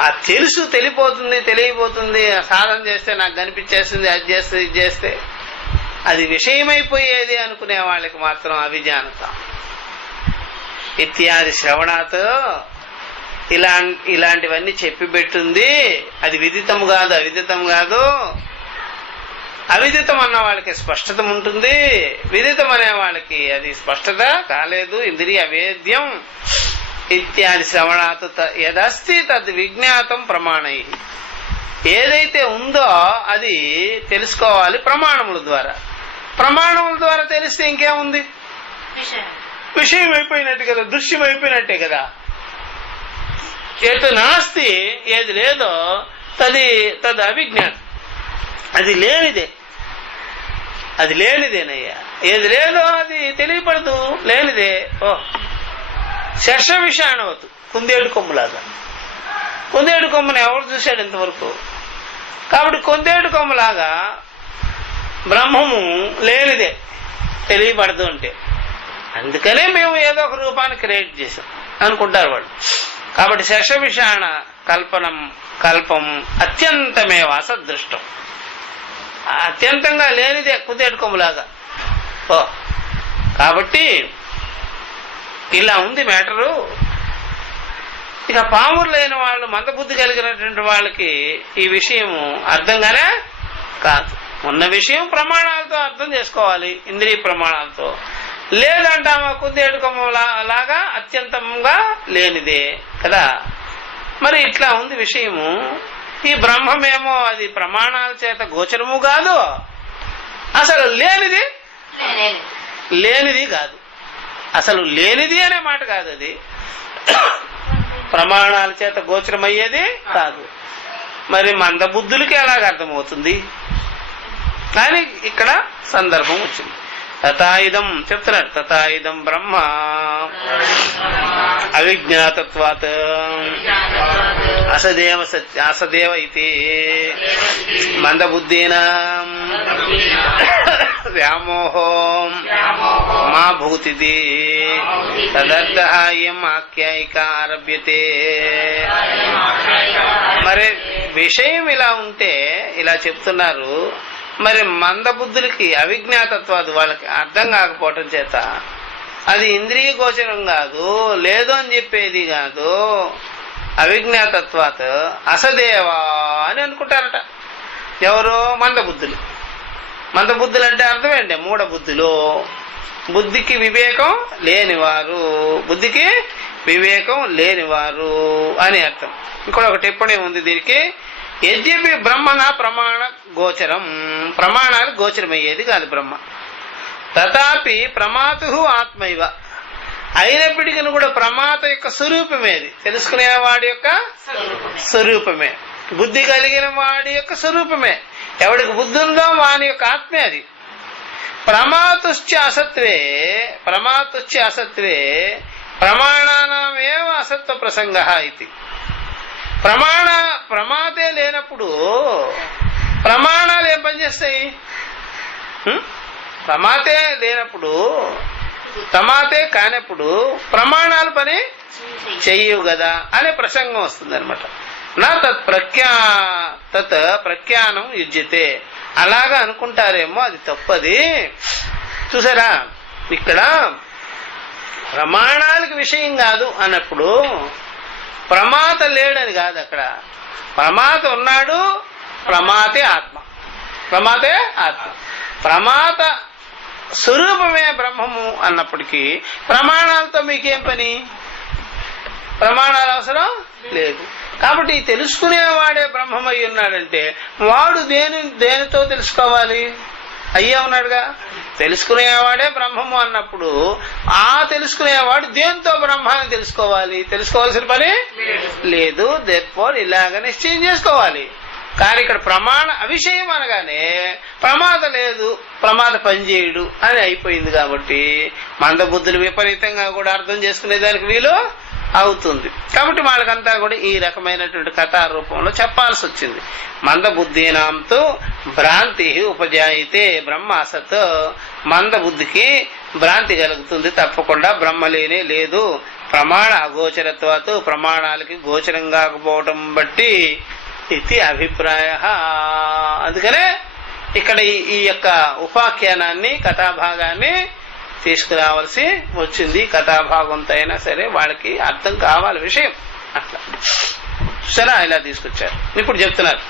ఆ తెలుసు తెలియపోతుంది, సాధన చేస్తే నాకు కనిపించేస్తుంది, అది చేస్తే ఇది చేస్తే అది విషయమైపోయేది అనుకునే వాళ్ళకి మాత్రం అవిజ్ఞానత. ఇత్యాది శ్రవణాతో ఇలాంటివన్నీ చెప్పి పెట్టుంది. అది విదితం కాదు, అవిదితం కాదు. అవిదితం అన్న వాళ్ళకి స్పష్టత ఉంటుంది, విదితం అనే వాళ్ళకి అది స్పష్టత కాలేదు. ఇంద్రియ అవేద్యం ఇత్యాది శ్రవణాత్ యదస్తి తద్ విజ్ఞాతం ప్రమాణై. ఏదైతే ఉందో అది తెలుసుకోవాలి ప్రమాణముల ద్వారా. ప్రమాణముల ద్వారా తెలిస్తే ఇంకేముంది, విషయం అయిపోయినట్టు కదా, దృశ్యం అయిపోయినట్టే కదా. ఏదో నాస్తి, ఏది లేదో తది అవిజ్ఞానం, అది లేనిదేనయ్యా. ఏది లేదో అది తెలియపడదు, లేనిదే. శర్ష విషాణవద్దు, కుందేడు కొమ్ములాగా. కుందేడు కొమ్మును ఎవరు చూశాడు ఇంతవరకు? కాబట్టి కుందేడు కొమ్ములాగా బ్రహ్మము లేనిదే, తెలియబడదు అంటే. అందుకనే మేము ఏదో ఒక రూపాన్ని క్రియేట్ చేసాం అనుకుంటారు వాళ్ళు. కాబట్టి శర్ష విషాణ కల్పం అత్యంతమేవ అసదృష్టం. అత్యంతంగా లేనిదే కుందేడు కొమ్ములాగా. కాబట్టి ఇలా ఉంది మ్యాటరు. ఇక పామురు లేని వాళ్ళు, మందబుద్ధి కలిగినటువంటి వాళ్ళకి ఈ విషయము అర్థంగానే కాదు. ఉన్న విషయం ప్రమాణాలతో అర్థం చేసుకోవాలి, ఇంద్రియ ప్రమాణాలతో. లేదంటామా కుందేడు కొమ్మ లాగా అత్యంతంగా లేనిదే కదా. మరి ఇట్లా ఉంది విషయము. ఈ బ్రహ్మమేమో అది ప్రమాణాల చేత గోచరము కాదు, అసలు లేనిది కాదు, అసలు లేనిది అనే మాట కాదు, అది ప్రమాణాల చేత గోచరమయ్యేది కాదు. మరి మందబుద్ధులకి ఎలాగ అర్థమవుతుంది కానీ ఇక్కడ సందర్భం వచ్చింది. తథాయిదం చెప్తున్నాడు, తథాయిదం బ్రహ్మ అవిజ్ఞాతత్వాత్ అసదేవ ఇది మందబుద్ధీనాం వ్యామోహో మా భూతిది తదర్థః ఇయం ఆఖ్యాయిక ఆరభ్యతే. మరి విషయం ఇలా ఉంటే ఇలా చెప్తున్నారు. మరి మందబుద్ధులకి అవిజ్ఞాతత్వాదు వాళ్ళకి అర్థం కాకపోవటం చేత అది ఇంద్రియ గోచరం కాదు, లేదు అని చెప్పేది కాదు, అవిజ్ఞాతత్వాత్ అసదేవా అని అనుకుంటారట. ఎవరు? మందబుద్ధులు. మందబుద్ధులు అంటే అర్థం ఏంటి? మూఢబుద్ధులు, బుద్ధికి వివేకం లేనివారు, బుద్ధికి వివేకం లేనివారు అని అర్థం. ఇంకొక టిప్పణి ఉంది దీనికి. యద్యపి బ్రహ్మణ ప్రమాణ గోచరం, ప్రమాణాలు గోచరమయ్యేది కాదు బ్రహ్మ. తథాపి ప్రమాతు ఆత్మైవ, అయినప్పటికీ కూడా ప్రమాత యొక్క స్వరూపమేది, తెలుసుకునేవాడి యొక్క స్వరూపమే, బుద్ధి కలిగిన వాడి యొక్క స్వరూపమే. ఎవడికి బుద్ధి ఉందో వాని యొక్క ఆత్మే అది. ప్రమాతుశ్చ అసత్వే ప్రమాణానామేవ అసత్వ ప్రసంగ ఇది. ప్రమాతే లేనప్పుడు ప్రమాణాలు ఏం పనిచేస్తాయి? ప్రమాతే లేనప్పుడు, ప్రమాతే కానప్పుడు ప్రమాణాలు పని చెయ్యవు కదా అనే ప్రసంగం వస్తుంది అనమాట. నా తత్ ప్రఖ్యానం యుజ్యతే, అలాగా అనుకుంటారేమో, అది తప్పది. చూసారా, ఇక్కడ ప్రమాణాలకు విషయం కాదు అన్నప్పుడు ప్రమాత లేడని కాదు, అక్కడ ప్రమాత ఉన్నాడు, ప్రమాతే ఆత్మ, ప్రమాతే ఆత్మ, ప్రమాత స్వరూపమే బ్రహ్మము అన్నప్పటికీ ప్రమాణాలతో మీకేం పని? ప్రమాణాలు అవసరం లేదు. కాబట్టి తెలుసుకునేవాడే బ్రహ్మమై ఉన్నాడంటే వాడు దేనితో తెలుసుకోవాలి? అయ్యే ఉన్నాడుగా. తెలుసుకునేవాడే బ్రహ్మము అన్నప్పుడు ఆ తెలుసుకునేవాడు దేంతో బ్రహ్మాన్ని తెలుసుకోవాలి? తెలుసుకోవాల్సిన పని లేదు. దేర్ఫోర్ ఇలాగ నిశ్చయం చేసుకోవాలి. కానీ ఇక్కడ ప్రమాణ అవిషయం అనగానే ప్రమాద లేదు, ప్రమాద పనిచేయుడు అని అయిపోయింది. కాబట్టి మందబుద్ధులు విపరీతంగా కూడా అర్థం చేసుకునేదానికి వీలు అవుతుంది. కాబట్టి వాళ్ళకంతా కూడా ఈ రకమైనటువంటి కథా రూపంలో చెప్పాల్సి వచ్చింది. మందబుద్ధీనాంతో భ్రాంతి ఉపజాయితే బ్రహ్మ అసత్, మందబుద్ధికి భ్రాంతి కలుగుతుంది తప్పకుండా, బ్రహ్మ లేనే లేదు. ప్రమాణ అగోచరత్వాత్, ప్రమాణాలకి గోచరం కాకపోవటం బట్టి ఇది అభిప్రాయ. అందుకనే ఇక్కడ ఈ యొక్క ఉపాఖ్యానాన్ని, కథాభాగాన్ని తీసుకురావాల్సి వచ్చింది. కథాభాగంతో అయినా సరే వాళ్ళకి అర్థం కావాలి విషయం, అట్లా సరే ఇలా తీసుకొచ్చారు. ఇప్పుడు చెప్తున్నారు.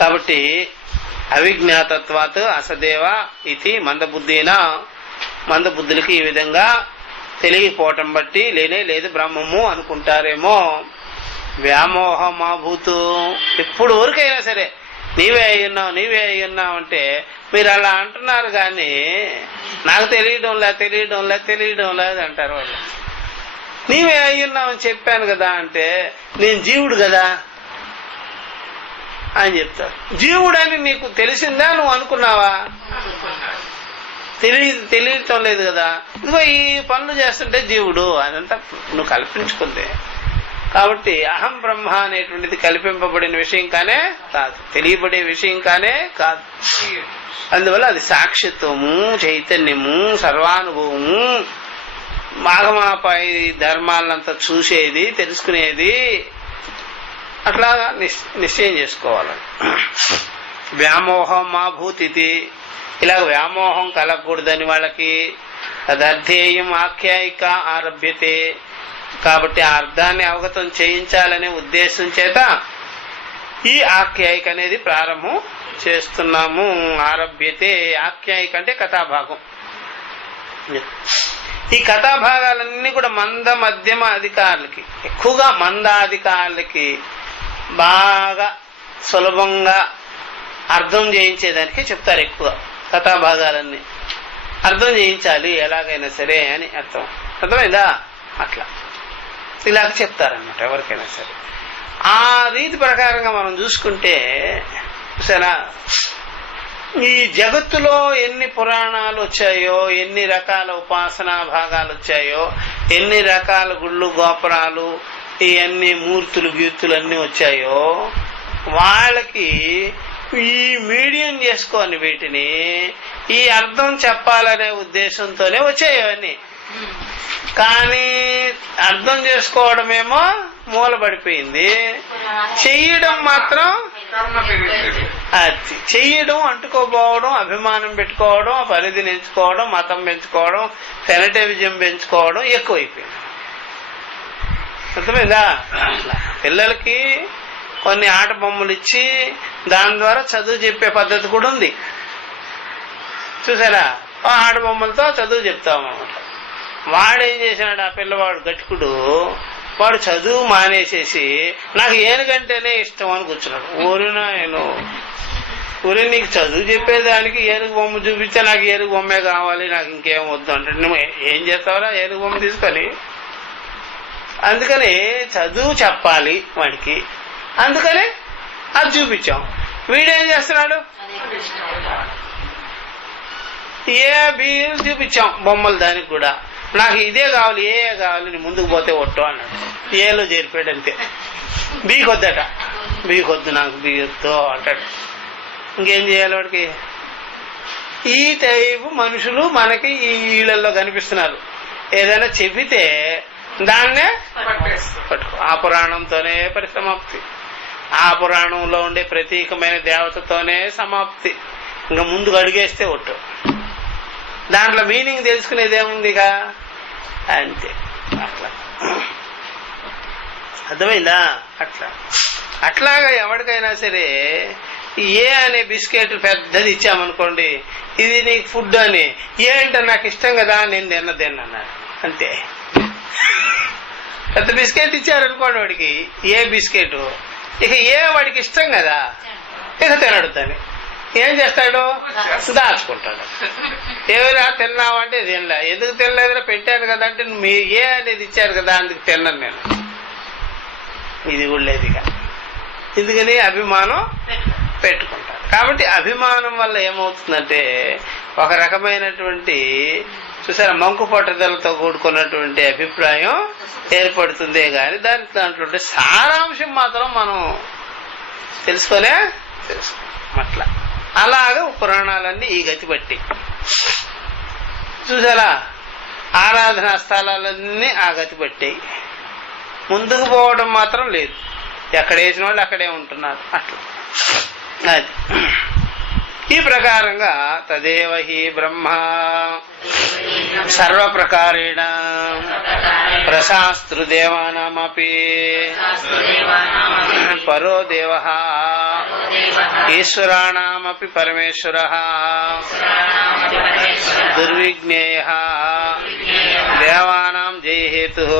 కాబట్టి అవిజ్ఞాతత్వాత్ అసదేవ ఇది మందబుద్ధీనా, మందబుద్ధులకి ఈ విధంగా తెలియకపోవటం బట్టి లేనే లేదు బ్రహ్మము అనుకుంటారేమో. వ్యామోహమాభూతు, ఎప్పుడు వరకైనా సరే నీవే అయ్యున్నావు అంటే మీరు అలా అంటున్నారు కానీ నాకు తెలియడం లేదు అంటారు వాళ్ళు. నీవే అయ్యున్నావని చెప్పాను కదా అంటే నేను జీవుడు కదా అని చెప్తారు. జీవుడని నీకు తెలిసిందా? నువ్వు అనుకున్నావా? తెలియటం లేదు కదా. ఇదిగో ఈ పనులు చేస్తుంటే జీవుడు, అదంతా నువ్వు కల్పించుకుందే. కాబట్టి అహం బ్రహ్మ అనేటువంటిది కల్పింపబడిన విషయం కానే కాదు, తెలియబడే విషయం కానే కాదు. అందువల్ల అది సాక్షిత్వము, చైతన్యము, సర్వానుభవము, ఆగమాపై ధర్మాలంతా చూసేది, తెలుసుకునేది, అట్లాగా నిశ్చయం చేసుకోవాలి. వ్యామోహం మా భూతిథి, ఇలా వ్యామోహం కలగకూడదని వాళ్ళకి తదర్థేయం ఆఖ్యాయిక ఆరభ్యతే. కాబట్టి ఆ అర్థాన్ని అవగతం చేయించాలనే ఉద్దేశం చేత ఈ ఆఖ్యాయిక అనేది ప్రారంభం చేస్తున్నాము. ఆరభ్యతే, ఆఖ్యాయిక అంటే కథాభాగం. ఈ కథాభాగాలన్నీ కూడా మంద మధ్యమ అధికారులకి, ఎక్కువగా మందాధికారులకి బాగా సులభంగా అర్థం చేయించేదానికి చెప్తారు. ఎక్కువ కథాభాగాలన్నీ అర్థం చేయించాలి ఎలాగైనా సరే అని అర్థమైందా? అట్లా ఇలాగ చెప్తారన్నమాట ఎవరికైనా సరే. ఆ రీతి ప్రకారంగా మనం చూసుకుంటే సరే, ఈ జగత్తులో ఎన్ని పురాణాలు వచ్చాయో, ఎన్ని రకాల ఉపాసనా భాగాలు వచ్చాయో, ఎన్ని రకాల గుళ్ళు గోపురాలు, ఇవన్నీ మూర్తులు గీర్తులు అన్నీ వచ్చాయో, వాళ్ళకి ఈ మీడియం చేసుకొని వీటిని ఈ అర్థం చెప్పాలనే ఉద్దేశంతోనే వచ్చాయి అవన్నీ. కానీ అర్థం చేసుకోవడమేమో మూలపడిపోయింది, చెయ్యడం మాత్రం అది చెయ్యడం, అంటుకోపోవడం, అభిమానం పెట్టుకోవడం, పరిధిని ఎంచుకోవడం, మతం పెంచుకోవడం, ఫెనటివిజం పెంచుకోవడం ఎక్కువైపోయింది. అర్థమైందా? పిల్లలకి కొన్ని ఆట బొమ్మలు ఇచ్చి దాని ద్వారా చదువు చెప్పే పద్ధతి కూడా ఉంది. చూసారా? ఆట బొమ్మలతో చదువు చెప్తామన్నమాట. వాడేం చేశాడు, ఆ పిల్లవాడు గట్టికుడు, వాడు చదువు మానేసేసి నాకు ఏనుగంటేనే ఇష్టం అని కూర్చున్నాడు. ఊరి నీకు చదువు చెప్పేదానికి ఏనుగు బొమ్మ చూపిస్తే నాకు ఏనుగు బొమ్మే కావాలి, నాకు ఇంకేం వద్దు అంటే నువ్వు ఏం చేస్తావురా ఏనుగు బొమ్మ తీసుకొని? అందుకని చదువు చెప్పాలి వాడికి, అందుకని అది చూపించాం. వీడేం చేస్తున్నాడు, ఏ బీలు చూపించాం బొమ్మలు, దానికి కూడా నాకు ఇదే కావాలి, ఏ కావాలి, ముందుకు పోతే ఒట్టు అన్నాడు. ఏలో చేరిపోయాడు అంతే. బీకొద్దట, బీకొద్దు, నాకు బీకొద్దు అంటాడు. ఇంకేం చేయాలి వాడికి? ఈ టైపు మనుషులు మనకి ఈ ఇళ్లలో కనిపిస్తున్నారు. ఏదైనా చెబితే దాన్నే పట్టుకో. ఆ పురాణంతోనే పరిసమాప్తి, ఆ పురాణంలో ఉండే ప్రతీకమైన దేవతతోనే సమాప్తి. ఇంకా ముందుకు అడిగేస్తే ఒట్టు. దాంట్లో మీనింగ్ తెలుసుకునేది ఏముందిగా, అంతే. అట్లా అర్థమైందా? అట్లాగా ఎవరికైనా సరే ఏ అనే బిస్కెట్ పెద్దది ఇచ్చామనుకోండి, ఇది నీకు ఫుడ్ అని, ఏంటో నాకు ఇష్టం కదా నేను తిన్నదన్నాడు అంతే. పెద్ద బిస్కెట్ ఇచ్చారనుకోండి వాడికి, ఏ బిస్కెట్, ఇక ఏ వాడికి ఇష్టం కదా, ఇక తినడు. దాన్ని ఏం చేస్తాడు, దాచుకుంటాడు. ఎవరా తిన్నావు అంటే తినలే, ఎందుకు తినలేదురా, పెట్టాను కదా అంటే మీ ఏ అనేది ఇచ్చారు కదా అందుకు తిన్నాను నేను. ఇది కూడా లేదుగా, ఎందుకని అభిమానం పెట్టుకుంటారు. కాబట్టి అభిమానం వల్ల ఏమవుతుందంటే ఒక రకమైనటువంటి చూసారా మంకు పట్టుదలతో కూడుకున్నటువంటి అభిప్రాయం ఏర్పడుతుందే గాని దాంట్లో సారాంశం మాత్రం మనం తెలుసుకో. అట్లా అలాగా పురాణాలన్నీ ఈ గతి బట్టి చూసారా, ఆరాధనా స్థలాలన్నీ ఆ గతి బట్టి ముందుకు పోవడం మాత్రం లేదు. ఎక్కడ వేసిన వాళ్ళు అక్కడే ఉంటున్నారు. అట్లా అది ఈ ప్రకారంగా తదేవ హి బ్రహ్మ సర్వప్రకారేణ ప్రశాస్త్రుదేవానామపి పరో దేవః ఈశ్వరాణామపి పరమేశ్వరః దుర్విజ్ఞేయః దేవానాం జయహేతుః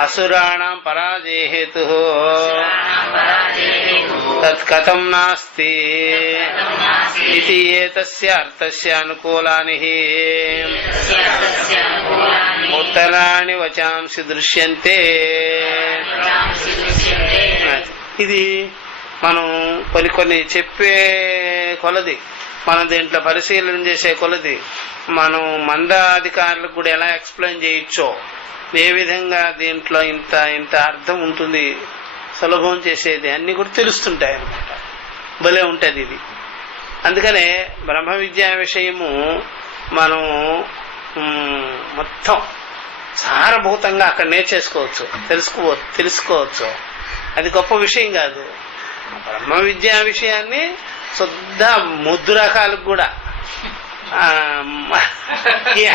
అసురాణాం పరాజయహేతుః తత్కథం నాస్తి ఇతి ఏతస్య అర్థస్య అనుకూలాని ఉత్తరాణి వచాంసి దృశ్యంతే. ఇది మనం కొన్ని చెప్పే కొలది, మనం దీంట్లో పరిశీలన చేసే కొలది, మనం మందాధికారులకు కూడా ఎలా ఎక్స్ప్లెయిన్ చేయొచ్చో, ఏ విధంగా దీంట్లో ఇంత అర్థం ఉంటుంది, సులభం చేసేది అన్ని కూడా తెలుస్తుంటాయి అన్నమాట. భలే ఉంటుంది ఇది. అందుకనే బ్రహ్మ విద్యా విషయము మనం మొత్తం సారభూతంగా అక్కడ నేర్చేసుకోవచ్చు, తెలుసుకోవచ్చు. అది గొప్ప విషయం కాదు. బ్రహ్మ విద్యా విషయాన్ని శుద్ధ ముద్దు రకాలకు కూడా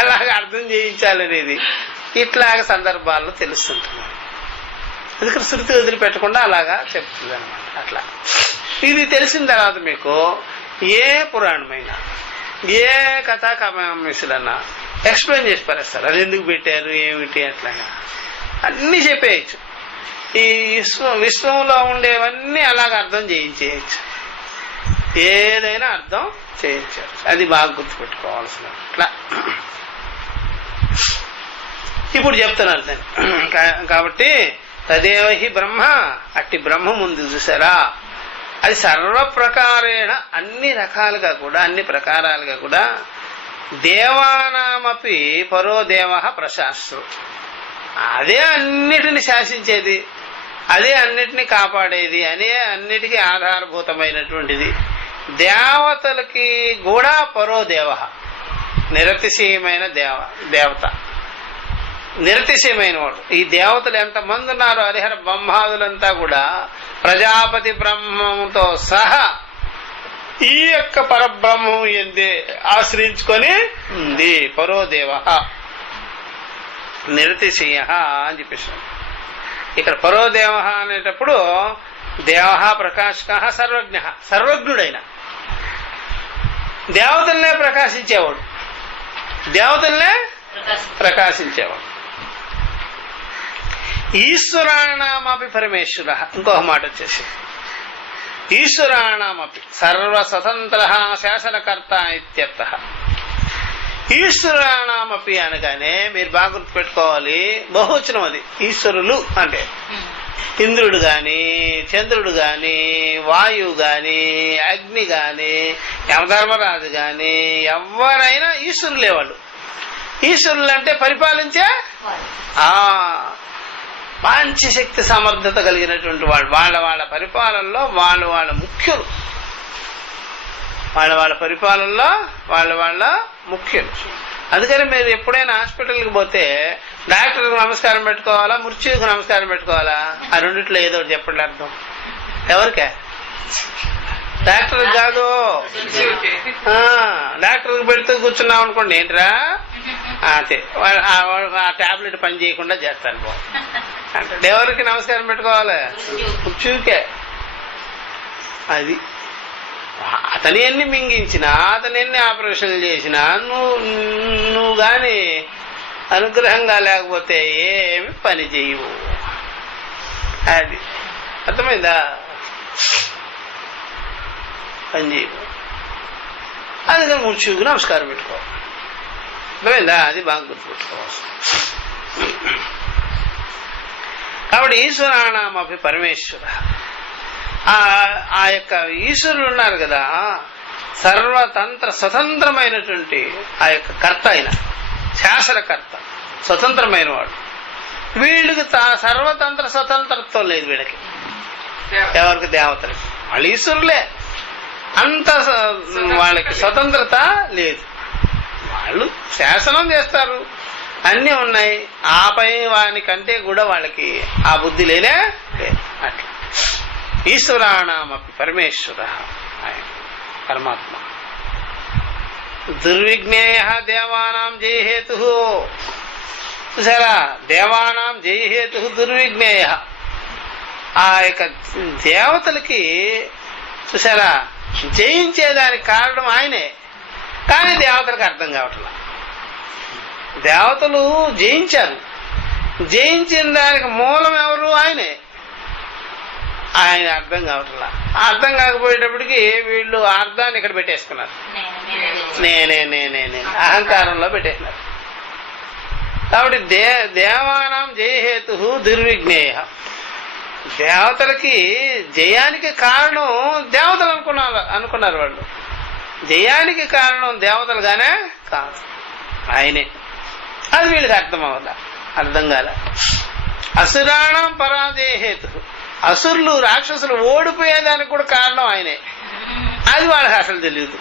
ఎలాగ అర్థం చేయించాలనేది ఇట్లాగ సందర్భాల్లో తెలుస్తుంటుంది. అందుకని శృతి వదిలిపెట్టకుండా అలాగా చెప్తుంది అనమాట. అట్లా ఇది తెలిసిన తర్వాత మీకు ఏ పురాణమైనా ఏ కథా కమిషులన్నా ఎక్స్ప్లెయిన్ చేసి పరేస్తారు. అది ఎందుకు పెట్టారు, ఏమిటి, అట్లాగా అన్నీ చెప్పేయచ్చు. ఈ విశ్వంలో ఉండేవన్నీ అలాగ అర్థం చేయించేయచ్చు, ఏదైనా అర్థం చేయొచ్చు. అది బాగా గుర్తుపెట్టుకోవాల్సిన. అట్లా ఇప్పుడు చెప్తున్నారు దాన్ని. కాబట్టి తదేవ హి బ్రహ్మ, అట్టి బ్రహ్మ ముందు చూసారా, అది సర్వప్రకారేణ అన్ని రకాలుగా కూడా, అన్ని ప్రకారాలుగా కూడా దేవానామపి పరో దేవ ప్రశాస్త్రు, అదే అన్నిటిని శాసించేది, అదే అన్నిటినీ కాపాడేది, అనే అన్నిటికీ ఆధారభూతమైనటువంటిది. దేవతలకి కూడా పరో దేవ, నిరతిశయమైన దేవత, నిరతిశయమైన వాడు. ఈ దేవతలు ఎంతమంది ఉన్నారో హరిహర బ్రహ్మాదులంతా కూడా ప్రజాపతి బ్రహ్మంతో సహా ఈ యొక్క పరబ్రహ్మం ఎందే ఆశ్రయించుకొని ఉంది. పరో దేవ నిరతిశయ అని చెప్పేసాడు. ఇక్కడ పరోదేవ అనేటప్పుడు దేవ ప్రకాశక సర్వజ్ఞ, సర్వజ్ఞుడైన దేవతల్నే ప్రకాశించేవాడు, దేవతల్నే ప్రకాశించేవాడు. ఈశ్వరాణామపి పరమేశ్వర, ఇంకొక మాట వచ్చేసి ఈశ్వరాణామపి సర్వస్వతంత్ర శాసనకర్త ఇత్యర్థ. ఈశ్వరాణామపి అనగానే మీరు బాగా గుర్తుపెట్టుకోవాలి, బహువచనం అది. ఈశ్వరులు అంటే ఇంద్రుడు గాని, చంద్రుడు గాని, వాయువు గాని, అగ్ని గాని, యమధర్మరాజు గాని, ఎవరైనా ఈశ్వరులే వాళ్ళు. ఈశ్వరులు అంటే పరిపాలించే మంచి శక్తి సమర్థత కలిగినటువంటి వాళ్ళు. వాళ్ళ పరిపాలనలో వాళ్ళ ముఖ్యులు, వాళ్ళ పరిపాలనలో వాళ్ళ ముఖ్యులు. అందుకని మీరు ఎప్పుడైనా హాస్పిటల్కి పోతే డాక్టర్కి నమస్కారం పెట్టుకోవాలా, మృత్యువుకి నమస్కారం పెట్టుకోవాలా? ఆ రెండిట్లో ఏదో ఒకటి చెప్పండి అర్థం. ఎవరికే? డాక్టర్కి కాదు. డాక్టర్కి పెడుతూ కూర్చున్నాం అనుకోండి, ఏంట్రా అదే ఆ టాబ్లెట్ పని చేయకుండా చేస్తాను బాబు అంటే ఎవరికి నమస్కారం పెట్టుకోవాలి? మృత్యువుకే. అది అతని ఎన్ని మింగించినా, అతని ఎన్ని ఆపరేషన్లు చేసినా నువ్వు గాని అనుగ్రహంగా లేకపోతే ఏమి పని చేయవు. అది అర్థమైందా? పని చేయవు. అందుకని మృత్యువుకి నమస్కారం పెట్టుకోవాలి. అర్థమైందా? అది బాగా గుర్తుపెట్టుకోవాలి. కాబట్టి ఈశ్వరాణామపి పరమేశ్వర, ఆ యొక్క ఈశ్వరులు ఉన్నారు కదా, సర్వతంత్ర స్వతంత్రమైనటువంటి ఆ యొక్క కర్త అయిన శాసనకర్త, స్వతంత్రమైన వాడు. వీళ్ళకి సర్వతంత్ర స్వతంత్రత్వం లేదు వీళ్ళకి. ఎవరికి? దేవతలకి. వాళ్ళు ఈశ్వరులే, అంత వాళ్ళకి స్వతంత్రత లేదు. వాళ్ళు శాసనం చేస్తారు, అన్నీ ఉన్నాయి. ఆపై వానికంటే కూడా వాళ్ళకి ఆ బుద్ధి లేనే లేదు. అట్లా ఈశ్వరాణామపి పరమేశ్వర, పరమాత్మ. దుర్విజ్ఞేయ దేవానాం జయహేతు. చూసారా, దేవానాం జయహేతు దుర్విజ్ఞేయ. ఆ యొక్క దేవతలకి చూసారా జయించేదానికి కారణం ఆయనే, కానీ దేవతలకు అర్థం కావట్లా. దేవతలు జయించారు, జయించిన దానికి మూలం ఎవరు? ఆయనే. ఆయన అర్థం కావట్లా. అర్థం కాకపోయేటప్పటికి వీళ్ళు అర్థాన్ని ఇక్కడ పెట్టేసుకున్నారు. నేనే అహంకారంలో పెట్టేసినారు. కాబట్టి దేవానాం జయహేతు దుర్విజ్ఞేయ. దేవతలకి జయానికి కారణం దేవతలు అనుకున్నారు వాళ్ళు. జయానికి కారణం దేవతలుగానే కాదు, ఆయనే. అది వీళ్ళకి అర్థం కాల. అసురాణం పరాజయహేతు. అసురులు, రాక్షసులు ఓడిపోయేదానికి కూడా కారణం ఆయనే. అది వాళ్ళకి అసలు తెలియదు.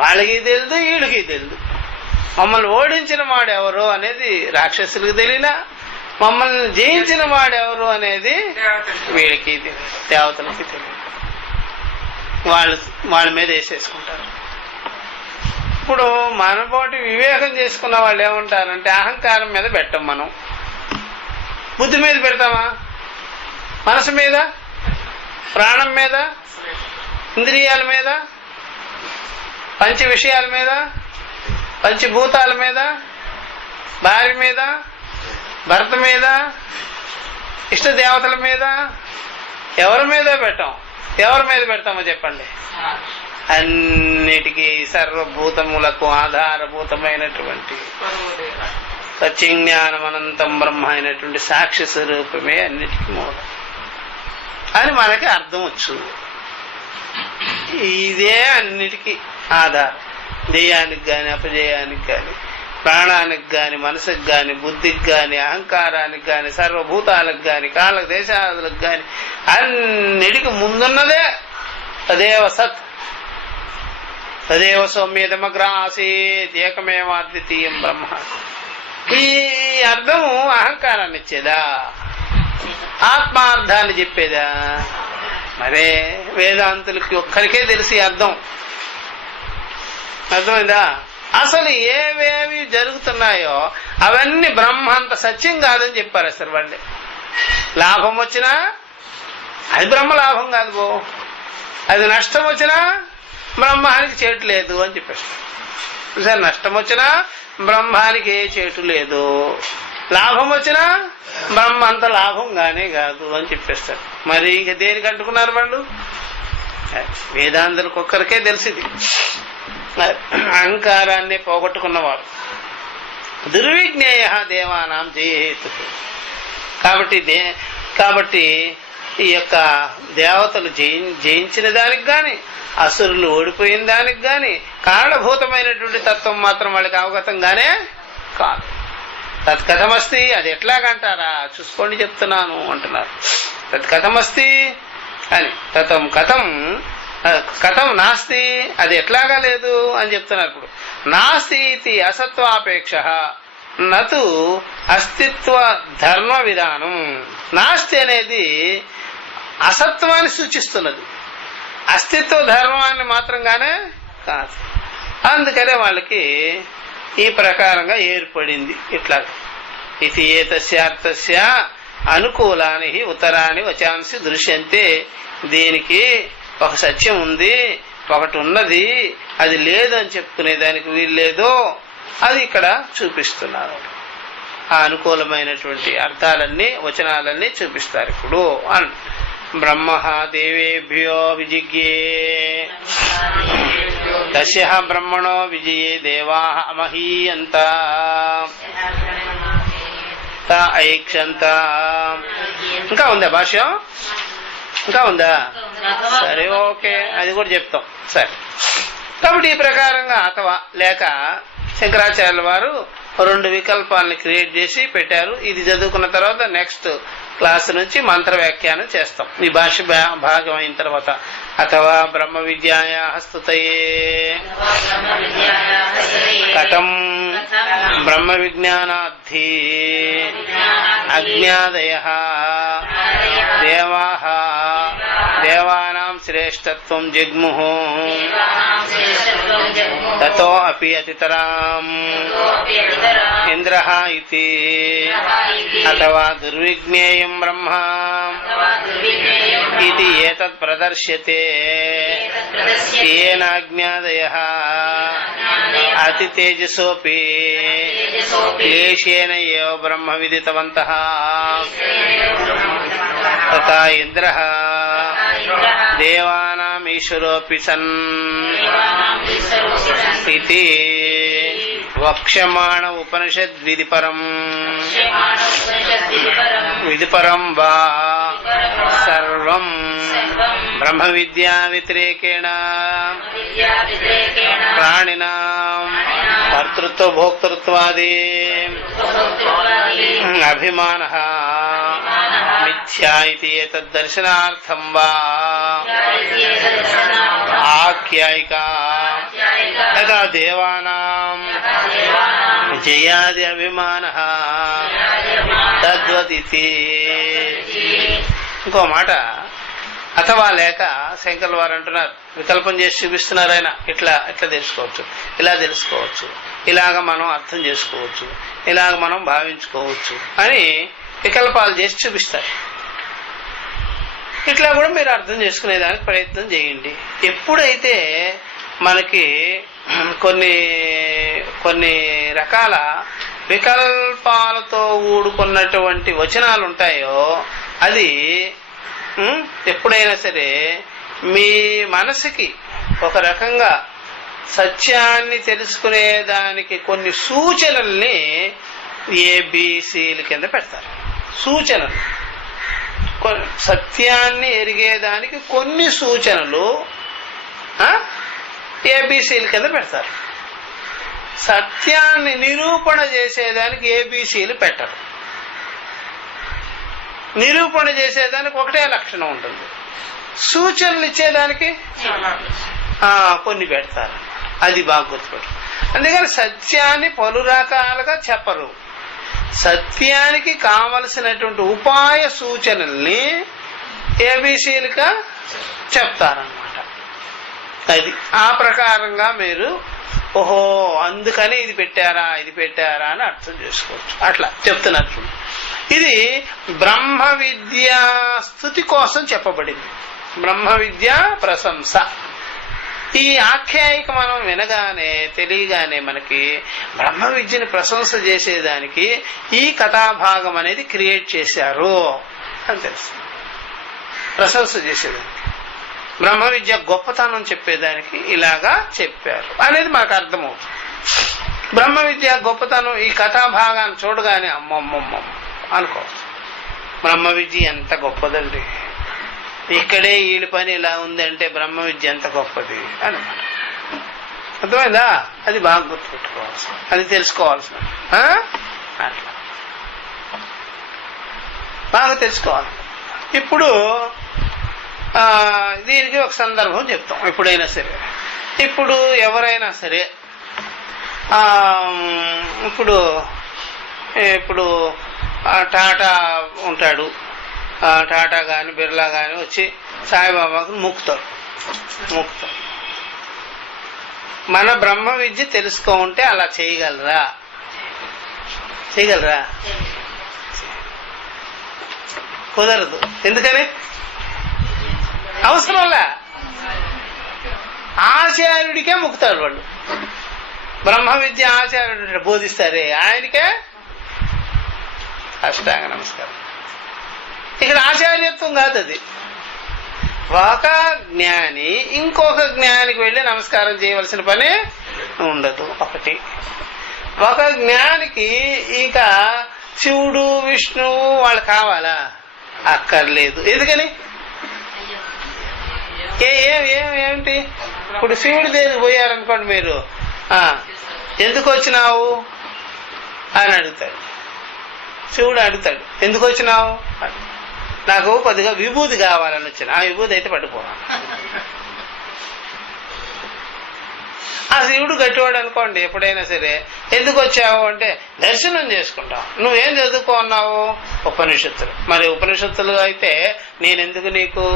వాళ్ళకి తెలియదు, వీళ్ళకి తెలియదు. మమ్మల్ని ఓడించిన వాడెవరు అనేది రాక్షసులకు తెలియలా, మమ్మల్ని జయించిన వాడెవరు అనేది వీళ్ళకి తెలియదు, దేవతలకి తెలియదు. వాళ్ళ మీద వేసేసుకుంటారు. ఇప్పుడు మనపోటి వివేకం చేసుకున్న వాళ్ళు ఏమంటారంటే, అహంకారం మీద పెట్టం, మనం బుద్ధి మీద పెడతామా? మనసు మీద, ప్రాణం మీద, ఇంద్రియాల మీద, పంచ విషయాల మీద, పంచభూతాల మీద, భార్య మీద, భర్త మీద, ఇష్ట దేవతల మీద, ఎవరి మీద పెట్టాం? ఎవరి మీద పెడతామో చెప్పండి. అన్నిటికీ సర్వభూతములకు ఆధారభూతమైనటువంటి సత్యజ్ఞానం అనంతం బ్రహ్మ అయినటువంటి సాక్షి స్వరూపమే అన్నిటికీ మూలం అని మనకి అర్థం వచ్చు. ఇదే అన్నిటికీ ఆధారం. జయానికి గాని, అపజయానికి గాని, ప్రాణానికి గాని, మనసుకు గాని, బుద్ధికి గాని, అహంకారానికి గాని, సర్వభూతాలకు గాని, కాళ్ళ దేశాదులకు గాని అన్నిటికి ముందున్నదే తదేవ సత్, తదేవ సౌమ్యదమగ్ర ఆసీత్ ఏకమేవాద్వితీయం బ్రహ్మ. ఈ అర్థము అహంకారాన్ని ఇచ్చేదా? ఆత్మార్థాన్ని చెప్పేదా? మరే వేదాంతులకి ఒక్కరికే తెలిసి అర్థం. అర్థమైందా? అసలు ఏవేవి జరుగుతున్నాయో అవన్నీ బ్రహ్మ అంత సత్యం కాదని చెప్పారు. అసలు వాళ్ళే లాభం వచ్చినా అది బ్రహ్మ లాభం కాదు బో, అది నష్టం వచ్చినా బ్రహ్మానికి చేటు లేదు అని చెప్పేస్తారు. సార్ నష్టం వచ్చినా బ్రహ్మానికి ఏ చేటు లేదు, లాభం వచ్చినా బ్రహ్మ అంత లాభంగానే కాదు అని చెప్పేస్తారు. మరి ఇక దేనికి అంటుకున్నారు వాళ్ళు? వేదాంతులకు ఒక్కరికే తెలిసింది. అహంకారాన్ని పోగొట్టుకున్నవాడు దుర్విజ్ఞేయ దేవానాం జయేతు. కాబట్టి ఈ యొక్క దేవతలు జయించిన దానికి గాని, అసురులు ఓడిపోయిన దానికి గాని కారణభూతమైనటువంటి తత్వం మాత్రం వాళ్ళకి అవగతంగానే కాదు. తత్కథమస్తి, అది ఎట్లాగంటారా చూసుకోండి చెప్తున్నాను అంటున్నారు. తత్కథమస్తి అని, తతం కథం కథం నాస్తి, అది ఎట్లాగా లేదు అని చెప్తున్నారు. ఇప్పుడు నాస్తి ఇది అసత్వాపేక్ష నతు అస్తిత్వ ధర్మ విధానం. నాస్తి అనేది అసత్వాన్ని సూచిస్తున్నది, అస్తిత్వ ధర్మాన్ని మాత్రంగానే కాదు. అందుకనే వాళ్ళకి ఈ ప్రకారంగా ఏర్పడింది. ఇట్లా ఇది ఏతస్యార్థస్య అనుకూలాని ఉత్తరాన్ని వచాంసి దృశ్యంతే. దీనికి ఒక సత్యం ఉంది, ఒకటి ఉన్నది, అది లేదు అని చెప్పుకునే దానికి వీల్లేదు, అది ఇక్కడ చూపిస్తున్నారు. ఆ అనుకూలమైనటువంటి అర్థాలన్నీ వచనాలన్నీ చూపిస్తారు. ఇప్పుడు బ్రహ్మ దేవేభ్యో విజిజ్ఞే తస్య బ్రహ్మణో విజయే దేవా అమహీయంత ఐక్షంత. ఇంకా ఉందా భాష్యం? ఇంకా ఉందా? సరే, ఓకే, అది కూడా చెప్తాం. సరే, కాబట్టి ఈ ప్రకారంగా అథవా లేక శంకరాచార్యుల వారు 2 వికల్పాలను క్రియేట్ చేసి పెట్టారు. ఇది చదువుకున్న తర్వాత నెక్స్ట్ క్లాస్ నుంచి మంత్ర వ్యాఖ్యానం చేస్తాం. ఈ భాష భాగం అయిన తర్వాత అథవా బ్రహ్మ విద్యాయా స్తుతయే కథం బ్రహ్మ విజ్ఞానార్థి అజ్ఞాదయః దేవాః దేవానాం శ్రేష్టత్వం జగ్ముః తతో అపి అతితరాం ఇంద్రః ఇతి అథవా దుర్విజ్ఞేయం బ్రహ్మ ఇది ఏతత్ ప్రదర్శ్యతే ఏన అజ్ఞాదయః అతి తేజసోపి క్లేశేన ఏవ బ్రహ్మ విదితవంతః తథా ఇంద్రః దేవానాం ఈశ్వరోపి సన్ ఇతి వక్ష్యమాణ ఉపనిషద్ విధిపరం వా సర్వం బ్రహ్మ విద్యా వ్యతిరేకేణ ప్రాణినాం కర్తృత్వ భోక్తృత్వాది అభిమానః మిథ్యా ఇతి ఏతద్దర్శనార్థం వా ఆఖ్యాయికా తదా దేవానాం జయాది అభిమానః తద్వదితి. ఇంకో మాట అథవా లేక శంకర్ల వారు అంటున్నారు, వికల్పం చేసి చూపిస్తున్నారు. ఆయన ఇట్లా తెలుసుకోవచ్చు, ఇలా తెలుసుకోవచ్చు, ఇలాగ మనం అర్థం చేసుకోవచ్చు, ఇలాగ మనం భావించుకోవచ్చు అని వికల్పాలు చేసి చూపిస్తారు. ఇట్లా కూడా మీరు అర్థం చేసుకునేదానికి ప్రయత్నం చేయండి. ఎప్పుడైతే మనకి కొన్ని కొన్ని రకాల వికల్పాలతో కూడుకున్నటువంటి వచనాలు ఉంటాయో అది ఎప్పుడైనా సరే మీ మనసుకి ఒక రకంగా సత్యాన్ని తెలుసుకునే దానికి కొన్ని సూచనల్ని ఏబిసిల కింద పెడతారు. సూచనలు, సత్యాన్ని ఎరిగేదానికి కొన్ని సూచనలు ఏబిసిల కింద పెడతారు. సత్యాన్ని నిరూపణ చేసేదానికి ఏబిసిలు పెట్టరు. నిరూపణ చేసేదానికి ఒకటే లక్షణం ఉంటుంది, సూచనలు ఇచ్చేదానికి కొన్ని పెడతారు. అది బాగా గుర్తుపెట్టు. అందుకని సత్యాన్ని పలు రకాలుగా చెప్పరు. సత్యానికి కావలసినటువంటి ఉపాయ సూచనల్ని ఏబిసిలుగా చెప్తారన్నమాట. అది ఆ ప్రకారంగా మీరు ఓహో అందుకని ఇది పెట్టారా అని అర్థం చేసుకోవచ్చు. అట్లా చెప్తున్నట్టు ఇది బ్రహ్మ విద్యా స్తుతి కోసం చెప్పబడింది. బ్రహ్మ విద్యా ప్రశంస. ఈ ఆఖ్యాయిక మనం వినగానే తెలియగానే మనకి బ్రహ్మ విద్యని ప్రశంస చేసేదానికి ఈ కథాభాగం అనేది క్రియేట్ చేశారు అని తెలుసు. ప్రశంస చేసేదానికి, బ్రహ్మ విద్య గొప్పతనం చెప్పేదానికి ఇలాగా చెప్పారు అనేది మనకు అర్థమవుతుంది. బ్రహ్మ విద్య గొప్పతనం ఈ కథాభాగాన్ని చూడగానే అమ్మమ్మమ్మ అనుకోవచ్చు, బ్రహ్మ విద్య ఎంత గొప్పదండి, ఇక్కడే వీళ్ళ పని ఇలా ఉంది అంటే బ్రహ్మ విద్య ఎంత గొప్పది అనమాట. అర్థమైందా? అది బాగా గుర్తుపెట్టుకోవాల్సి, అది తెలుసుకోవాల్సిన, అట్లా బాగా తెలుసుకోవాలి. ఇప్పుడు దీనికి ఒక సందర్భం చెప్తాం. ఎప్పుడైనా సరే, ఇప్పుడు ఎవరైనా సరే ఇప్పుడు ఇప్పుడు టాటా ఉంటాడు, టాటా కానీ బిర్లా కానీ వచ్చి సాయిబాబాకు మొక్కుతారు. మన బ్రహ్మ విద్య తెలుసుకోంటే అలా చేయగలరా? కుదరదు. ఎందుకని? అవసరంలా. ఆచార్యుడికే మొక్కుతారు వాళ్ళు. బ్రహ్మ విద్య ఆచార్యుడు బోధిస్తారే ఆయనకే అష్టాంగ నమస్కారం. ఇక్కడ ఆచార్యత్వం కాదు, అది ఒక జ్ఞాని ఇంకొక జ్ఞానికి వెళ్ళి నమస్కారం చేయవలసిన పని ఉండదు. ఒకటి, ఒక జ్ఞానికి ఇక శివుడు విష్ణువు వాళ్ళు కావాలా? అక్కర్లేదు. ఎందుకని? ఏమిటి ఇప్పుడు శివుడి దగ్గరికి పోయారనుకోండి, మీరు ఎందుకు వచ్చినావు అని అడుగుతాడు. శివుడు అడుగుతాడు, ఎందుకు వచ్చినావు? నాకు కొద్దిగా విభూతి కావాలని వచ్చిన. ఆ విభూతి అయితే పట్టుకోవాలి. ఆ శివుడు గట్టివాడు అనుకోండి, ఎప్పుడైనా సరే ఎందుకు వచ్చావు అంటే దర్శనం చేసుకుంటావు. నువ్వేం చదువుకున్నావు? ఉపనిషత్తులు. మరి ఉపనిషత్తులు అయితే నేనెందుకు నీకు?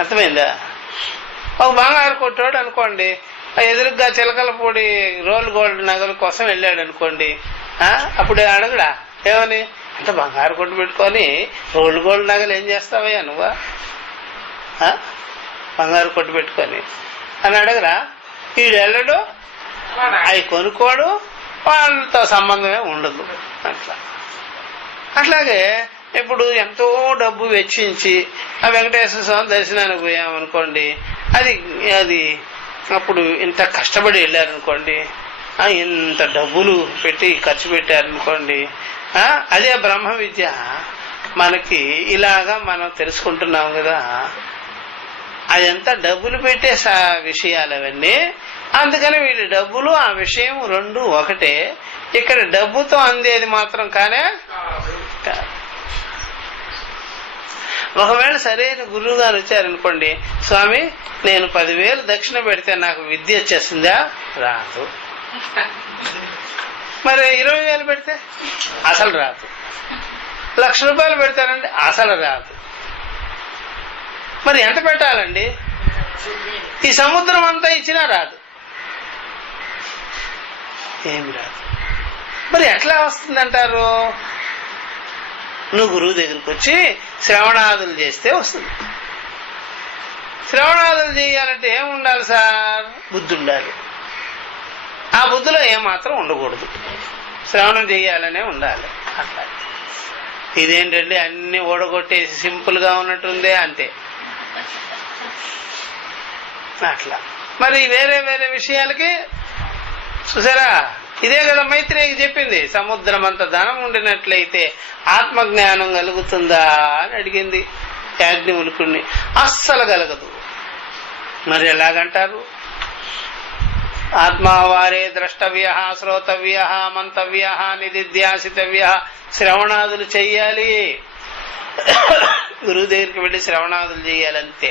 అర్థమైందా? ఒక బంగారు కొట్టాడు అనుకోండి, ఎదురుగా చిలకలపూడి రోల్ గోల్డ్ నగల కోసం వెళ్ళాడు అనుకోండి, అప్పుడు అడగడా ఏమని? అంటే బంగారు కొట్టు పెట్టుకొని రోల్ గోల్డ్ నగలు ఏం చేస్తావయ్యా నువ్వా? బంగారు కొట్టు పెట్టుకొని అని అడగరా? వీడు వెళ్ళడు, అవి కొనుక్కోడు, వాళ్ళతో సంబంధమే ఉండదు. అట్లాగే ఇప్పుడు ఎంతో డబ్బు వెచ్చించి ఆ వెంకటేశ్వర స్వామి దర్శనానికి పోయామనుకోండి, అది అప్పుడు ఇంత కష్టపడి వెళ్ళారనుకోండి, ఇంత డబ్బులు పెట్టి ఖర్చు పెట్టారనుకోండి, అదే బ్రహ్మ విద్య మనకి ఇలాగా మనం తెలుసుకుంటున్నాం కదా, అదంతా డబ్బులు పెట్టే విషయాలు అవన్నీ. అందుకని వీళ్ళ డబ్బులు ఆ విషయం రెండు ఒకటే. ఇక్కడ డబ్బుతో అందేది మాత్రం కానే. ఒకవేళ సరైన గురువు గారు వచ్చారనుకోండి, స్వామి నేను 10,000 దక్షిణ పెడితే నాకు విద్య వచ్చేసిందా? రాదు. మరి 20,000 పెడితే అసలు రాదు. 1,00,000 రూపాయలు పెడతానండి, అసలు రాదు. మరి ఎంత పెట్టాలండి? ఈ సముద్రం అంతా ఇచ్చినా రాదు, ఏమి రాదు. మరి ఎట్లా వస్తుందంటారు? నువ్వు గురువు దగ్గరికి వచ్చి శ్రవణాదులు చేస్తే వస్తుంది. శ్రవణాదులు చేయాలంటే ఏం ఉండాలి సార్? బుద్ధి ఉండాలి. ఆ బుద్ధిలో ఏమాత్రం ఉండకూడదు, శ్రవణం చేయాలనే ఉండాలి. అట్లా ఇదేంటండి అన్ని ఓడగొట్టేసి సింపుల్ గా ఉన్నట్టుందే, అంతే. అట్లా మరి వేరే వేరే విషయాలకి చూసారా, ఇదే కదా మైత్రేయికి చెప్పింది. సముద్రం అంత ధనం ఉండినట్లయితే ఆత్మజ్ఞానం కలుగుతుందా అని అడిగింది యాజ్ఞవల్కుణ్ణి. అస్సలు కలగదు. మరి ఎలాగంటారు? ఆత్మావారే ద్రష్టవ్య, శ్రోతవ్య, మంతవ్య, నిధిధ్యాసితవ్య. శ్రవణాదులు చెయ్యాలి, గురువు దగ్గరికి వెళ్ళి శ్రవణాదులు చెయ్యాలంతే.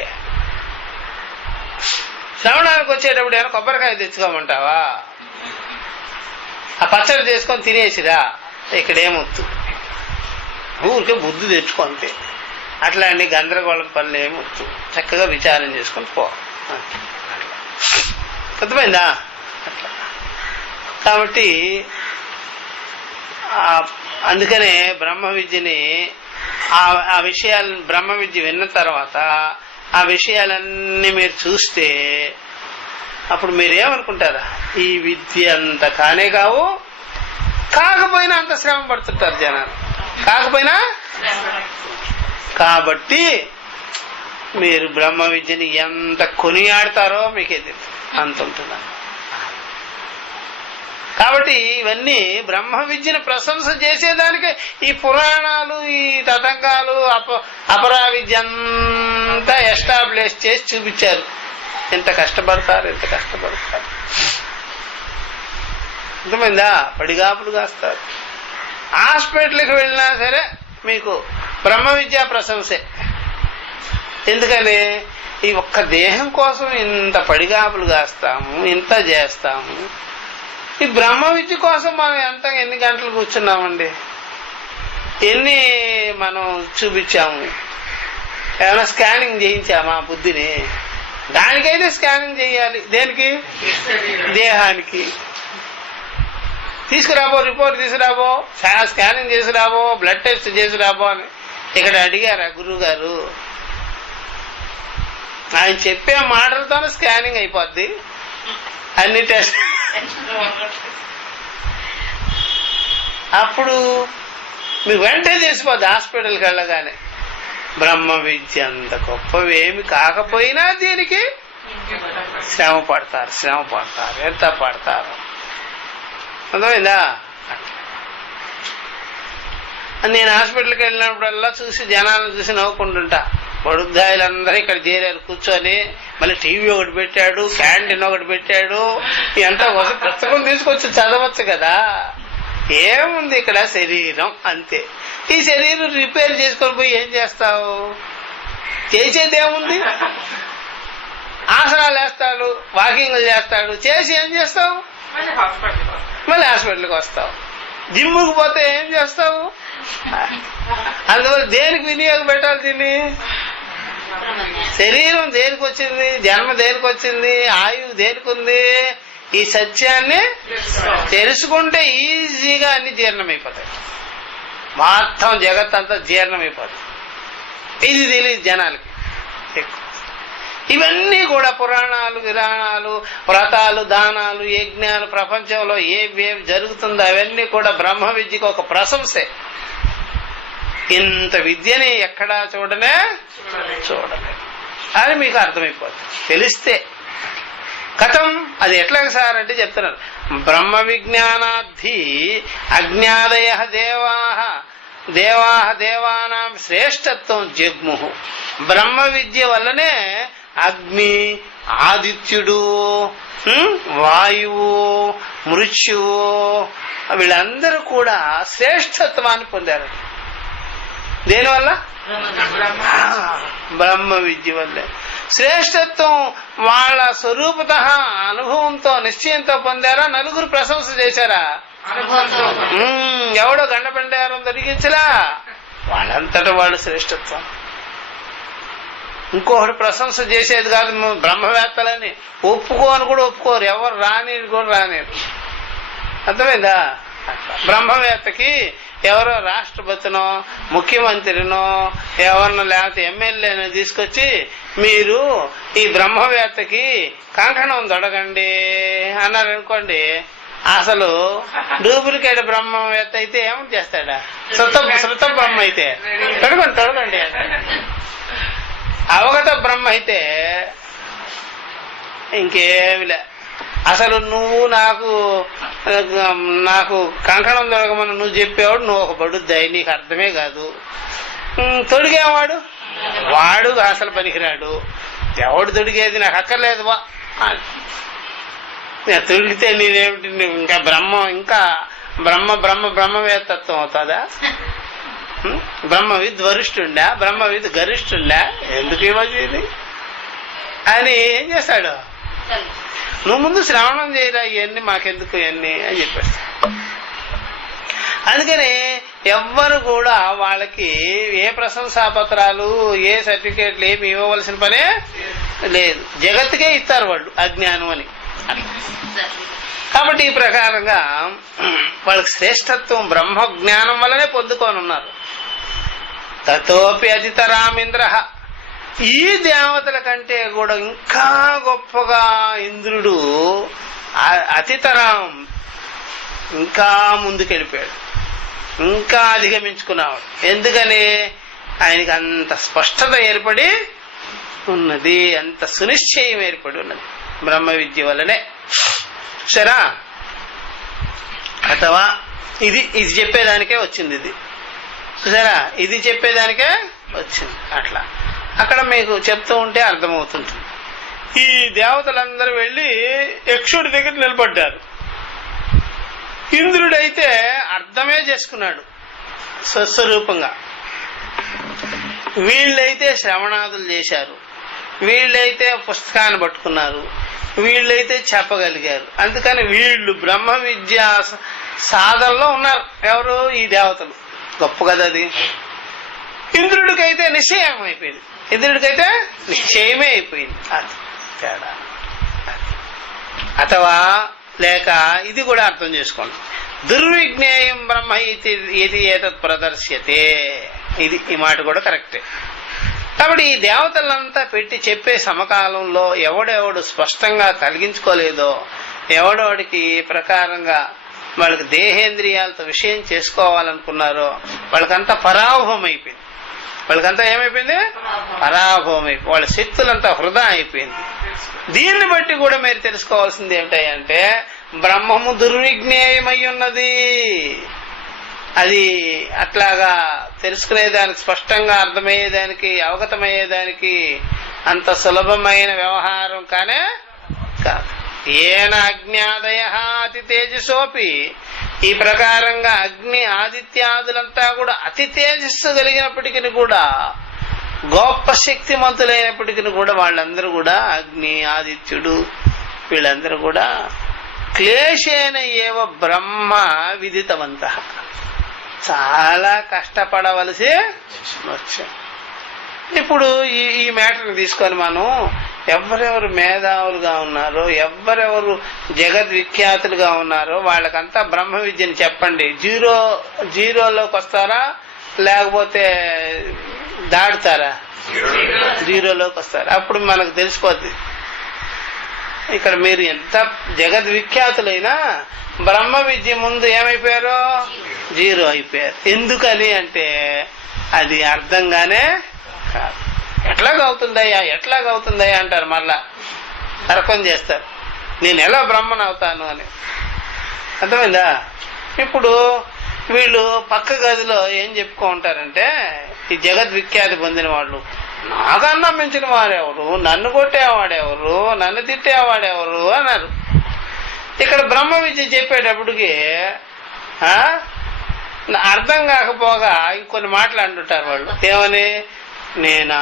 శ్రవణానికి వచ్చేటప్పుడు ఏమైనా కొబ్బరికాయ తెచ్చుకోమంటావా? ఆ పచ్చడి చేసుకొని తినేసిరా, ఇక్కడేమొద్దు, ఊరికే బుద్ధి తెచ్చుకో అంతే. అట్లాంటి గందరగోళం పనులు ఏమొద్దు, చక్కగా విచారం చేసుకొని పో. అర్థమైందా? అట్లా కాబట్టి అందుకనే బ్రహ్మ విద్యని ఆ విషయాలను బ్రహ్మ విద్య విన్న తర్వాత ఆ విషయాలన్నీ మీరు చూస్తే అప్పుడు మీరేమనుకుంటారా? ఈ విద్య అంత కానే కావు, కాకపోయినా అంత శ్రమ పడుతుంటారు జనాలు, కాకపోయినా. కాబట్టి మీరు బ్రహ్మ విద్యని ఎంత కొనియాడతారో మీకే తెలుసు, అంత ఉంటుందా. కాబట్టి ఇవన్నీ బ్రహ్మ విద్యను ప్రశంస చేసేదానికే ఈ పురాణాలు, ఈ తతంగాలు, అపరా విద్య అంతా ఎస్టాబ్లిష్ చేసి చూపించారు. ఎంత కష్టపడతారు, ఎంత కష్టపడతారు. అర్థమైందా? పడిగాపులు కాస్తారు. హాస్పిటల్కి వెళ్ళినా సరే మీకు బ్రహ్మ విద్యా ప్రశంసే. ఎందుకని ఈ ఒక్క దేహం కోసం ఇంత పడిగాపులు కాస్తాము, ఇంత చేస్తాము. ఈ బ్రహ్మ విద్య కోసం మనం ఎన్ని గంటలు కూర్చున్నామండి, ఎన్ని మనం చూపించాము. ఏమైనా స్కానింగ్ చేయించామా బుద్ధిని? దానికైతే స్కానింగ్ చేయాలి. దేనికి? దేహానికి. తీసుకురాబో, రిపోర్ట్ తీసుకురాబో, స్కానింగ్ చేసి రాబో, బ్లడ్ టెస్ట్ చేసి రాబో అని ఇక్కడ అడిగారా గురువు గారు? ఆయన చెప్పే మాటలతోనే స్కానింగ్ అయిపోద్ది, అన్ని టెస్ట్. అప్పుడు మీకు వెంటనే తెలిసిపోద్ది హాస్పిటల్కి వెళ్ళగానే. బ్రహ్మ విద్య అంత గొప్పవేమి కాకపోయినా దీనికి శ్రమ పడతారు, ఎంత పడతారు. అర్థమైందా? నేను హాస్పిటల్కి వెళ్ళినప్పుడల్లా చూసి జనాలను చూసి నవ్వుకుంటుంటా. బడుద్దాయిలందరూ ఇక్కడ చేరారు కూర్చొని, మళ్ళీ టీవీ ఒకటి పెట్టాడు, క్యాంటీన్ ఒకటి పెట్టాడు. ఎంత పుస్తకం తీసుకొచ్చి చదవచ్చు కదా. ఏముంది ఇక్కడ? శరీరం అంతే. ఈ శరీరం రిపేర్ చేసుకొని పోయి ఏం చేస్తావు? చేసేది ఏముంది? ఆసనాలు వేస్తాడు, వాకింగ్లు చేస్తాడు, చేసి ఏం చేస్తావు? మళ్ళీ హాస్పిటల్కి వస్తావు. జిమ్ముకు పోతే ఏం చేస్తావు? అందువల్ల దేనికి వినియోగం పెట్టాలి దీన్ని? శరీరం దేనికి వచ్చింది? జన్మ దేనికి వచ్చింది? ఆయువు దేనికి ఉంది? ఈ సత్యాన్ని తెలుసుకుంటే ఈజీగా అన్ని జీర్ణమైపోతాయి. మొత్తం జగత్ అంతా జీర్ణమైపోతుంది. ఇది తెలియదు జనాలకి ఎక్కువ. ఇవన్నీ కూడా పురాణాలు, విరాణాలు, వ్రతాలు, దానాలు, యజ్ఞాలు, ప్రపంచంలో ఏవి జరుగుతుందో అవన్నీ కూడా బ్రహ్మ విద్యకు ఒక ప్రశంసే. ఇంత విద్యని ఎక్కడా చూడలే అని మీకు అర్థమైపోతుంది తెలిస్తే. కథం అది ఎట్లాగ సార్ అంటే చెప్తున్నారు. బ్రహ్మ విజ్ఞానాద్ధి అజ్ఞాదయ దేవానాం శ్రేష్టత్వం జగ్ముహు. బ్రహ్మ విద్య వల్లనే అగ్ని, ఆదిత్యుడు, వాయువు, మృత్యువు వీళ్ళందరూ కూడా శ్రేష్టత్వాన్ని పొందారు. దేనివల్ల? బ్రహ్మ విద్య వల్లే శ్రేష్టత్వం. వాళ్ళ స్వరూపత అనుభవంతో, నిశ్చయంతో పొందారా? నలుగురు ప్రశంస చేశారా? ఎవడో గండపెండారం దొరికించలా, వాళ్ళంతటా వాళ్ళు శ్రేష్టత్వం. ఇంకొకటి ప్రశంస చేసేది కాదు. బ్రహ్మవేత్తలని ఒప్పుకోని కూడా ఒప్పుకోరు, ఎవరు రానిది కూడా రానిరు. అర్థమైందా? బ్రహ్మవేత్తకి ఎవరో రాష్ట్రపతినో, ముఖ్యమంత్రినో, ఎవరినో లేకపోతే ఎమ్మెల్యేనో తీసుకొచ్చి మీరు ఈ బ్రహ్మవేత్తకి కంకణం దొడగండి అన్నారు అనుకోండి, అసలు డూప్లికేట్ బ్రహ్మవేత్త అయితే ఏమని చేస్తాడా? శృత బ్రహ్మ అయితే తొడగండి. అవగత బ్రహ్మ అయితే ఇంకేమిలే. అసలు నువ్వు నాకు కంకణం దొరకమని నువ్వు చెప్పేవాడు నువ్వు ఒక బడుద్దాయి, నీకు అర్థమే కాదు. తొడిగేవాడు వాడు అసలు పనికిరాడు. ఎవడు తొడిగేది నాకు అక్కర్లేదు బా. తొడిగితే నేనేమిటి ఇంకా బ్రహ్మవేత్తత్వం అవుతుందా? బ్రహ్మవిద్ వరిష్ఠుండా, బ్రహ్మవిద్ గరిష్ఠుండా, ఎందుకు ఇవ్వాలి అని ఏం చేస్తాడు? నువ్వు ముందు శ్రవణం చేయరా, ఇవన్నీ మాకెందుకు ఇవన్నీ అని చెప్పేస్తా. అందుకని ఎవ్వరు కూడా వాళ్ళకి ఏ ప్రశంసాపత్రాలు ఏ సర్టిఫికేట్లు ఏమి ఇవ్వవలసిన పనే లేదు. జగత్తుకే ఇస్తారు వాళ్ళు అజ్ఞానం అని. కాబట్టి ఈ ప్రకారంగా వాళ్ళకి శ్రేష్టత్వం బ్రహ్మ జ్ఞానం వల్లనే పొందుకొని ఉన్నారు. తతోపి అతితరామింద్ర, ఈ దేవతల కంటే కూడా ఇంకా గొప్పగా ఇంద్రుడు అతితరం ఇంకా ముందుకెళ్ళిపోయాడు, ఇంకా అధిగమించుకున్నాడు. ఎందుకని? ఆయనకి అంత స్పష్టత ఏర్పడి ఉన్నది, అంత సునిశ్చయం ఏర్పడి ఉన్నది బ్రహ్మ విద్య వల్లనే. సరా అథవా ఇది చెప్పేదానికే వచ్చింది. ఇది చూసారా, ఇది చెప్పేదానికే వచ్చింది. అట్లా అక్కడ మీకు చెప్తూ ఉంటే అర్థమవుతుంటుంది. ఈ దేవతలందరూ వెళ్ళి యక్షుడి దగ్గర నిలబడ్డారు. ఇంద్రుడైతే అర్థమే చేసుకున్నాడు స్వస్వరూపంగా. వీళ్ళైతే శ్రవణాదులు చేశారు, వీళ్ళైతే పుస్తకాన్ని పట్టుకున్నారు, వీళ్ళైతే చెప్పగలిగారు. అందుకని వీళ్ళు బ్రహ్మ విద్య సాధనలో ఉన్నారు. ఎవరు? ఈ దేవతలు. గొప్ప కదా అది. ఇంద్రుడికైతే నిశ్చయం అయిపోయింది, ఇంద్రుడికైతే నిశ్చయమే అయిపోయింది. అది తేడా. అథవా లేక ఇది కూడా అర్థం చేసుకోండి, దుర్విజ్ఞేయం బ్రహ్మ ఇది ఏతత్ ప్రదర్శ్యతే. ఇది ఈ మాట కూడా కరెక్టే. కాబట్టి ఈ దేవతలంతా పెట్టి చెప్పే సమకాలంలో ఎవడెవడు స్పష్టంగా కలిగించుకోలేదో, ఎవడెవడికి ప్రకారంగా వాళ్ళకి దేహేంద్రియాలతో విషయం చేసుకోవాలనుకున్నారో వాళ్ళకంతా పరాభవం అయిపోయింది. వాళ్ళకంతా ఏమైపోయింది? పరాభవం అయిపోయింది. వాళ్ళ శక్తులంతా వృధా అయిపోయింది. దీన్ని బట్టి కూడా మీరు తెలుసుకోవాల్సింది ఏమిటంటే బ్రహ్మము దుర్విజ్ఞేయమై ఉన్నది. అది అట్లాగా తెలుసుకునేదానికి, స్పష్టంగా అర్థమయ్యేదానికి, అవగతమయ్యేదానికి అంత సులభమైన వ్యవహారం కానే కాదు. ఏన అజ్ఞాదయ అతి తేజసోపి, ఈ ప్రకారంగా అగ్ని ఆదిత్యాదులంతా కూడా అతి తేజస్సు కలిగినప్పటికీ కూడా, గొప్ప శక్తిమంతులైనప్పటికీ కూడా వాళ్ళందరూ కూడా అగ్ని ఆదిత్యుడు వీళ్ళందరూ కూడా క్లేశేన ఏవ బ్రహ్మ విదితవంత, చాలా కష్టపడవలసి వచ్చాం. ఇప్పుడు ఈ మ్యాటర్ని తీసుకొని మనం ఎవరెవరు మేధావులుగా ఉన్నారో, ఎవరెవరు జగద్విఖ్యాతులుగా ఉన్నారో వాళ్ళకంతా బ్రహ్మ విద్యని చెప్పండి. జీరోలోకి వస్తారా లేకపోతే దాటుతారా? జీరోలోకి వస్తారు. అప్పుడు మనకు తెలిసిపోద్ది. ఇక్కడ మీరు ఎంత జగద్విఖ్యాతులైనా బ్రహ్మ విద్య ముందు ఏమైపోయారో జీరో అయిపోయారు. ఎందుకని అంటే అది అర్థంగానే కాదు. ఎట్లాగవుతుందయ్యా అంటారు. మళ్ళా తర్కం చేస్తారు, నేను ఎలా బ్రహ్మను అవుతాను అని. అర్థమైందా? ఇప్పుడు వీళ్ళు పక్క గదిలో ఏం చెప్పుకో ఉంటారంటే, ఈ జగద్విఖ్యాతి పొందిన వాళ్ళు, నాకన్నా మించిన వారెవరు, నన్ను కొట్టేవాడెవరు, నన్ను తిట్టేవాడెవరు అన్నారు. ఇక్కడ బ్రహ్మ విద్య చెప్పేటప్పటికి అర్థం కాకపోగా ఇంకొన్ని మాటలు అంటుంటారు వాళ్ళు. ఏమని? నేనా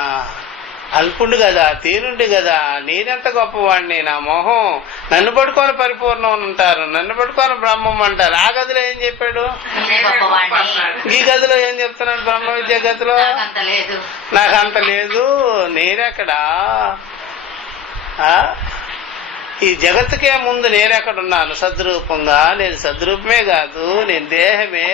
అల్పుండు కదా, తీరుండి కదా, నేనెంత గొప్పవాడిని, నా మొహం, నన్ను పట్టుకొని పరిపూర్ణం అంటారు, నన్ను పట్టుకొని బ్రహ్మం అంటారు. ఆ గదిలో ఏం చెప్పాడు? ఈ గదిలో ఏం చెప్తున్నాడు? బ్రహ్మ విద్య గదిలో నాకంత లేదు, నేనెక్కడా, ఈ జగత్తుకే ముందు నేనెక్కడున్నాను సద్రూపంగా? నేను సద్రూపమే కాదు, నేను దేహమే.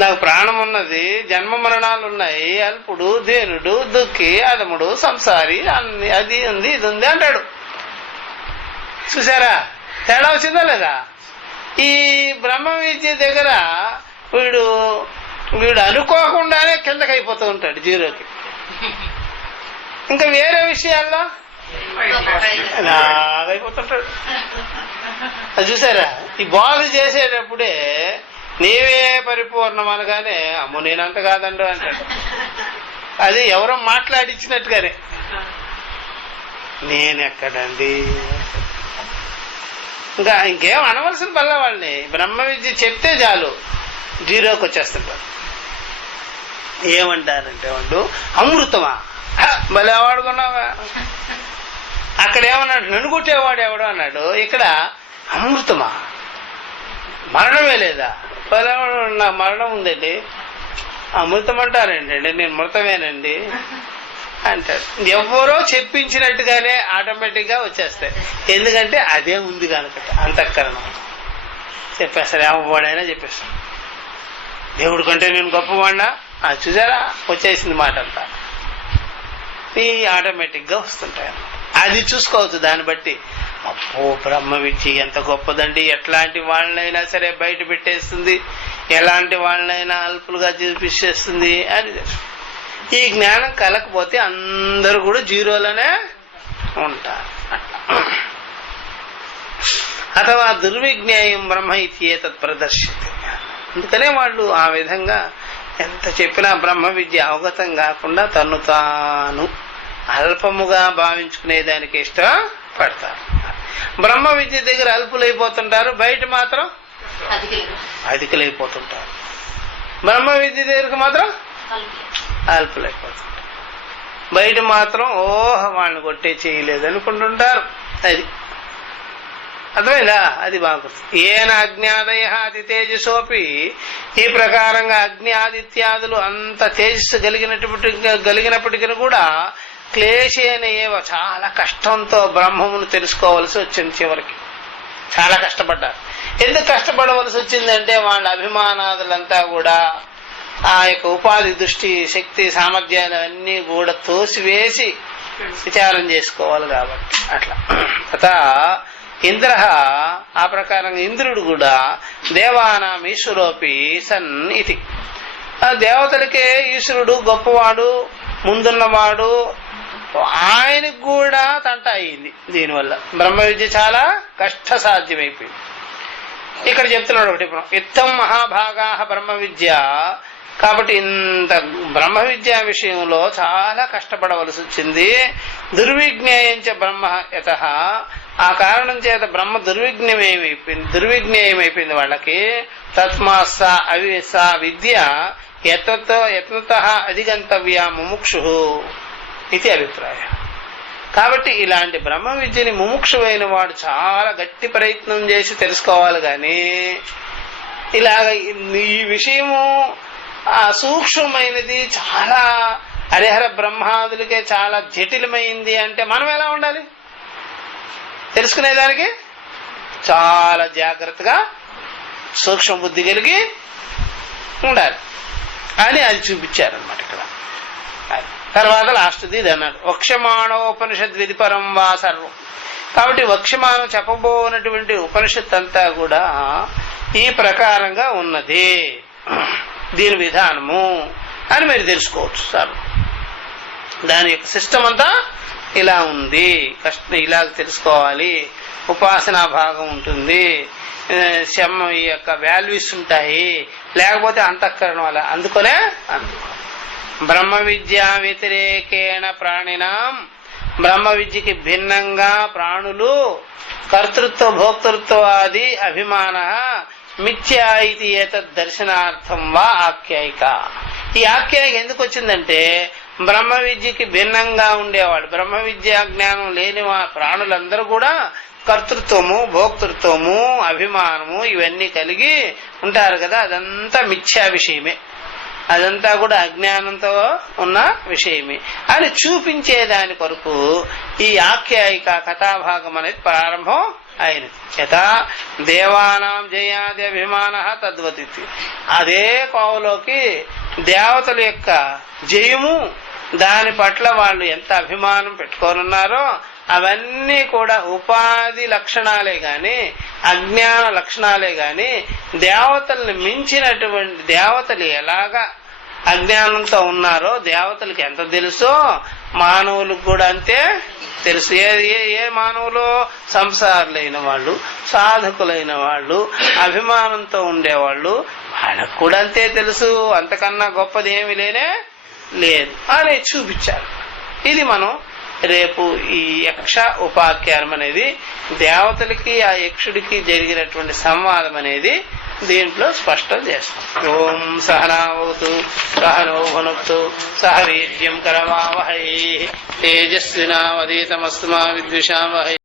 నాకు ప్రాణం ఉన్నది, జన్మ మరణాలు ఉన్నాయి, అల్పుడు, దేనుడు, దుఃఖి, అదముడు, సంసారి, అన్ని అది ఉంది ఇది ఉంది అంటాడు. చూసారా తేడా వచ్చిందా లేదా? ఈ బ్రహ్మ విద్య దగ్గర వీడు అనుకోకుండానే కిందకి అయిపోతూ ఉంటాడు, జీరోకి. ఇంకా వేరే విషయాల్లో అయిపోతుంటాడు. అది చూసారా? ఈ బాగు చేసేటప్పుడే నీవే పరిపూర్ణం అనగానే అమ్మో నేనంత కాదండు అంటాడు. అది ఎవరో మాట్లాడించినట్టుగానే నేనెక్కడండి. ఇంకా ఇంకేం అనవలసిన పల్ల వాళ్ళని బ్రహ్మ విద్య చెప్తే చాలు జీరోకి వచ్చేస్తుంటారు. ఏమంటారంటే వాళ్ళు అమృతమా భలే వాడుకున్నావా. అక్కడ ఏమన్నాడు, నన్ను కొట్టేవాడు ఎవడో అన్నాడు, ఇక్కడ అమృతమా మరణమే లేదా? భలేవాడు, నా మరణం ఉందండి. అమృతం అంటారేంటండి, నేను మృతమేనండి అంటాడు. ఎవరో చెప్పించినట్టుగానే ఆటోమేటిక్ గా వచ్చేస్తాయి. ఎందుకంటే అదే ఉంది కనుక అంతఃకరణం. చెప్పేస్తారు, ఎవడైనా చెప్పేస్తాడు. దేవుడి కంటే నేను గొప్పవాడినా అది చూసారా వచ్చేసింది మాట అంతా. ఈ ఆటోమేటిక్ గా వస్తుంటాయి. అది చూసుకోవచ్చు. దాన్ని బట్టి అప్పో బ్రహ్మ విద్య ఎంత గొప్పదండి, ఎట్లాంటి వాళ్ళనైనా సరే బయట పెట్టేస్తుంది, ఎలాంటి వాళ్ళనైనా అల్పులుగా చూపించేస్తుంది అని తెలుసు. ఈ జ్ఞానం కలకపోతే అందరూ కూడా జీరోలోనే ఉంటారు. అథవా దుర్విజ్ఞేయం బ్రహ్మ ఇత్యేతత్ ప్రదర్శితే. అందుకనే వాళ్ళు ఆ విధంగా ఎంత చెప్పినా బ్రహ్మ విద్య అవగతం కాకుండా తను తాను అల్పముగా భావించుకునేదానికి ఇష్టపడతారు. బ్రహ్మ విద్య దగ్గర అల్పులైపోతుంటారు, బయట మాత్రం అధికులైపోతుంటారు. బ్రహ్మ విద్య దగ్గరకు మాత్రం అల్పులైపోతుంటారు, బయట మాత్రం వాళ్ళని కొట్టే చేయలేదనుకుంటుంటారు. అది అర్థమైందా? అది బాగుంది. ఏన అజ్ఞాదయ అతి తేజసోపి. ఈ ప్రకారంగా అగ్ని ఆదిత్యాదులు అంత తేజస్సు కలిగినప్పటికీ కూడా క్లేశేన ఏవ చాలా కష్టంతో బ్రహ్మమును తెలుసుకోవలసి వచ్చింది. చివరికి చాలా కష్టపడ్డారు. ఎందుకు కష్టపడవలసి వచ్చిందంటే వాళ్ళ అభిమానాదులంతా కూడా ఆ యొక్క ఉపాధి దృష్టి శక్తి సామర్థ్యాలు అన్నీ కూడా తోసివేసి విచారం చేసుకోవాలి కాబట్టి. అట్లా అత ఇంద్ర ఆ ప్రకారంగా ఇంద్రుడు కూడా దేవానాం ఈశ్వరోపి సన్ ఇది. దేవతలకే ఈశ్వరుడు గొప్పవాడు, ముందున్నవాడు, ఆయనకు కూడా తంట అయింది. దీనివల్ల బ్రహ్మ విద్య చాలా కష్ట సాధ్యమైపోయింది. ఇక్కడ చెప్తున్నాడు ఒకటి, ఇత్తం మహాభాగా బ్రహ్మ విద్య. కాబట్టి ఇంత బ్రహ్మ విద్య విషయంలో చాలా కష్టపడవలసి వచ్చింది. దుర్విజ్ఞేయంచ బ్రహ్మ యత. ఆ కారణం చేత బ్రహ్మ దుర్విజ్ఞేయమైపోయింది వాళ్ళకి. తస్మాత్ సా విద్య యత్నత అధిగంతవ్య ముముక్షు ఇది అభిప్రాయం. కాబట్టి ఇలాంటి బ్రహ్మ విద్యని ముముక్షువైన వాడు చాలా గట్టి ప్రయత్నం చేసి తెలుసుకోవాలి. కానీ ఇలాగ ఈ విషయము సూక్ష్మమైనది, చాలా హరిహర బ్రహ్మాదులకే చాలా జటిలమైంది అంటే మనం ఎలా ఉండాలి? తెలుసుకునేదానికి చాలా జాగ్రత్తగా సూక్ష్మ బుద్ధి కలిగి ఉండాలి అని అది చూపించారనమాట ఇక్కడ. తర్వాత లాస్ట్ది ఇది అన్నాడు, వక్ష్యమాణోపనిషద్ విధిపరం వా సర్వం. కాబట్టి వక్ష్యమానం చెప్పబోనటువంటి ఉపనిషత్ అంతా కూడా ఈ ప్రకారంగా ఉన్నది, దీని విధానము అని మీరు తెలుసుకోవచ్చు సార్. దాని యొక్క సిస్టమ్ అంతా ఇలా ఉంది, ఇలా తెలుసుకోవాలి. ఉపాసనా భాగం ఉంటుంది, ఈ యొక్క వాల్యూస్ ఉంటాయి, లేకపోతే అంతఃకరణ వల్ల అందుకనే బ్రహ్మ విద్య వ్యతిరేకేణ ప్రాణినాం. బ్రహ్మ విద్యకి భిన్నంగా ప్రాణులు కర్తృత్వ భోక్తృత్వాది అభిమాన మిథ్యా ఇది ఏతద్ దర్శనార్థం వా ఆఖ్యాయిక. ఈ ఆఖ్యాయిక ఎందుకు వచ్చిందంటే బ్రహ్మ విద్యకి భిన్నంగా ఉండేవాడు, బ్రహ్మ విద్యా జ్ఞానం లేని ప్రాణులందరూ కూడా కర్తృత్వము భోక్తృత్వము అభిమానము ఇవన్నీ కలిగి ఉంటారు కదా. అదంతా మిథ్యా విషయమే, అదంతా కూడా అజ్ఞానంతో ఉన్న విషయమే అని చూపించేదాని కొరకు ఈ ఆఖ్యాయిక కథాభాగం అనేది ప్రారంభం అయినది. యథా దేవానాం జయాది అభిమాన తద్వతి. అదే కోవలోకి దేవతల యొక్క జయము, దాని పట్ల వాళ్ళు ఎంత అభిమానం పెట్టుకోనున్నారో అవన్నీ కూడా ఉపాధి లక్షణాలే గాని అజ్ఞాన లక్షణాలే గాని దేవతల్ని మించినటువంటి, దేవతలు ఎలాగా అజ్ఞానంతో ఉన్నారో దేవతలకి ఎంత తెలుసో మానవులకు కూడా అంతే తెలుసు. ఏ మానవులు? సంసారులైన వాళ్ళు, సాధకులైన వాళ్ళు, అభిమానంతో ఉండేవాళ్ళు, వాళ్ళకు కూడా అంతే తెలుసు. అంతకన్నా గొప్పది ఏమి లేదు అని చూపించారు. ఇది మనం రేపు ఈ యక్ష ఉపాఖ్యానం అనేది దేవతలకి ఆ యక్షుడికి జరిగినటువంటి సంవాదం అనేది దీంట్లో స్పష్టం చేస్తాం. ఓం సహనావతు సహనో భునక్తు సహ వీర్యం కరవావహై తేజస్వినావధీతమస్తు మా విద్విషావహై.